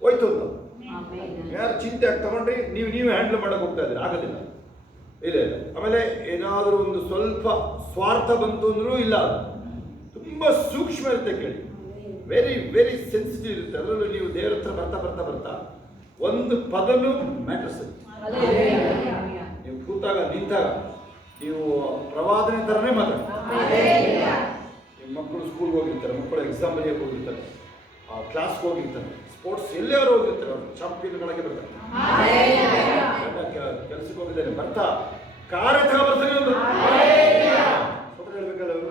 ಹೋಯ್ತು ಅಂತ. ಯಾರು ಚಿಂತೆ ಆಗಿ ತಗೊಂಡ್ರಿ ನೀವೇ ಹ್ಯಾಂಡಲ್ ಮಾಡಕ್ ಹೋಗ್ತಾ ಇದ್ದೀರಿ, ಆಗೋದಿಲ್ಲ. ಇಲ್ಲ. ಆಮೇಲೆ ಏನಾದರೂ ಒಂದು ಸ್ವಲ್ಪ ಸ್ವಾರ್ಥ ಬಂತು ಅಂದ್ರೂ ಇಲ್ಲ, ತುಂಬಾ ಸೂಕ್ಷ್ಮ ಇರುತ್ತೆ. ಕೇಳಿ, ವೆರಿ ವೆರಿ ಸೆನ್ಸಿಟಿವ್ ಇರುತ್ತೆ. ಅದರಲ್ಲೂ ನೀವು ದೇವರ ಹತ್ರ ಬರ್ತಾ ಬರ್ತಾ ಬರ್ತಾ ಒಂದು ಪದನು ಮ್ಯಾಟರ್ಸ್. ನೀವು ಕೂತಾಗ ನಿಂತಾಗ ನೀವು ಪ್ರವಾದನೆ ಥರನೇ ಮಾತಾಡಿ. ನಿಮ್ಮ ಮಕ್ಕಳು ಸ್ಕೂಲ್ಗೆ ಹೋಗಿರ್ತಾರೆ, ಮಕ್ಕಳು ಎಕ್ಸಾಮ್ ಬರೆಯೋಕೆ ಹೋಗಿರ್ತಾರೆ, ಕ್ಲಾಸ್ಗೆ ಹೋಗಿರ್ತಾರೆ, ಸ್ಪೋರ್ಟ್ಸ್ ಎಲ್ಲೇ ಅವರು ಹೋಗಿರ್ತಾರೆ, ಅವರು ಚಾಂಪಿಯನ್ಗಳಾಗಿ ಬರ್ತಾರೆ. ಕೆಲಸಕ್ಕೆ ಹೋಗಿದ್ದಾರೆ, ಬರ್ತಾ ಕಾರ್ಯ ತಗೊಬರ್ತಾರೆ. ಒಂದು ಹೇಳ್ಬೇಕಲ್ಲ ಅವರು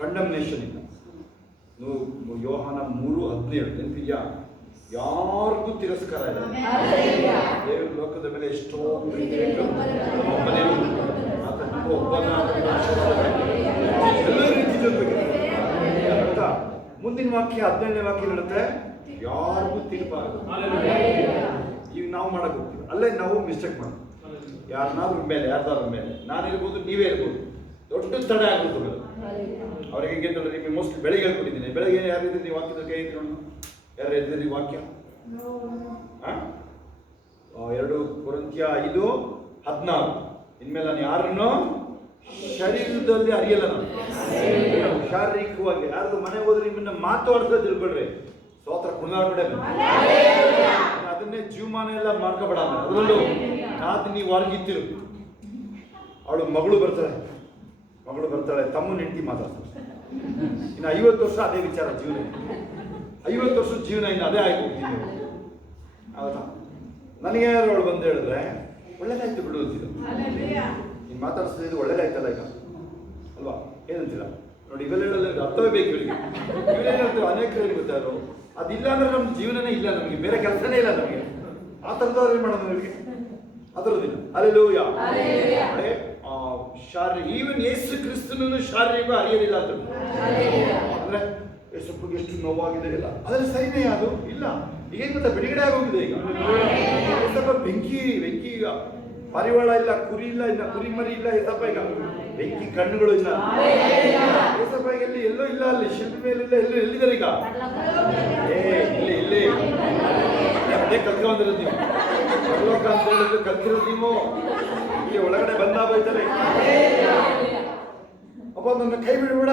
ಕಂಡಮ್ನೇಷನ್ ಇಲ್ಲ. ಯೋಹಾನ 3:17 ನೆನಪಿದೆಯಾ? ಯಾರಿಗೂ ತಿರಸ್ಕಾರ ಇಲ್ಲ. ದೇವರ ಲೋಕದ ಮೇಲೆ ಎಷ್ಟೋ ಪ್ರೀತಿ ಇಟ್ಟು ಎಲ್ಲ ರೀತಿ ಜೊತೆಗೆ ಅರ್ಥ. ಮುಂದಿನ ವಾಕ್ಯ 17ನೇ ವಾಕ್ಯ ಹೇಳುತ್ತೆ, ಯಾರಿಗೂ ತಿರುಪಾಗ. ಈಗ ನಾವು ಮಾಡಕ್ ಹೋಗ್ತೀವಿ, ಅಲ್ಲೇ ನಾವು ಮಿಸ್ಟೇಕ್ ಮಾಡ್ತೀವಿ. ಯಾರನ್ನಾದ್ರೂ ಮೇಲೆ, ಯಾರ್ದಾದ್ರ ಮೇಲೆ, ನಾನಿರ್ಬೋದು, ನೀವೇ ಇರ್ಬೋದು, ದೊಡ್ಡ ತಡೆ ಆಗ್ಬಿಡ್ತದೆ ಅವ್ರಿಗೆ. ಹೆಂಗೆ ಅಂತಂದ್ರೆ, ನಿಮಗೆ ಮೋಸ್ಟ್ಲಿ ಬೆಳಿಗ್ಗೆ ಹೇಳ್ಕೊಟ್ಟಿದ್ದೀನಿ. ಬೆಳಗ್ಗೆ ಏನು ಯಾರು ಇದ್ದೀರಿ ನೀವು? ವಾಕ್ಯದ ಕೈ ಇದ್ರು ಯಾರು ಇದ್ದೀರಿ? ವಾಕ್ಯ 2 ಕೊರಿಂಥ್ಯ 5:16. ಇನ್ಮೇಲೆ ನಾನು ಯಾರನ್ನು ಶರೀರದಲ್ಲಿ ಅರಿಯಲ್ಲ. ನಾನು ಶಾರೀರಿಕವಾಗಿ ಯಾರು ಮನೆಗೆ ಹೋದ್ರೆ ನಿಮ್ಮನ್ನ ಮಾತಾಡ್ತಾ ತಿಳ್ಕೊಳ್ರಿ, ಸ್ತೋತ್ರ ಕುಣಿದಾಡ್ಬಿಡೆ. ಅದನ್ನೇ ಜೀವಮಾನ ಎಲ್ಲ ಮಾಡ್ಕೋಬೇಡ. ಅದರಲ್ಲೂ ನಾದ್ ನೀವು ಹೊರಗಿತ್ತಿರು. ಅವಳು ಮಗಳು ಬರ್ತಾಳೆ, ತಮ್ಮನ ಹೆಂಡತಿ ಮಾತಾಡ್ತಾಳೆ. ಇನ್ನು 50 ವರ್ಷ ಅದೇ ವಿಚಾರ ಜೀವನ. 50 ವರ್ಷದ ಜೀವನ ಇನ್ನು ಅದೇ ಆಗಿ ಹೋಗ್ತೀನಿ. ಹೌದಾ? ನನಗೆ ಯಾರು ಅವಳು ಬಂದು ಹೇಳಿದ್ರೆ ಒಳ್ಳೇದಾಯ್ತು ಬಿಡು ಅಂತಿದ್ದು. ನೀನು ಮಾತಾಡಿಸಿದ್ದು ಒಳ್ಳೇದಾಯ್ತಲ್ಲ ಈಗ ಅಲ್ವಾ? ಏನಂತೀರ ನೋಡಿ, ಇವೆಲ್ಲ ಹೇಳಲ್ಲ, ಅರ್ಥವೇ ಬೇಕು ಇವರಿಗೆ. ಇವೇನೇನಂತೀರ ಅನೇಕರು ಏನು ಗೊತ್ತಾರು, ಅದಿಲ್ಲ ಅಂದ್ರೆ ನಮ್ಮ ಜೀವನನೇ ಇಲ್ಲ, ನಮಗೆ ಬೇರೆ ಕೆಲಸನೇ ಇಲ್ಲ ನಮಗೆ. ಆ ಥರದವ್ರು ಏನು ಮಾಡೋದು ಇವರಿಗೆ? ಅದರದಿಲ್ಲ. ಅಲ್ಲೆಲ್ಲೂಯಾ. ಈವನ್ ಯೇಸು ಕ್ರಿಸ್ತನನ್ನು ಶಾರೀರಿಕ ಅರಿಯಲಿಲ್ಲ ಅಂತ ಅಂದ್ರೆ ಯೇಸುಪ್ಪಿಗೆ ಎಷ್ಟು ನೋವಾಗಿದೆ ಇಲ್ಲ, ಅದರಲ್ಲಿ ಸರಿನೇ ಅದು ಇಲ್ಲ. ಈಗ ಗೊತ್ತಾ, ಬಿಡುಗಡೆ ಆಗೋಗಿದೆ ಈಗ. ಸ್ವಲ್ಪ ಬೆಂಕಿ ಈಗ ಪಾರಿವಾಳ ಇಲ್ಲ, ಕುರಿ ಇಲ್ಲ, ಇನ್ನ ಕುರಿ ಮರಿ ಇಲ್ಲ. ಏಸಪ್ಪ ಈಗ ಬೆಂಕಿ ಕಣ್ಣುಗಳು ಇಲ್ಲ. ಏಸಪ್ಪ ಎಲ್ಲಿ ಎಲ್ಲೋ ಇಲ್ಲ, ಅಲ್ಲಿ ಶಿಲ್ಪಿ ಮೇಲಿಲ್ಲ, ಎಲ್ಲೂ ಎಲ್ಲಿದ್ದಾರೆ ಈಗ? ಇಲ್ಲಿ ಅದೇ ಕಲ್ತ್ಕೊಂಡಿರೋದು ನೀವು. ಬರ್ಲೋಕ ಅಂತ ಹೇಳಿದ್ರು ಕಲ್ತಿರೋದು ನೀವು. ಇಲ್ಲಿ ಒಳಗಡೆ ಬಂದ ಬೈತಾರೆ, ಅಪ್ಪ ನನ್ನ ಕೈ ಬಿಡಬೇಡ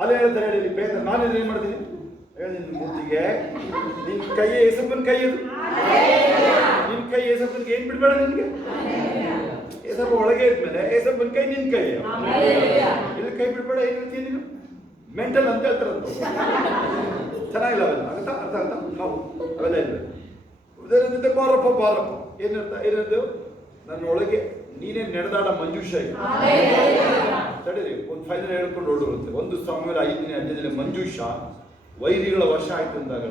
ಅಲ್ಲೇ ಹೇಳ್ತಾರೆ. ಹೇಳಿ ಬೇಗ ನಾನೇನು ಏನು ಮಾಡ್ತೀನಿ ಹೇಳಿ, ನಿನ್ನ ಮೂರ್ತಿಗೆ ನಿನ್ನ ಕೈ ಏಸಪ್ಪನ ಕೈ ಅದು. ನಿನ್ನ ಕೈ ಏಸಪ್ಪನಿಗೆ ಏನು ಬಿಡಬೇಡ. ನಿನಗೆ ಏಸಪ್ಪ ಒಳಗೆ ಇದ್ಮೇಲೆ ಏಸಪ್ಪನ ಕೈ ನಿನ್ನ ಕೈ, ಇಲ್ಲಿ ಕೈ ಬಿಡಬೇಡ. ಏನು ಹೇಳ್ತೀನಿ ನೀನು? ಮೆಂಟಲ್ ಅಂತ ಹೇಳ್ತಾರಂತ. ಚೆನ್ನಾಗಿಲ್ಲ ಅವೆಲ್ಲ. ಆಗುತ್ತಾ? ಅರ್ಥ ಆಗುತ್ತಾ? ನಾವು ಅವೆಲ್ಲ ಇಲ್ಲ. ಬಾರಪ್ಪ ಏನಂತ ನನ್ನ ಒಳಗೆ ನೀನೇ ನಡೆದಾಡ ಮಂಜೂಷ ಇದೆ. ತಡೀರಿ, ಒಂದು ಫೈನಲ್ ಹೇಳ್ಕೊಂಡು ಹೊರಡುತ್ತೆ. 1 ಸಾಮುವೇಲ 5ನೇ ಅಧ್ಯಾಯದಲ್ಲಿ ಮಂಜೂಷ ವೈರಿಗಳ ವಶ ಆಯ್ತು ಅಂದಾಗ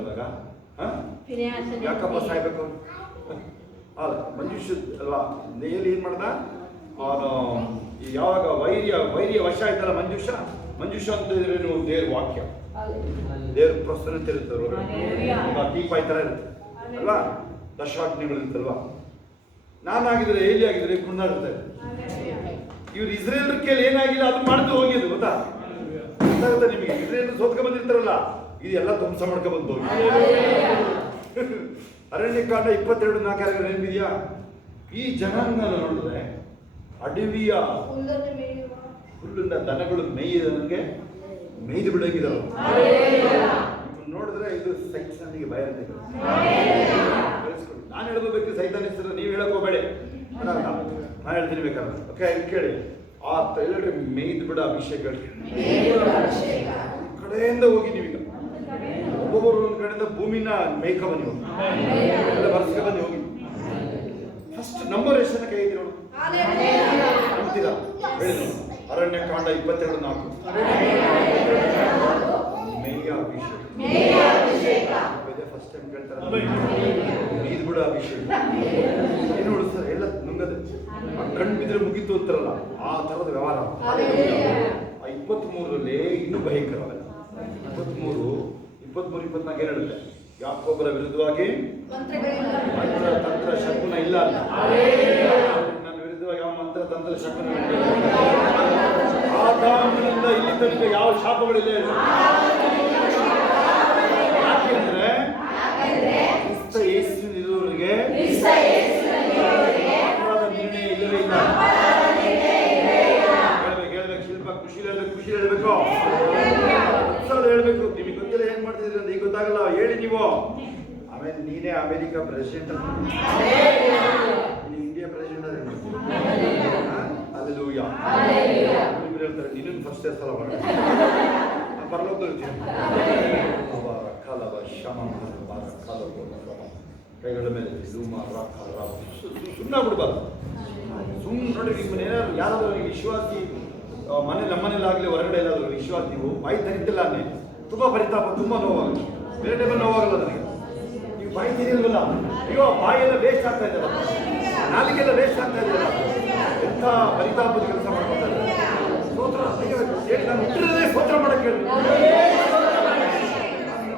ಯಾಕಪ್ಪ ಸಾಯ್ಬೇಕು? ಅಲ್ಲ, ಮಂಜೂಷ ಅಲ್ವಾ? ಎಲ್ಲಿ ಏನ್ ಮಾಡ್ದ ಅವನು? ಯಾವಾಗ ವೈರಿಯ ವಶ ಆಯ್ತಲ್ಲ ಮಂಜೂಷ ಅಂತ ಇದ್ರೇನು? ದೇವ್ರ ವಾಕ್ಯ, ದೇವ್ರ ಪ್ರಸನ್ನತೆ ಇರುತ್ತೆ. ದೀಪಾಯಿ ತರ ಇರುತ್ತೆ ಅಲ್ವಾ? ದಶಾಗ್ನಿಗಳು ಇರುತ್ತಲ್ವಾ? ನಾನಾಗಿದ್ರೆ, ಏಲಿ ಆಗಿದ್ರೆ ಕುಂದಾಡುತ್ತೆ. ಇವ್ರು ಇಸ್ರೇಲ್ ಕೇಳಿ ಏನಾಗಿಲ್ಲ ಅದು ಮಾಡ್ತು ಹೋಗಿದ್ದು. ಗೊತ್ತಾ? ಗೊತ್ತಾಗುತ್ತೆ ನಿಮಗೆ. ಇಸ್ರೇಲ್ ಸೋತ್ಕ ಬಂದಿರ್ತಾರಲ್ಲ, ಇದು ಎಲ್ಲ ಧ್ವಂಸ ಮಾಡ್ಕೊ ಬಂದು ಹೋಗಿ. ಅರಣ್ಯಕಾಂಡ 22:4 ನೆನಪಿದೆಯಾ? ಈ ಜನಾಂಗ ನೋಡಿದ್ರೆ ಅಡವಿಯ ಹುಲ್ಲನ್ನ ದನಗಳು ಮೇಯ್ದು ಬಿಡೋಗಿದಾವೆ. ನೋಡಿದ್ರೆ ಇದು ಸೈತಾನಿಗೆ ಭಯ ಅಂತ. ನಾನು ಹೇಳ್ಕೋಬೇಕು ಸೈತಾನ್ ಹೆಸರು, ನೀವು ಹೇಳಕ್ ಹೋಗಬೇಡಿ. ನಾನು ಹೇಳ್ತೀನಿ ಬೇಕಾದ್ರೆ. ಓಕೆ, ಕೇಳಿ. ಆ ಎಲ್ಲರೂ ಮೇಯ್ದು ಬಿಡ ಅಭಿಷೇಕ ಕಡೆಯಿಂದ ಹೋಗಿ ನೀವೀಗ ಒಬ್ಬೊಬ್ಬರು ಒಂದು ಕಡೆಯಿಂದ ಭೂಮಿನ ಮೇಯ್ಕ ಬನ್ನಿ, ಎಲ್ಲ ಬರ್ಸ್ಕ ಬನ್ನಿ ಹೋಗಿ. ಫಸ್ಟ್ ನಂಬರ್ ಎಷ್ಟನ್ನ ಕೈ ಐತಿ ನೋಡು ಅಂತೀರಾ? ಹೇಳಿ. ಅರಣ್ಯಕಾಂಡ 22:4 ಮೇಯ್ಯ ಅಭಿಷೇಕ. ಫಸ್ಟ್ ಟೈಮ್ ಕೇಳ್ತಾರೆ ಇದು ಕೂಡ ಅಭಿಷೇಕ ಏನು ಉಳಿಸ್ತಾರೆ ಎಲ್ಲ ನುಂಗದೆ ಕಣ್ಣು ಬಿದ್ರೆ ಮುಗಿತು ಅಂತಾರಲ್ಲ ಆ ಥರದ ವ್ಯವಹಾರ. 23ರಲ್ಲಿ ಇನ್ನೂ ಭಯಂಕರವಲ್ಲ. 23-24 ಏನು ಹೇಳುತ್ತೆ? ಯಾಕೋಬರ ವಿರುದ್ಧವಾಗಿ ಮಂತ್ರ ತಂತ್ರ ಶಕುನ ಇಲ್ಲ. ನನ್ನ ವಿರುದ್ಧವಾಗಿ ಯಾವ ಮಂತ್ರ ತಂತ್ರ ಶಕುನ ಆದಾಮನಿಂದ ಇಲ್ಲಿ ತನಕ ಯಾವ ಶಾಪಗಳಿಲ್ಲ. ಯಾಕೆಂದ್ರೆ ಕ್ರಿಸ್ತ ಯೇಸುವಿನವರಿಗೆ ಅಪರಾಧ ನಿರ್ಣಯ ಇಲ್ಲವೇ ಇಲ್ಲ. ಹೇಳ್ಬೇಕು ಶಿಲ್ಪ ಖುಷಿ ಹೇಳ್ಬೇಕು ಉತ್ಸಾಹ ಹೇಳ್ಬೇಕು. ನಿಮಗೆ ಗೊತ್ತಿಲ್ಲ ಏನ್ ಮಾಡ್ತಿದ್ರಿ ಅಂತ ಈಗ ಗೊತ್ತಾಗಲ್ಲ, ಹೇಳಿ ನೀವು. ಆಮೇಲೆ ನೀನೇ America president, India president alleluia. ಇಬ್ರು ಹೇಳ್ತಾರೆ ನೀನು ಫಸ್ಟ್ ಸಲ ಪರಲೋಕದಲ್ಲಿ ಕೈಗಳ ಮೇಲೆ ಸುಮ್ಮನೆ ಬಿಡ್ಬಾರ್ದು. ಸುಮ್ಮನೆ ನೋಡಿ, ನಿಮ್ಮನ್ನ ಏನಾದ್ರು ಯಾರಾದ್ರೂ ವಿಶ್ವಾಸಿ ನಮ್ಮನೇಲಾಗಲಿ ಹೊರಗಡೆ ಎಲ್ಲಾದ್ರೂ ವಿಶ್ವಾಸ ನೀವು ಬಾಯಿ ತರಿತಿಲ್ಲ ಅನ್ನೇ ತುಂಬ ಪರಿತಾಪ, ತುಂಬ ನೋವಾಗುತ್ತೆ. ಬೇರೆ ಟೈಮಲ್ಲಿ ನೋವಾಗಲ್ಲ ನನಗೆ. ನೀವು ಬಾಯಿ ತೆರೀಲ್ವಲ್ಲ, ಅಯ್ಯೋ ಬಾಯೆಲ್ಲ ವೇಸ್ಟ್ ಆಗ್ತಾ ಇದ್ದಾರ, ನಾಲಿಗೆಲ್ಲ ವೇಸ್ಟ್ ಆಗ್ತಾ ಇದ್ದಾರ, ಎಂಥ ಪರಿತಾಪದ ಕೆಲಸ ಮಾಡ್ಕೊತಾ ಇದ್ದಾರೆ. ಸ್ತೋತ್ರ ಹೇಳಿ, ನಾನು ಹುಟ್ಟಿರೋದೇ ಸ್ತೋತ್ರ ಮಾಡಕ್ಕೆ ಹೇಳಿ.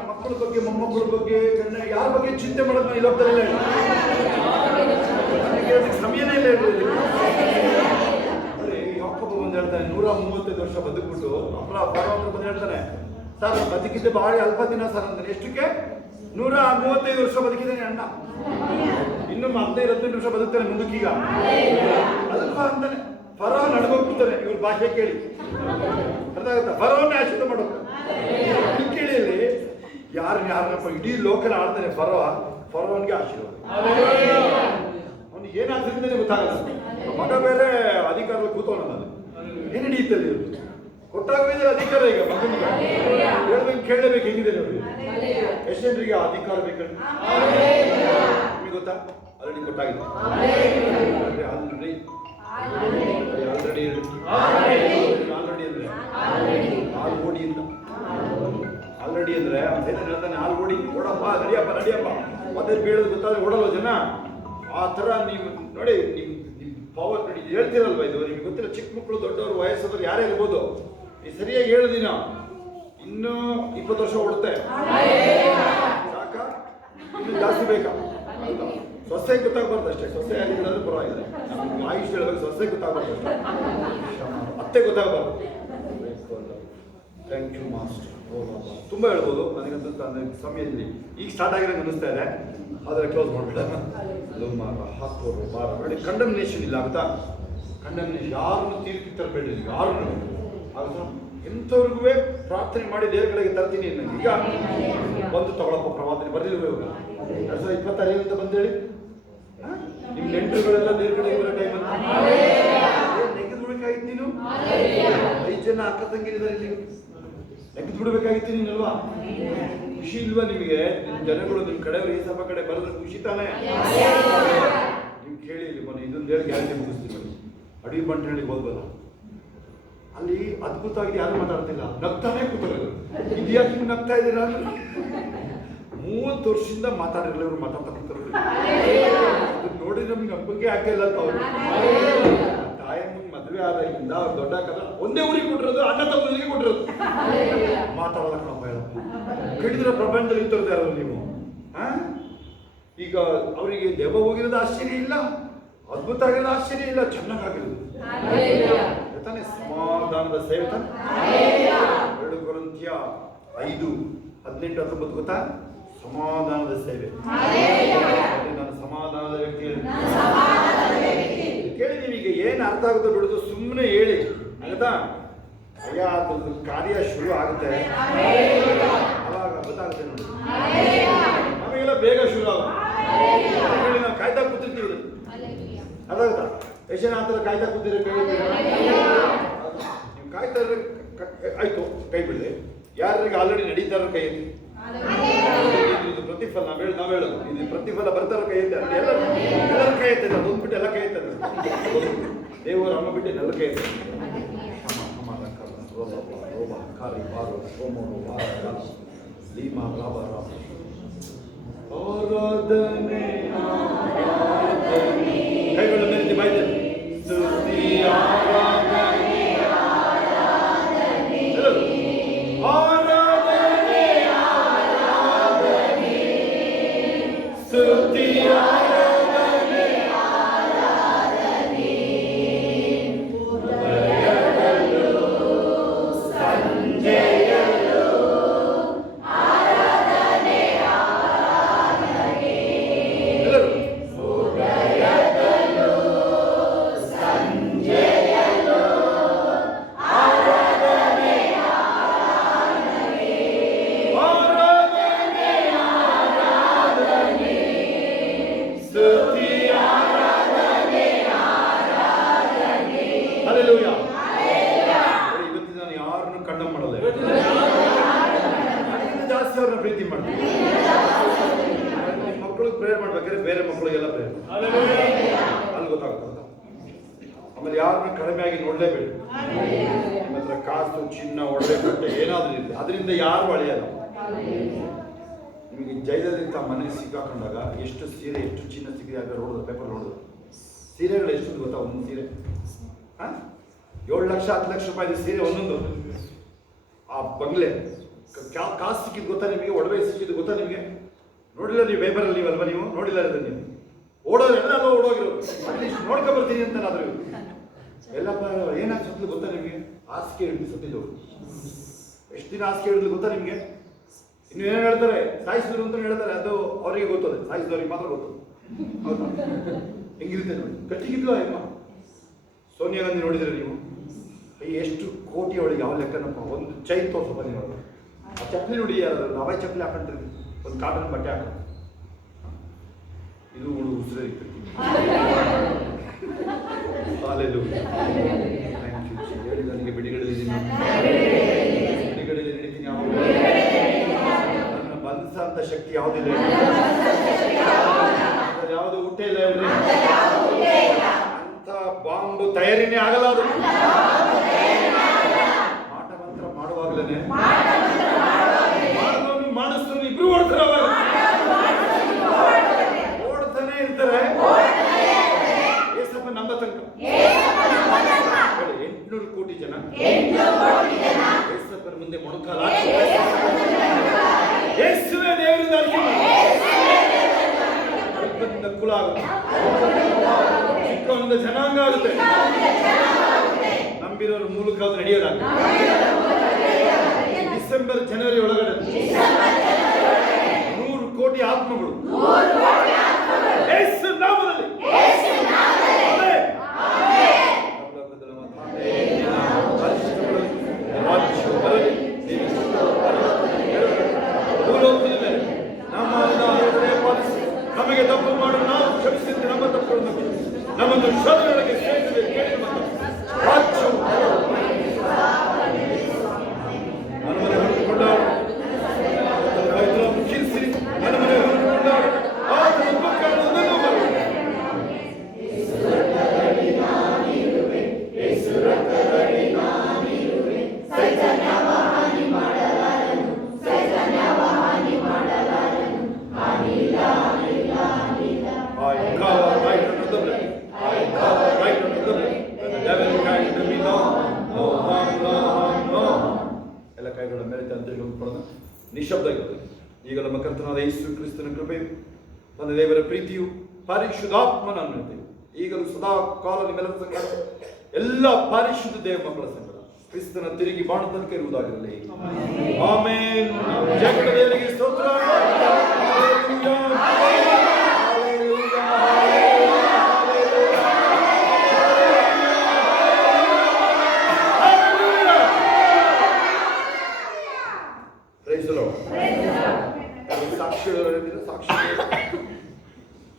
ಮಕ್ಕಳ ಬಗ್ಗೆ, ಮೊಮ್ಮಕ್ಕಳ ಬಗ್ಗೆ, ಗಂಡ ಯಾರ ಬಗ್ಗೆ ಚಿಂತೆ ಮಾಡೋದು ನಾನು ಇಲ್ಲೋಗ್ತಾರಿಲ್ಲ. ಸಮಯನೇ ಇಲ್ಲ ಹೇಳಿ. ಯಾಕೊಬ್ಬ ಬಂದು ಹೇಳ್ತಾನೆ 135 ವರ್ಷ ಬದುಕ್ಬಿಟ್ಟು ಫರೋಹ್ ಬಂದು ಹೇಳ್ತಾನೆ, ಸರ್ ಬದುಕಿದ್ದೆ ಭಾಳ ಅಲ್ಪ ದಿನ ಸರ್ ಅಂತಾನೆ. ಎಷ್ಟಕ್ಕೆ? 135 ವರ್ಷ ಬದುಕಿದ್ದಾನೆ ಅಣ್ಣ, ಇನ್ನು 15-18 ವರ್ಷ ಬದುಕ್ತಾನೆ ಮುಂದಕ್ಕೀಗ ಅಲ್ಪ ಅಂತಾನೆ. ಫರೋಹ್ ನಡ್ಗೋಗ್ಬಿಡ್ತಾನೆ ಇವ್ರ ಭಾಷೆ ಕೇಳಿ, ಅರ್ಥ ಆಗುತ್ತಾ? ಫರೋಹ್ನೇ ಆಶೀರ್ವಾದ ಮಾಡೋದು ಕೇಳಿ. ಯಾರನ್ನಪ್ಪ ಇಡೀ ಲೋಕನ ಆಡ್ತಾನೆ ಫರೋಹ್ನಿಗೆ ಆಶೀರ್ವಾದ. ಅವ್ನಿಗೆ ಏನಾಗ್ತದೆ ಗೊತ್ತಾಗಲ್ಲ. ಮಗ ಬೇರೆ ಅಧಿಕಾರದಲ್ಲಿ ಕೂತವನಲ್ಲ, ಏನು ಹಿಡಿಯುತ್ತಲ್ಲಿ ಕೊಟ್ಟಾಗ ಅಧಿಕಾರ. ಈಗ ಮಗನಿಗೆ ಹೇಳ್ಬೇಕು, ಕೇಳಬೇಕು. ಹೆಂಗಿದೆ ನೋಡಿ, ಎಷ್ಟು ಜನರಿಗೆ ಅಧಿಕಾರ ಬೇಕಂತ ನಿಮಗೆ ಗೊತ್ತಾ? ಆಲ್ರೆಡಿ ಕೊಟ್ಟಾಗಿದೆ. ಆಲ್ರೆಡಿ ಅಂದ್ರೆ ಹೇಳ್ತಾನೆ, ಆಲ್ರೆಡಿ ಓಡಪ್ಪ, ನಡಿಯಪ್ಪ ಮತ್ತೆ ಬೀಳೋದು ಗೊತ್ತಾದ್ರೆ ಓಡಲ್ವ ಜನ. ಆ ಥರ ನೀವು ನೋಡಿ, ನಿಮ್ಮ ಪವರ್ ನೋಡಿ ಹೇಳ್ತಿರಲ್ವ, ಇದು ನಿಮ್ಗೆ ಗೊತ್ತಿಲ್ಲ. ಚಿಕ್ಕ ಮಕ್ಕಳು, ದೊಡ್ಡವರು, ವಯಸ್ಸಾದ್ರು ಯಾರೇ ಇರ್ಬೋದು, ಈ ಸರಿಯಾಗಿ ಹೇಳಿದಿನ ಇನ್ನೂ 20 ವರ್ಷ ಓಡುತ್ತೆ. ಸಾಕ? ಇನ್ನು ಜಾಸ್ತಿ ಬೇಕಾ? ಸೊಸೆ ಗೊತ್ತಾಗ್ಬಾರ್ದು ಅಷ್ಟೇ. ಸೊಸೆ ಆಗಿದ್ರೆ ಪರವಾಗಿಲ್ಲ. ಆಯುಷ್ ಹೇಳ್ಬೇಕು, ಸೊಸೆ ಗೊತ್ತಾಗ್ಬಾರ್ದು ಅಷ್ಟೇ, ಅತ್ತೆ ಗೊತ್ತಾಗ್ಬಾರ್ದು. Thank you master. ತುಂಬ ಹೇಳ್ಬೋದು ನನಗಂತೂ ಸಮಯದಲ್ಲಿ ಈಗ ಸ್ಟಾರ್ಟ್ ಆಗಿರೋ ಅನ್ನಿಸ್ತಾ ಇದೆ, ಆದರೆ ಕ್ಲೋಸ್ ಮಾಡಬೇಡ. ಹಾಕೋರು ಬಾರ ನೋಡಿ, ಕಂಡಮ್ನೇಷನ್ ಇಲ್ಲ ಆಗುತ್ತಾ? ಕಂಡಮ್ನೇಷನ್ ಯಾರನ್ನು ತೀರ್ಪು ತರಬೇಡಿ, ಯಾರನ್ನು ಆಗುತ್ತಾ? ಎಂಥವ್ರಿಗೂ ಪ್ರಾರ್ಥನೆ ಮಾಡಿ ದೇವ್ರ ಕಡೆಗೆ ತರ್ತೀನಿ ನನಗೆ. ಈಗ ಬಂದು ತಗೊಳಪ್ಪ ಪ್ರವಾದನೆ ಬರ್ದಿಲ್ವ ಇವಾಗ 2026 ಅಂತ ಬಂದೇಳಿ ನಿಮ್ಮ ನೆಂಟರುಗಳೆಲ್ಲ ದೇವ್ರ ಕಡೆಗೆ ಬರೋ ಟೈಮ್ ಅಂತ ನೆಗೆದು ಬಿಡಬೇಕಾಗಿತ್ತು. ನೀನು 5 ಜನ ಅಕ್ಕ ತಂಗಿರಿದ್ದಾರೆ ಇಲ್ಲಿ, ನೆಗೆದು ಬಿಡಬೇಕಾಗಿತ್ತು ನೀನಲ್ವಾ? ಖುಷಿ ಇಲ್ವಾ ನಿಮಗೆ? ನಿಮ್ಮ ಜನಗಳು ನಿಮ್ಮ ಕಡೆಯವರು ಈ ಸಭಾ ಕಡೆ ಬರೆದ್ರೆ ಖುಷಿ ತಾನೇ? ನೀವು ಕೇಳಿ ಇಲ್ಲಿ ಮೊನ್ನೆ ಇದೊಂದು ಹೇಳಿ ಗ್ಯಾರಂಟಿ ಮುಗಿಸ್ತೀವಿ. ಅಡಿಗೆ ಬಂಟ ಹೇಳಿ ಹೋಗ್ಬೋದ? ಅಲ್ಲಿ ಅದ್ಭುತವಾಗಿ ಯಾರು ಮಾತಾಡ್ತಿಲ್ಲ, ನಗ್ತಾನೆ ಕೂತಲ್ಲ. ಇದು ಯಾಕೆ ನೀವು ನಗ್ತಾ ಇದ್ದೀರಾ? 30 ವರ್ಷದಿಂದ ಮಾತಾಡಿರಲಿಲ್ಲ ಇವರು, ಮಾತಾಡ್ತಾ ಕೂತಾರೆ. ನೋಡಿ ನಮ್ಗೆ ನಂಬಿಕೆ ಹಾಕಿಲ್ಲ ಅಂತ ಅವರು. ತಾಯಮ್ಮನ ಮದುವೆ ಆದಾಗಿಂದ ಅವ್ರು ದೊಡ್ಡ ಕಲ ಒಂದೇ ಊರಿಗೆ ಕೊಟ್ಟಿರೋದು, ಅಣ್ಣ ತಮ್ಮನಿಗೆ ಕೊಟ್ಟಿರೋದು. ಮಾತಾಡೋಲ್ಲ ಕಣಪ್ಪ, ಹೇಳಪ್ಪ ಕೇಳಿದ್ರೆ ಪ್ರಪಂಚದಲ್ಲಿ ಇರ್ತದೆ ಯಾರು ನೀವು? ಈಗ ಅವರಿಗೆ ದೆವ್ವ ಹೋಗಿರೋದು ಆಶ್ಚರ್ಯ ಇಲ್ಲ, ಅದ್ಭುತ ಆಗಿರೋದು ಆಶ್ಚರ್ಯ ಇಲ್ಲ, ಚೆನ್ನಾಗಿರೋದು ತಾನೆ. ಸಮಾಧಾನದ ಸೇವೆ ತಾನೆ. 2 ಕೊರಿಂಥಿಯ 5:18-19 ಗೊತ್ತಾ? ಸಮಾಧಾನದ ಸೇವೆ. ನಾನು ಸಮಾಧಾನದ ವ್ಯಕ್ತಿ. ಕೇಳಿ, ನೀವೀಗ ಏನು ಅರ್ಥ ಆಗುತ್ತೋ ಬಿಡುತ್ತೋ ಸುಮ್ಮನೆ ಹೇಳಿ, ಆಗುತ್ತಾ? ಅಯ್ಯ ಅದ್ರ ಕಾರ್ಯ ಶುರು ಆಗುತ್ತೆ, ಅವಾಗ ಗೊತ್ತಾಗುತ್ತೆ ನೋಡಿ. ನಮಗೆಲ್ಲ ಬೇಗ ಶುರು ಆಗುತ್ತೆ. ಹೇಳಿ, ನಾವು ಕಾಯ್ತಾ ಕೂತಿರ್ತೀವಿ, ಅದಾಗುತ್ತಾ? ಎಷ್ಟು ಜನ ಅಂತಾರೆ ಕಾಯ್ತಾ ಕೂತಿರೋ ಕೈ? ನೀವು ಕಾಯ್ತಾ ಇದ್ರೆ ಆಯ್ತು, ಕೈ ಬಿಡಲಿ. ಯಾರಿಗೆ ಆಲ್ರೆಡಿ ನಡೀತಾರ ಕೈ ಎತ್ತಿ. ಇದು ಪ್ರತಿಫಲ ನಾವು ಹೇಳೋದು, ಇದು ಪ್ರತಿಫಲ ಬರ್ತಾರ ಕೈ ಎತ್ತಿ. ಎಲ್ಲರ ಕೈ ಎತ್ತದೆ, ಅದೊಂದು ಬಿಟ್ಟು ಎಲ್ಲ ಕೈ ಎತ್ತದೆ. ದೇವರ ಅಮ್ಮ ಬಿಟ್ಟು ಎಲ್ಲ ಕೈ ಎತ್ತದೆ. ಲೀಮಾ ರಾಬ ರಾಬ ಆರಾಧನೆ ಆರಾಧನೆ ಕೈಗಳ ಮೇಲೆ ಬಾಯ್ದಲ್ಲಿ ಸ್ತುತಿ ಆರಾಧನೆ ಆರಾಧನೆ ಆರಾಧನೆ ಆರಾಧನೆ ಸ್ತುತಿ ಆರಾಧನೆ ಆರಾಧನೆ ಉದಯದಲ್ಲೂ ಸಂಜೆಯಲ್ಲೂ ಆರಾಧನೆ ಆರಾಧನೆ ಉದಯದಲ್ಲೂ ಸಂಜೆಯಲ್ಲೂ ಆರಾಧನೆ ಆರಾಧನೆ ಆರಾಧನೆ ಆರಾಧನೆ ಸ್ತುತಿ ಆರಾಧನೆ ಆರಾಧನೆ ಹಲ್ಲೆಲೂಯಾ ಇವತ್ತು ನಾನು ಯಾರನ್ನು ಕಂಡಮ್ ಮಾಡಲ್ಲ ನನಗಿಂತ ಜಾಸ್ತಿ ಅವ್ರನ್ನ ಪ್ರೀತಿ ಮಾಡ್ತೀನಿ ನಿಮ್ಮ ಮಕ್ಕಳಿಗೆ ಪ್ರೇಯರ್ ಮಾಡ್ಬೇಕಾದ್ರೆ ಬೇರೆ ಮಕ್ಕಳಿಗೆಲ್ಲ ಪ್ರೇಯರ್ ಅಲ್ಲಿ ಗೊತ್ತಾಗುತ್ತಲ್ಲ ಆಮೇಲೆ ಯಾರನ್ನ ಕಡಿಮೆಯಾಗಿ ನೋಡಲೇಬೇಡಿ ನಿಮ್ಮ ಹತ್ರ ಕಾಸು ಚಿನ್ನ ಒಡವೆ ಬಟ್ಟೆ ಏನಾದ್ರೂ ಇರಲಿ ಅದರಿಂದ ಯಾರು ಅಳೆಯಲ್ಲ ನಿಮಗೆ ಜೈಲಲ್ಲಿಂದ ಮನೆ ಸಿಕ್ಕಾಕೊಂಡಾಗ ಎಷ್ಟು ಸೀರೆ ಎಷ್ಟು ಚಿನ್ನ ಸಿಕ್ಕಿದೆ ಆಗ ನೋಡಿದ್ರು ಪೇಪರ್ ನೋಡಿದ್ರು ಸೀರೆಗಳು ಎಷ್ಟು ಗೊತ್ತಾ ಒಂದೊಂದು ಸೀರೆ 7 ಲಕ್ಷ 10 ಲಕ್ಷ ರೂಪಾಯಿ ಸೀರೆ ಒಂದೊಂದು ಆ ಬಂಗ್ಲೆ ಕಾಸು ಸಿಕ್ಕಿದ್ದು ಗೊತ್ತಾ ನಿಮಗೆ ಒಡವೆ ಸಿಕ್ಕಿದ್ದು ಗೊತ್ತಾ ನಿಮಗೆ ನೋಡಿಲ್ಲ ನೀವು ಪೇಪರಲ್ಲಿ ನೀವಲ್ವ ನೀವು ನೋಡಿಲ್ಲ ಅದನ್ನು ನೀವು ಓಡೋರು ಎಲ್ಲ ಓಡೋಗಿರೋರು ಅಟ್ಲೀಸ್ಟ್ ನೋಡ್ಕೊ ಬರ್ತೀನಿ ಅಂತನಾದ್ರು ಎಲ್ಲಪ್ಪ ಏನಾಗ್ತದೆ ಸತ್ಲು ಗೊತ್ತಾ ನಿಮಗೆ ಹಾಸಿಗೆ ಹಿಡಿದು ಸತ್ತಿದ್ದವರು ಎಷ್ಟು ದಿನ ಹಾಸಿಗೆ ಹಿಡಿದು ಗೊತ್ತಾ ನಿಮಗೆ ಇನ್ನು ಏನು ಹೇಳ್ತಾರೆ ಸಾಯಿಸಿದ್ರು ಅಂತ ಹೇಳ್ತಾರೆ ಅದು ಅವರಿಗೆ ಗೊತ್ತದೆ ಸಾಯಿಸಿದವ್ರಿಗೆ ಮಾತ್ರ ಗೊತ್ತು ಹೌದಾ ಹೆಂಗಿರುತ್ತೆ ನೋಡಿ ಕಟ್ಟಿಗಿದ್ಲು ಅಮ್ಮ ಸೋನಿಯಾ ಗಾಂಧಿ ನೋಡಿದ್ರೆ ನೀವು ಎಷ್ಟು ಕೋಟಿ ಅವಳಿಗೆ ಯಾವ ಲೆಕ್ಕನಪ್ಪ ಒಂದು ಚೈನ್ ತೋರ್ಸಪ್ಪ ನೀವು ಆ ಚಪ್ಪಲಿ ನೋಡಿ ಯಾರು ಹವಾಯಿ ಚಪ್ಪಲಿ ಹಾಕೊಂಡ್ರಿ ಒಂದು ಕಾಟನ್ ಬಟ್ಟೆ ಹಾಕೊಂಡು ಇದು ಉಸಿರೇ ಇತ್ತು ಹೇಳಿ ನನಗೆ ಬಿಡಿಗಡಲಿದ್ದೀನಿ ಬಿಡಿಗಡಲಿ ನಡೀತೀನಿ ಯಾವಾಗ ನನ್ನ ಬಂಧಿಸ ಅಂತ ಶಕ್ತಿ ಯಾವುದಿಲ್ಲ ಯಾವುದು ಹುಟ್ಟೇ ಇಲ್ಲ ಹೇಳ್ರಿ ಅಂತ ಬಾಂಬು ತಯಾರಿನೇ ಆಗಲ್ಲ ಅದು ಮಾಟ ಮಂತ್ರ ಮಾಡುವಾಗಲೇ ಮಾಡಿದವನು ಮಾಡಿಸ್ತವನು ಇಬ್ರು ಓಡ್ತಾರೆ ಅವಾಗ ಓಡ್ತಾನೆ ಇರ್ತಾರೆ ಏಸಪ್ಪ ನಂಬ ತನಕ 800 ಕೋಟಿ ಜನ ಏಸಪ್ಪನ ಮುಂದೆ ಮೊಣಕಾಲ ಯೇಸುವೇ ದೇವರಿಂದ ಅಲ್ಪದಿಂದ ಕುಲ ಆಗುತ್ತೆ ಚಿಕ್ಕವನಿಂದ ಜನಾಂಗ ಆಗುತ್ತೆ ನಂಬಿರೋರು ಮೂಲಕ ನಡೆಯೋದಾಗುತ್ತೆ ಡಿಸೆಂಬರ್ ಜನವರಿ ಒಳಗಡೆ 100 ಕೋಟಿ ಆತ್ಮಗಳು ಯೇಸು ನಾಮದಲ್ಲಿ ನಮಗೆ ತಪ್ಪು ಮಾಡು ನಾವು ಕ್ಷಮಿಸಿದ್ದು ನಮ್ಮ ತಪ್ಪುಗಳನ್ನು ನಮ್ಮನ್ನು ಶೋಧನೆಯೊಳಗೆ ಸೇರಿಸದೆ ಕೇಳಿ ರಾಜ್ಯವು ನನ್ನ ಮನೆ ಹೊರಟುಕೊಂಡಾಡು ಕಿರಿಸಿ ನನ್ನ ಮನೆ ಹೊರಟುಕೊಂಡಾಡು ಆತನ ಮಕ್ಕಳನ್ನು ಎಲ್ಲ ಕೈಗಳ ಮೇಲೆ ತಂದೆಗಳು ನಿಶಬ್ದ ಇರ್ತದೆ. ಈಗ ನಮ್ಮ ಕರ್ತನಾದ ಯೇಸು ಕ್ರಿಸ್ತನ ಕೃಪೆ ತಂದೆ ದೇವರ ಪ್ರೀತಿಯು ಪರಿಶುದ್ಧಾತ್ಮನ ಅನ್ವಯಿತೀವಿ ಈಗಲೂ ಸದಾ ಕಾಲ ನಿಮ್ಮೆಲ್ಲರ ಸಂಗಡ ಎಲ್ಲ ಪರಿಶುದ್ಧ ದೇವ ಮಕ್ಕಳ ಸಂಗಡ ಕ್ರಿಸ್ತನ ತಿರುಗಿ ಬಾಣ ತನಕ ಇರುವುದಾಗಿರಲಿ. ಆಮೇನ್. ಜಗದ ದೇವರಿಗೆ ಸ್ತೋತ್ರ.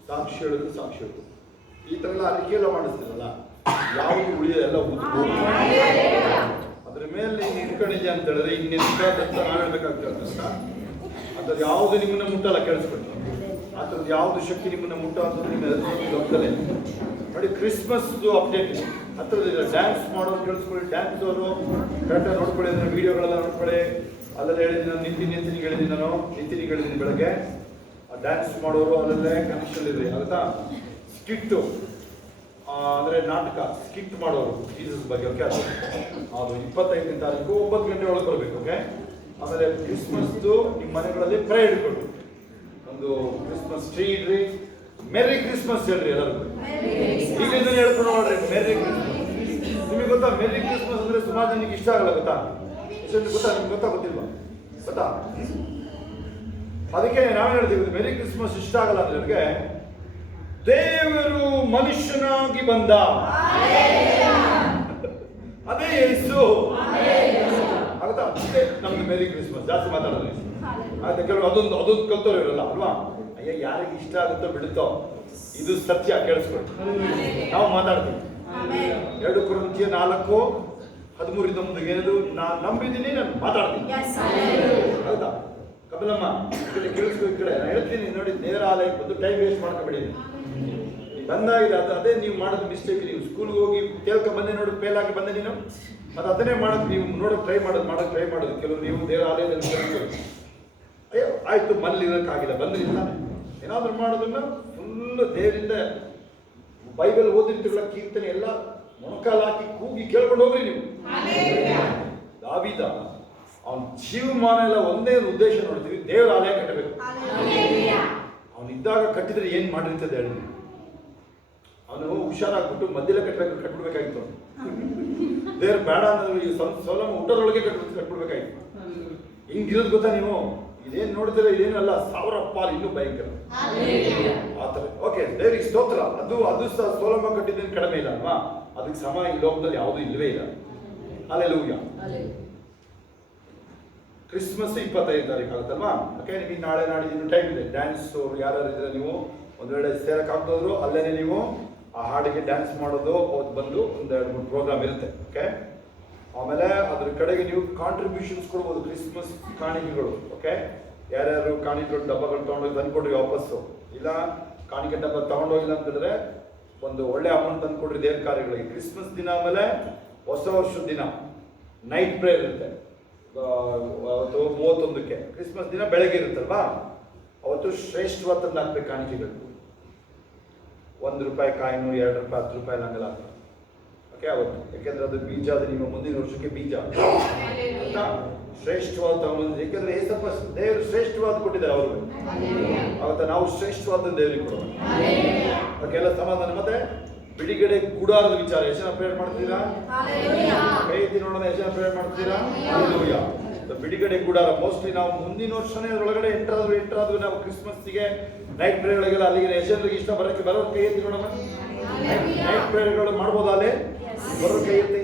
ಸಾಕ್ಷಿ ಹೇಳೋದು ಈ ತರ ಎಲ್ಲ ಅರಿಕೆ ಎಲ್ಲ ಮಾಡಿಸ್ತೀರಲ್ಲ ಯಾವುದು ಉಳಿಯೋದೆಲ್ಲ ಅದ್ರ ಮೇಲೆ ನೀನು ಇಟ್ಕೊಂಡಿದ್ಯಾ ಅಂತ ಹೇಳಿದ್ರೆ ಇನ್ನೆಂತ ನಾನು ಹೇಳ್ಬೇಕಾಗ್ತದೆ ಅದ್ರದ್ದು ಯಾವುದು ನಿಮ್ಮನ್ನ ಮುಟ್ಟಲ್ಲ ಕೇಳಿಸ್ಕೊಂಡು ಆ ಥರದ್ದು ಯಾವುದು ಶಕ್ತಿ ನಿಮ್ಮನ್ನ ಮುಟ್ಟ ಅಂತ ನಿಮ್ಮ ಗೊತ್ತಲೇ ನೋಡಿ. ಕ್ರಿಸ್ಮಸ್ ಅಪ್ಡೇಟ್ ಹತ್ರದಿಲ್ಲ ಡ್ಯಾನ್ಸ್ ಮಾಡೋರು ಕೇಳಿಸ್ಕೊಳ್ಳಿ, ಡ್ಯಾನ್ಸ್ ಅವರು ಕರೆಕ್ಟಾಗಿ ನೋಡ್ಕೊಳ್ಳಿ, ಅದನ್ನ ವಿಡಿಯೋಗಳೆಲ್ಲ ನೋಡ್ಕೊಳ್ಳಿ. ಅಲ್ಲೆಲ್ಲ ಹೇಳಿದ್ದೀನಿ ನಾನು ನಿಂತಿನಿಗೆ ಹೇಳಿದ್ದೀನಿ, ನಾನು ನಿಂತಿನಿಗೆ ಹೇಳಿದ್ದೀನಿ ಬೆಳಗ್ಗೆ ಡ್ಯಾನ್ಸ್ ಮಾಡೋರು ಅಲ್ಲಲ್ಲೇ ಕನೆಕ್ಷನ್ ಇದ್ರಿ ಆಗುತ್ತಾ. ಸ್ಕಿಟ್ಟು ಅಂದರೆ ನಾಟಕ ಸ್ಕಿಟ್ ಮಾಡೋರು ಜೀಸಸ್ ಬಗ್ಗೆ, ಓಕೆ. ಅದು 25ನೇ ತಾರೀಕು 9 ಗಂಟೆ ಒಳಗೆ ಬರಬೇಕು, ಓಕೆ. ಆಮೇಲೆ ಕ್ರಿಸ್ಮಸ್ದು ನಿಮ್ಮ ಮನೆಗಳಲ್ಲಿ ಪ್ರೇ ಇಟ್ಕೊಳ್ರಿ, ಒಂದು ಕ್ರಿಸ್ಮಸ್ ಟ್ರೀ ಇಡ್ರಿ, ಮೆರಿ ಕ್ರಿಸ್ಮಸ್ ಹೇಳ್ರಿ ಎಲ್ಲರಿಗೂ. ಈಗ ಇದನ್ನು ಹೇಳ್ಕೊಂಡು ನೋಡ್ರಿ, ಮೆರಿ ಕ್ರಿಸ್ಮಸ್. ನಿಮಗೆ ಗೊತ್ತಾ ಮೆರಿ ಕ್ರಿಸ್ಮಸ್ ಅಂದರೆ ಸುಮಾರು ಜನಕ್ಕೆ ಇಷ್ಟ ಆಗಲ್ಲ, ಗೊತ್ತಾ? ಗೊತ್ತಾ ನಿಮ್ಗೆ ಗೊತ್ತಿಲ್ವಾ? ಗೊತ್ತಾ? ಅದಕ್ಕೆ ನಾವು ಹೇಳ್ತೀವಿ ಮೆರಿ ಕ್ರಿಸ್ಮಸ್ ಇಷ್ಟ ಆಗಲ್ಲ ಅಂದ್ರೆ ಅವ್ರಿಗೆ ದೇವರು ಮನುಷ್ಯನಾಗಿ ಬಂದ, ಅದೇ ಯೇಸು ಆಗುತ್ತಾ. ಅದೇ ನಮ್ದು ಮೆರಿ ಕ್ರಿಸ್ಮಸ್. ಜಾಸ್ತಿ ಮಾತಾಡೋದು ಆಯ್ತಾ, ಕೆಲವರು ಅದೊಂದು ಕಲ್ತವ್ರು ಇರಲ್ಲ ಅಲ್ವಾ. ಅಯ್ಯ ಯಾರಿಗೆ ಇಷ್ಟ ಆಗುತ್ತೋ ಬಿಡುತ್ತೋ, ಇದು ಸತ್ಯ, ಕೇಳಿಸ್ಕೊಳ್ಳಿ. ನಾವು ಮಾತಾಡ್ತೀವಿ 2 ಕೊರಿಂಥಿಯ 4:13 ಮುಂದೆ ಏನದು, ನಾನು ನಂಬಿದ್ದೀನಿ, ನಾನು ಮಾತಾಡ್ತೀನಿ. ಹೌದಾ ಕಮಲಮ್ಮ, ಈ ಕಡೆ ಕೇಳಿಸ್ಕೊ, ಈ ಕಡೆ ನಾನು ಹೇಳ್ತೀನಿ ನೋಡಿ, ನೇರ ಆಲಯಕ್ಕೆ ಬಂದು ಟೈಮ್ ವೇಸ್ಟ್ ಮಾಡ್ಕೊಬೇಡಿ. ಬಂದಾಗಿದೆ ಅದೇ ನೀವು ಮಾಡೋದು ಮಿಸ್ಟೇಕ್. ನೀವು ಸ್ಕೂಲ್ಗೆ ಹೋಗಿ ಬಂದೆ ನೋಡಿ, ಫೇಲ್ ಆಗಿ ಬಂದೆ ನೀನು, ಅದು ಅದನ್ನೇ ಮಾಡೋದು ನೀವು ನೋಡೋಕೆ ಟ್ರೈ ಮಾಡೋದು. ಕೆಲವರು ನೀವು ದೇವರ ಆಲಯದಲ್ಲಿ ಅಯ್ಯೋ ಆಯ್ತು ಮನೇಲಿ ಇರೋಕ್ಕಾಗಿಲ್ಲ ಬಂದ್ರಿಲ್ಲ, ಏನಾದರೂ ಮಾಡೋದನ್ನ ಫುಲ್ ದೇವರಿಂದ ಬೈಬಲ್ ಓದಿರ್ತಿರಲ್ಲ, ಕೀರ್ತನೆ ಎಲ್ಲ ಮೊಣಕಾಲು ಹಾಕಿ ಕೂಗಿ ಕೇಳ್ಕೊಂಡು ಹೋಗ್ರಿ ನೀವು. ದಾವೀದ ಅವನ ಜೀವಮಾನ ಎಲ್ಲ ಒಂದೇ ಒಂದು ಉದ್ದೇಶ ನೋಡ್ತೀವಿ, ದೇವರ ಆಲಯ ಕಟ್ಟಬೇಕು. ಅವನಿದ್ದಾಗ ಕಟ್ಟಿದ್ರೆ ಏನ್ ಮಾಡಿರ್ತದೆ ಹೇಳಿ. ಅವನು ಹುಷಾರಾಗ್ಬಿಟ್ಟು ಮಧ್ಯೆಲ್ಲ ಕಟ್ಬಿಡ್ಬೇಕಾಗಿತ್ತು. ದೇವ್ರ ಬೇಡ ಅಂದ್ರೆ ಈ ಸೊಲೊಮ ಊಟದೊಳಗೆ ಕಟ್ಬಿಡ್ಬೇಕಾಗಿತ್ತು. ಹಿಂಗಿರೋದು ಗೊತ್ತಾ ನೀವು? ಇದೇನ್ ನೋಡ್ತಿಲ್ಲ, ಇದೇನಲ್ಲ, 1000 ಪಾಲು ಇನ್ನೂ ಭಯಂಕರ ಆತರ. ಓಕೆ, ದೇವರಿಗೆ ಸ್ತೋತ್ರ. ಅದು ಸಹ ಸೊಲೊಮ ಕಟ್ಟಿದ್ದೇನು ಕಡಿಮೆ ಇಲ್ಲ ಅಲ್ವಾ? ಅದಕ್ಕೆ ಸಮ ಈ ಲೋಕದಲ್ಲಿ ಯಾವುದೂ ಇಲ್ಲವೇ ಇಲ್ಲ. ಹಲ್ಲೆಲೂಯಾ. ಕ್ರಿಸ್ಮಸ್ 25 ತಾರೀಕು ಆಗುತ್ತಲ್ವಾ? ಓಕೆ, ನಿಮಗೆ ನಾಳೆ ನಾಡಿದ್ದು ಟೈಮ್ ಇದೆ. ಡ್ಯಾನ್ಸ್ ಯಾರು ಇದ್ರೆ ನೀವು ಒಂದು ವೇಳೆ ಸೇರಕ್ಕಾಗ್ತದ್ರು ಅಲ್ಲೇನೆ ನೀವು ಆ ಹಾಡಿಗೆ ಡ್ಯಾನ್ಸ್ ಮಾಡೋದು ಬಂದು ಒಂದು 2-3 ಪ್ರೋಗ್ರಾಮ್ ಇರುತ್ತೆ, ಓಕೆ. ಆಮೇಲೆ ಅದ್ರ ಕಡೆಗೆ ನೀವು ಕಾಂಟ್ರಿಬ್ಯೂಷನ್ಸ್ ಕೊಡ್ಬೋದು, ಕ್ರಿಸ್ಮಸ್ ಕಾಣಿಕೆಗಳು, ಓಕೆ. ಯಾರ್ಯಾರು ಕಾಣಿಕೆಗಳು ಡಬ್ಬಗಳು ತೊಗೊಂಡೋಗಿ ತಂದ್ಕೊಡ್ರಿ ವಾಪಸ್ಸು. ಇಲ್ಲ ಕಾಣಿಕೆ ಡಬ್ಬ ತೊಗೊಂಡೋಗಿಲ್ಲ ಅಂತಂದ್ರೆ ಒಂದು ಒಳ್ಳೆ ಅಮೌಂಟ್ ತಂದ್ಕೊಡ್ರಿ ದೇವ್ರ ಕಾರ್ಯಗಳಿಗೆ. ಕ್ರಿಸ್ಮಸ್ ದಿನ ಆಮೇಲೆ ಹೊಸ ವರ್ಷದ ದಿನ ನೈಟ್ ಪ್ರೇಯರ್ ಇರುತ್ತೆ, ಅವತ್ತು 31ಕ್ಕೆ. ಕ್ರಿಸ್ಮಸ್ ದಿನ ಬೆಳಗ್ಗೆ ಇರುತ್ತಲ್ವಾ, ಅವತ್ತು ಶ್ರೇಷ್ಠವಾದ ತಂದು ಹಾಕ್ಬೇಕು ಕಾಣಿಕೆಗಳು. ₹1 ಕಾಯಿನು, ₹2, ₹10 ಹಂಗೆಲ್ಲ ಹಾಕ್ತಾರೆ, ಓಕೆ. ಅವತ್ತು ಯಾಕೆಂದ್ರೆ ಅದು ಬೀಜ, ಅದು ನಿಮ್ಮ ಮುಂದಿನ ವರ್ಷಕ್ಕೆ ಬೀಜ ಆಯ್ತಾ. ಶ್ರೇಷ್ಠವಾದ ತಗೊಂಡು, ಯಾಕೆಂದ್ರೆ ಏಸಪ್ಪ ದೇವರು ಶ್ರೇಷ್ಠವಾದ ಕೊಟ್ಟಿದ್ದಾರೆ ಅವರು, ಅವತ್ತ ನಾವು ಶ್ರೇಷ್ಠವಾದ ದೇವರಿಗೆ ಕೊಡೋಣ. ಅದಕ್ಕೆಲ್ಲ ಸಮಾಧಾನ. ಮತ್ತೆ ಬಿಡುಗಡೆ ಗುಡಾರದ ವಿಚಾರ ಎಷ್ಟು ಜನ ಪ್ರೇಯರ್ ಮಾಡ್ತೀರಾ? ಕೈ ಎತ್ತಿ ನೋಡೋಣ, ಎಷ್ಟು ಜನ ಪ್ರೇಯರ್ ಮಾಡ್ತೀರಾ? ಹಲ್ಲೆಲೂಯಾ. ಬಿಡುಗಡೆ ಗುಡಾರ ಮೋಸ್ಟ್ಲಿ ನಾವು ಮುಂದಿನ ವರ್ಷನೇ ಅದರೊಳಗಡೆ ಎಂಟರಾದ್ರೂ ನಾವು ಕ್ರಿಸ್ಮಸ್ಗೆ ನೈಟ್ ಪ್ರೇಯರ್ಗಳಿಗೆಲ್ಲ ಅಲ್ಲಿಗೆ ಎಷ್ಟು ಜನರಿಗೆ ಇಷ್ಟ ಬರೋರು ಕೈ ಎತ್ತಿ ನೋಡೋಣ. ನೈಟ್ ಪ್ರೇಯರ್ಗಳು ಮಾಡ್ಬೋದಾ? ಅಲ್ಲೇ ಬರೋರು ಕೈ ಎತ್ತಿ.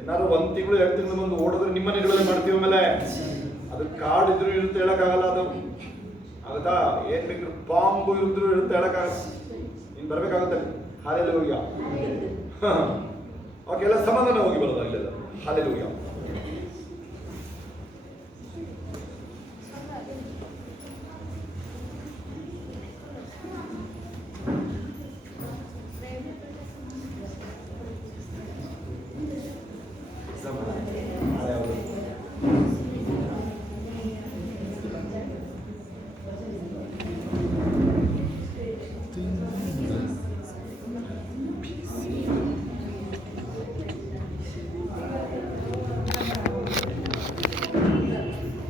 ಏನಾದ್ರು 1 ತಿಂಗಳು 2 ತಿಂಗಳು ಒಂದು ಓಡಿದ್ರೆ ನಿಮ್ಮ ಮನೆಗಳಲ್ಲೇ ಮಾಡ್ತೀವಿ. ಆಮೇಲೆ ಅದು ಕಾರ್ಡ್ ಇದ್ರು ಇರುತ್ತೆ ಹೇಳಕ್ಕಾಗಲ್ಲ, ಅದು ಆಗುತ್ತಾ? ಏನ್ ಬೇಕು ಬಾಂಬು ಇದ್ರು ಇರುತ್ತೆ ಹೇಳಕ್ಕಾಗಲ್ಲ, ನೀನು ಬರ್ಬೇಕಾಗುತ್ತೆ. ಹಲ್ಲೆಲೂಯಾ. ಓಕೆ, ಎಲ್ಲ ಸಮಾಧಾನ ಹೋಗಿ ಬರೋದಾಗಲಿಲ್ಲ. ಹಲ್ಲೆಲೂಯಾ.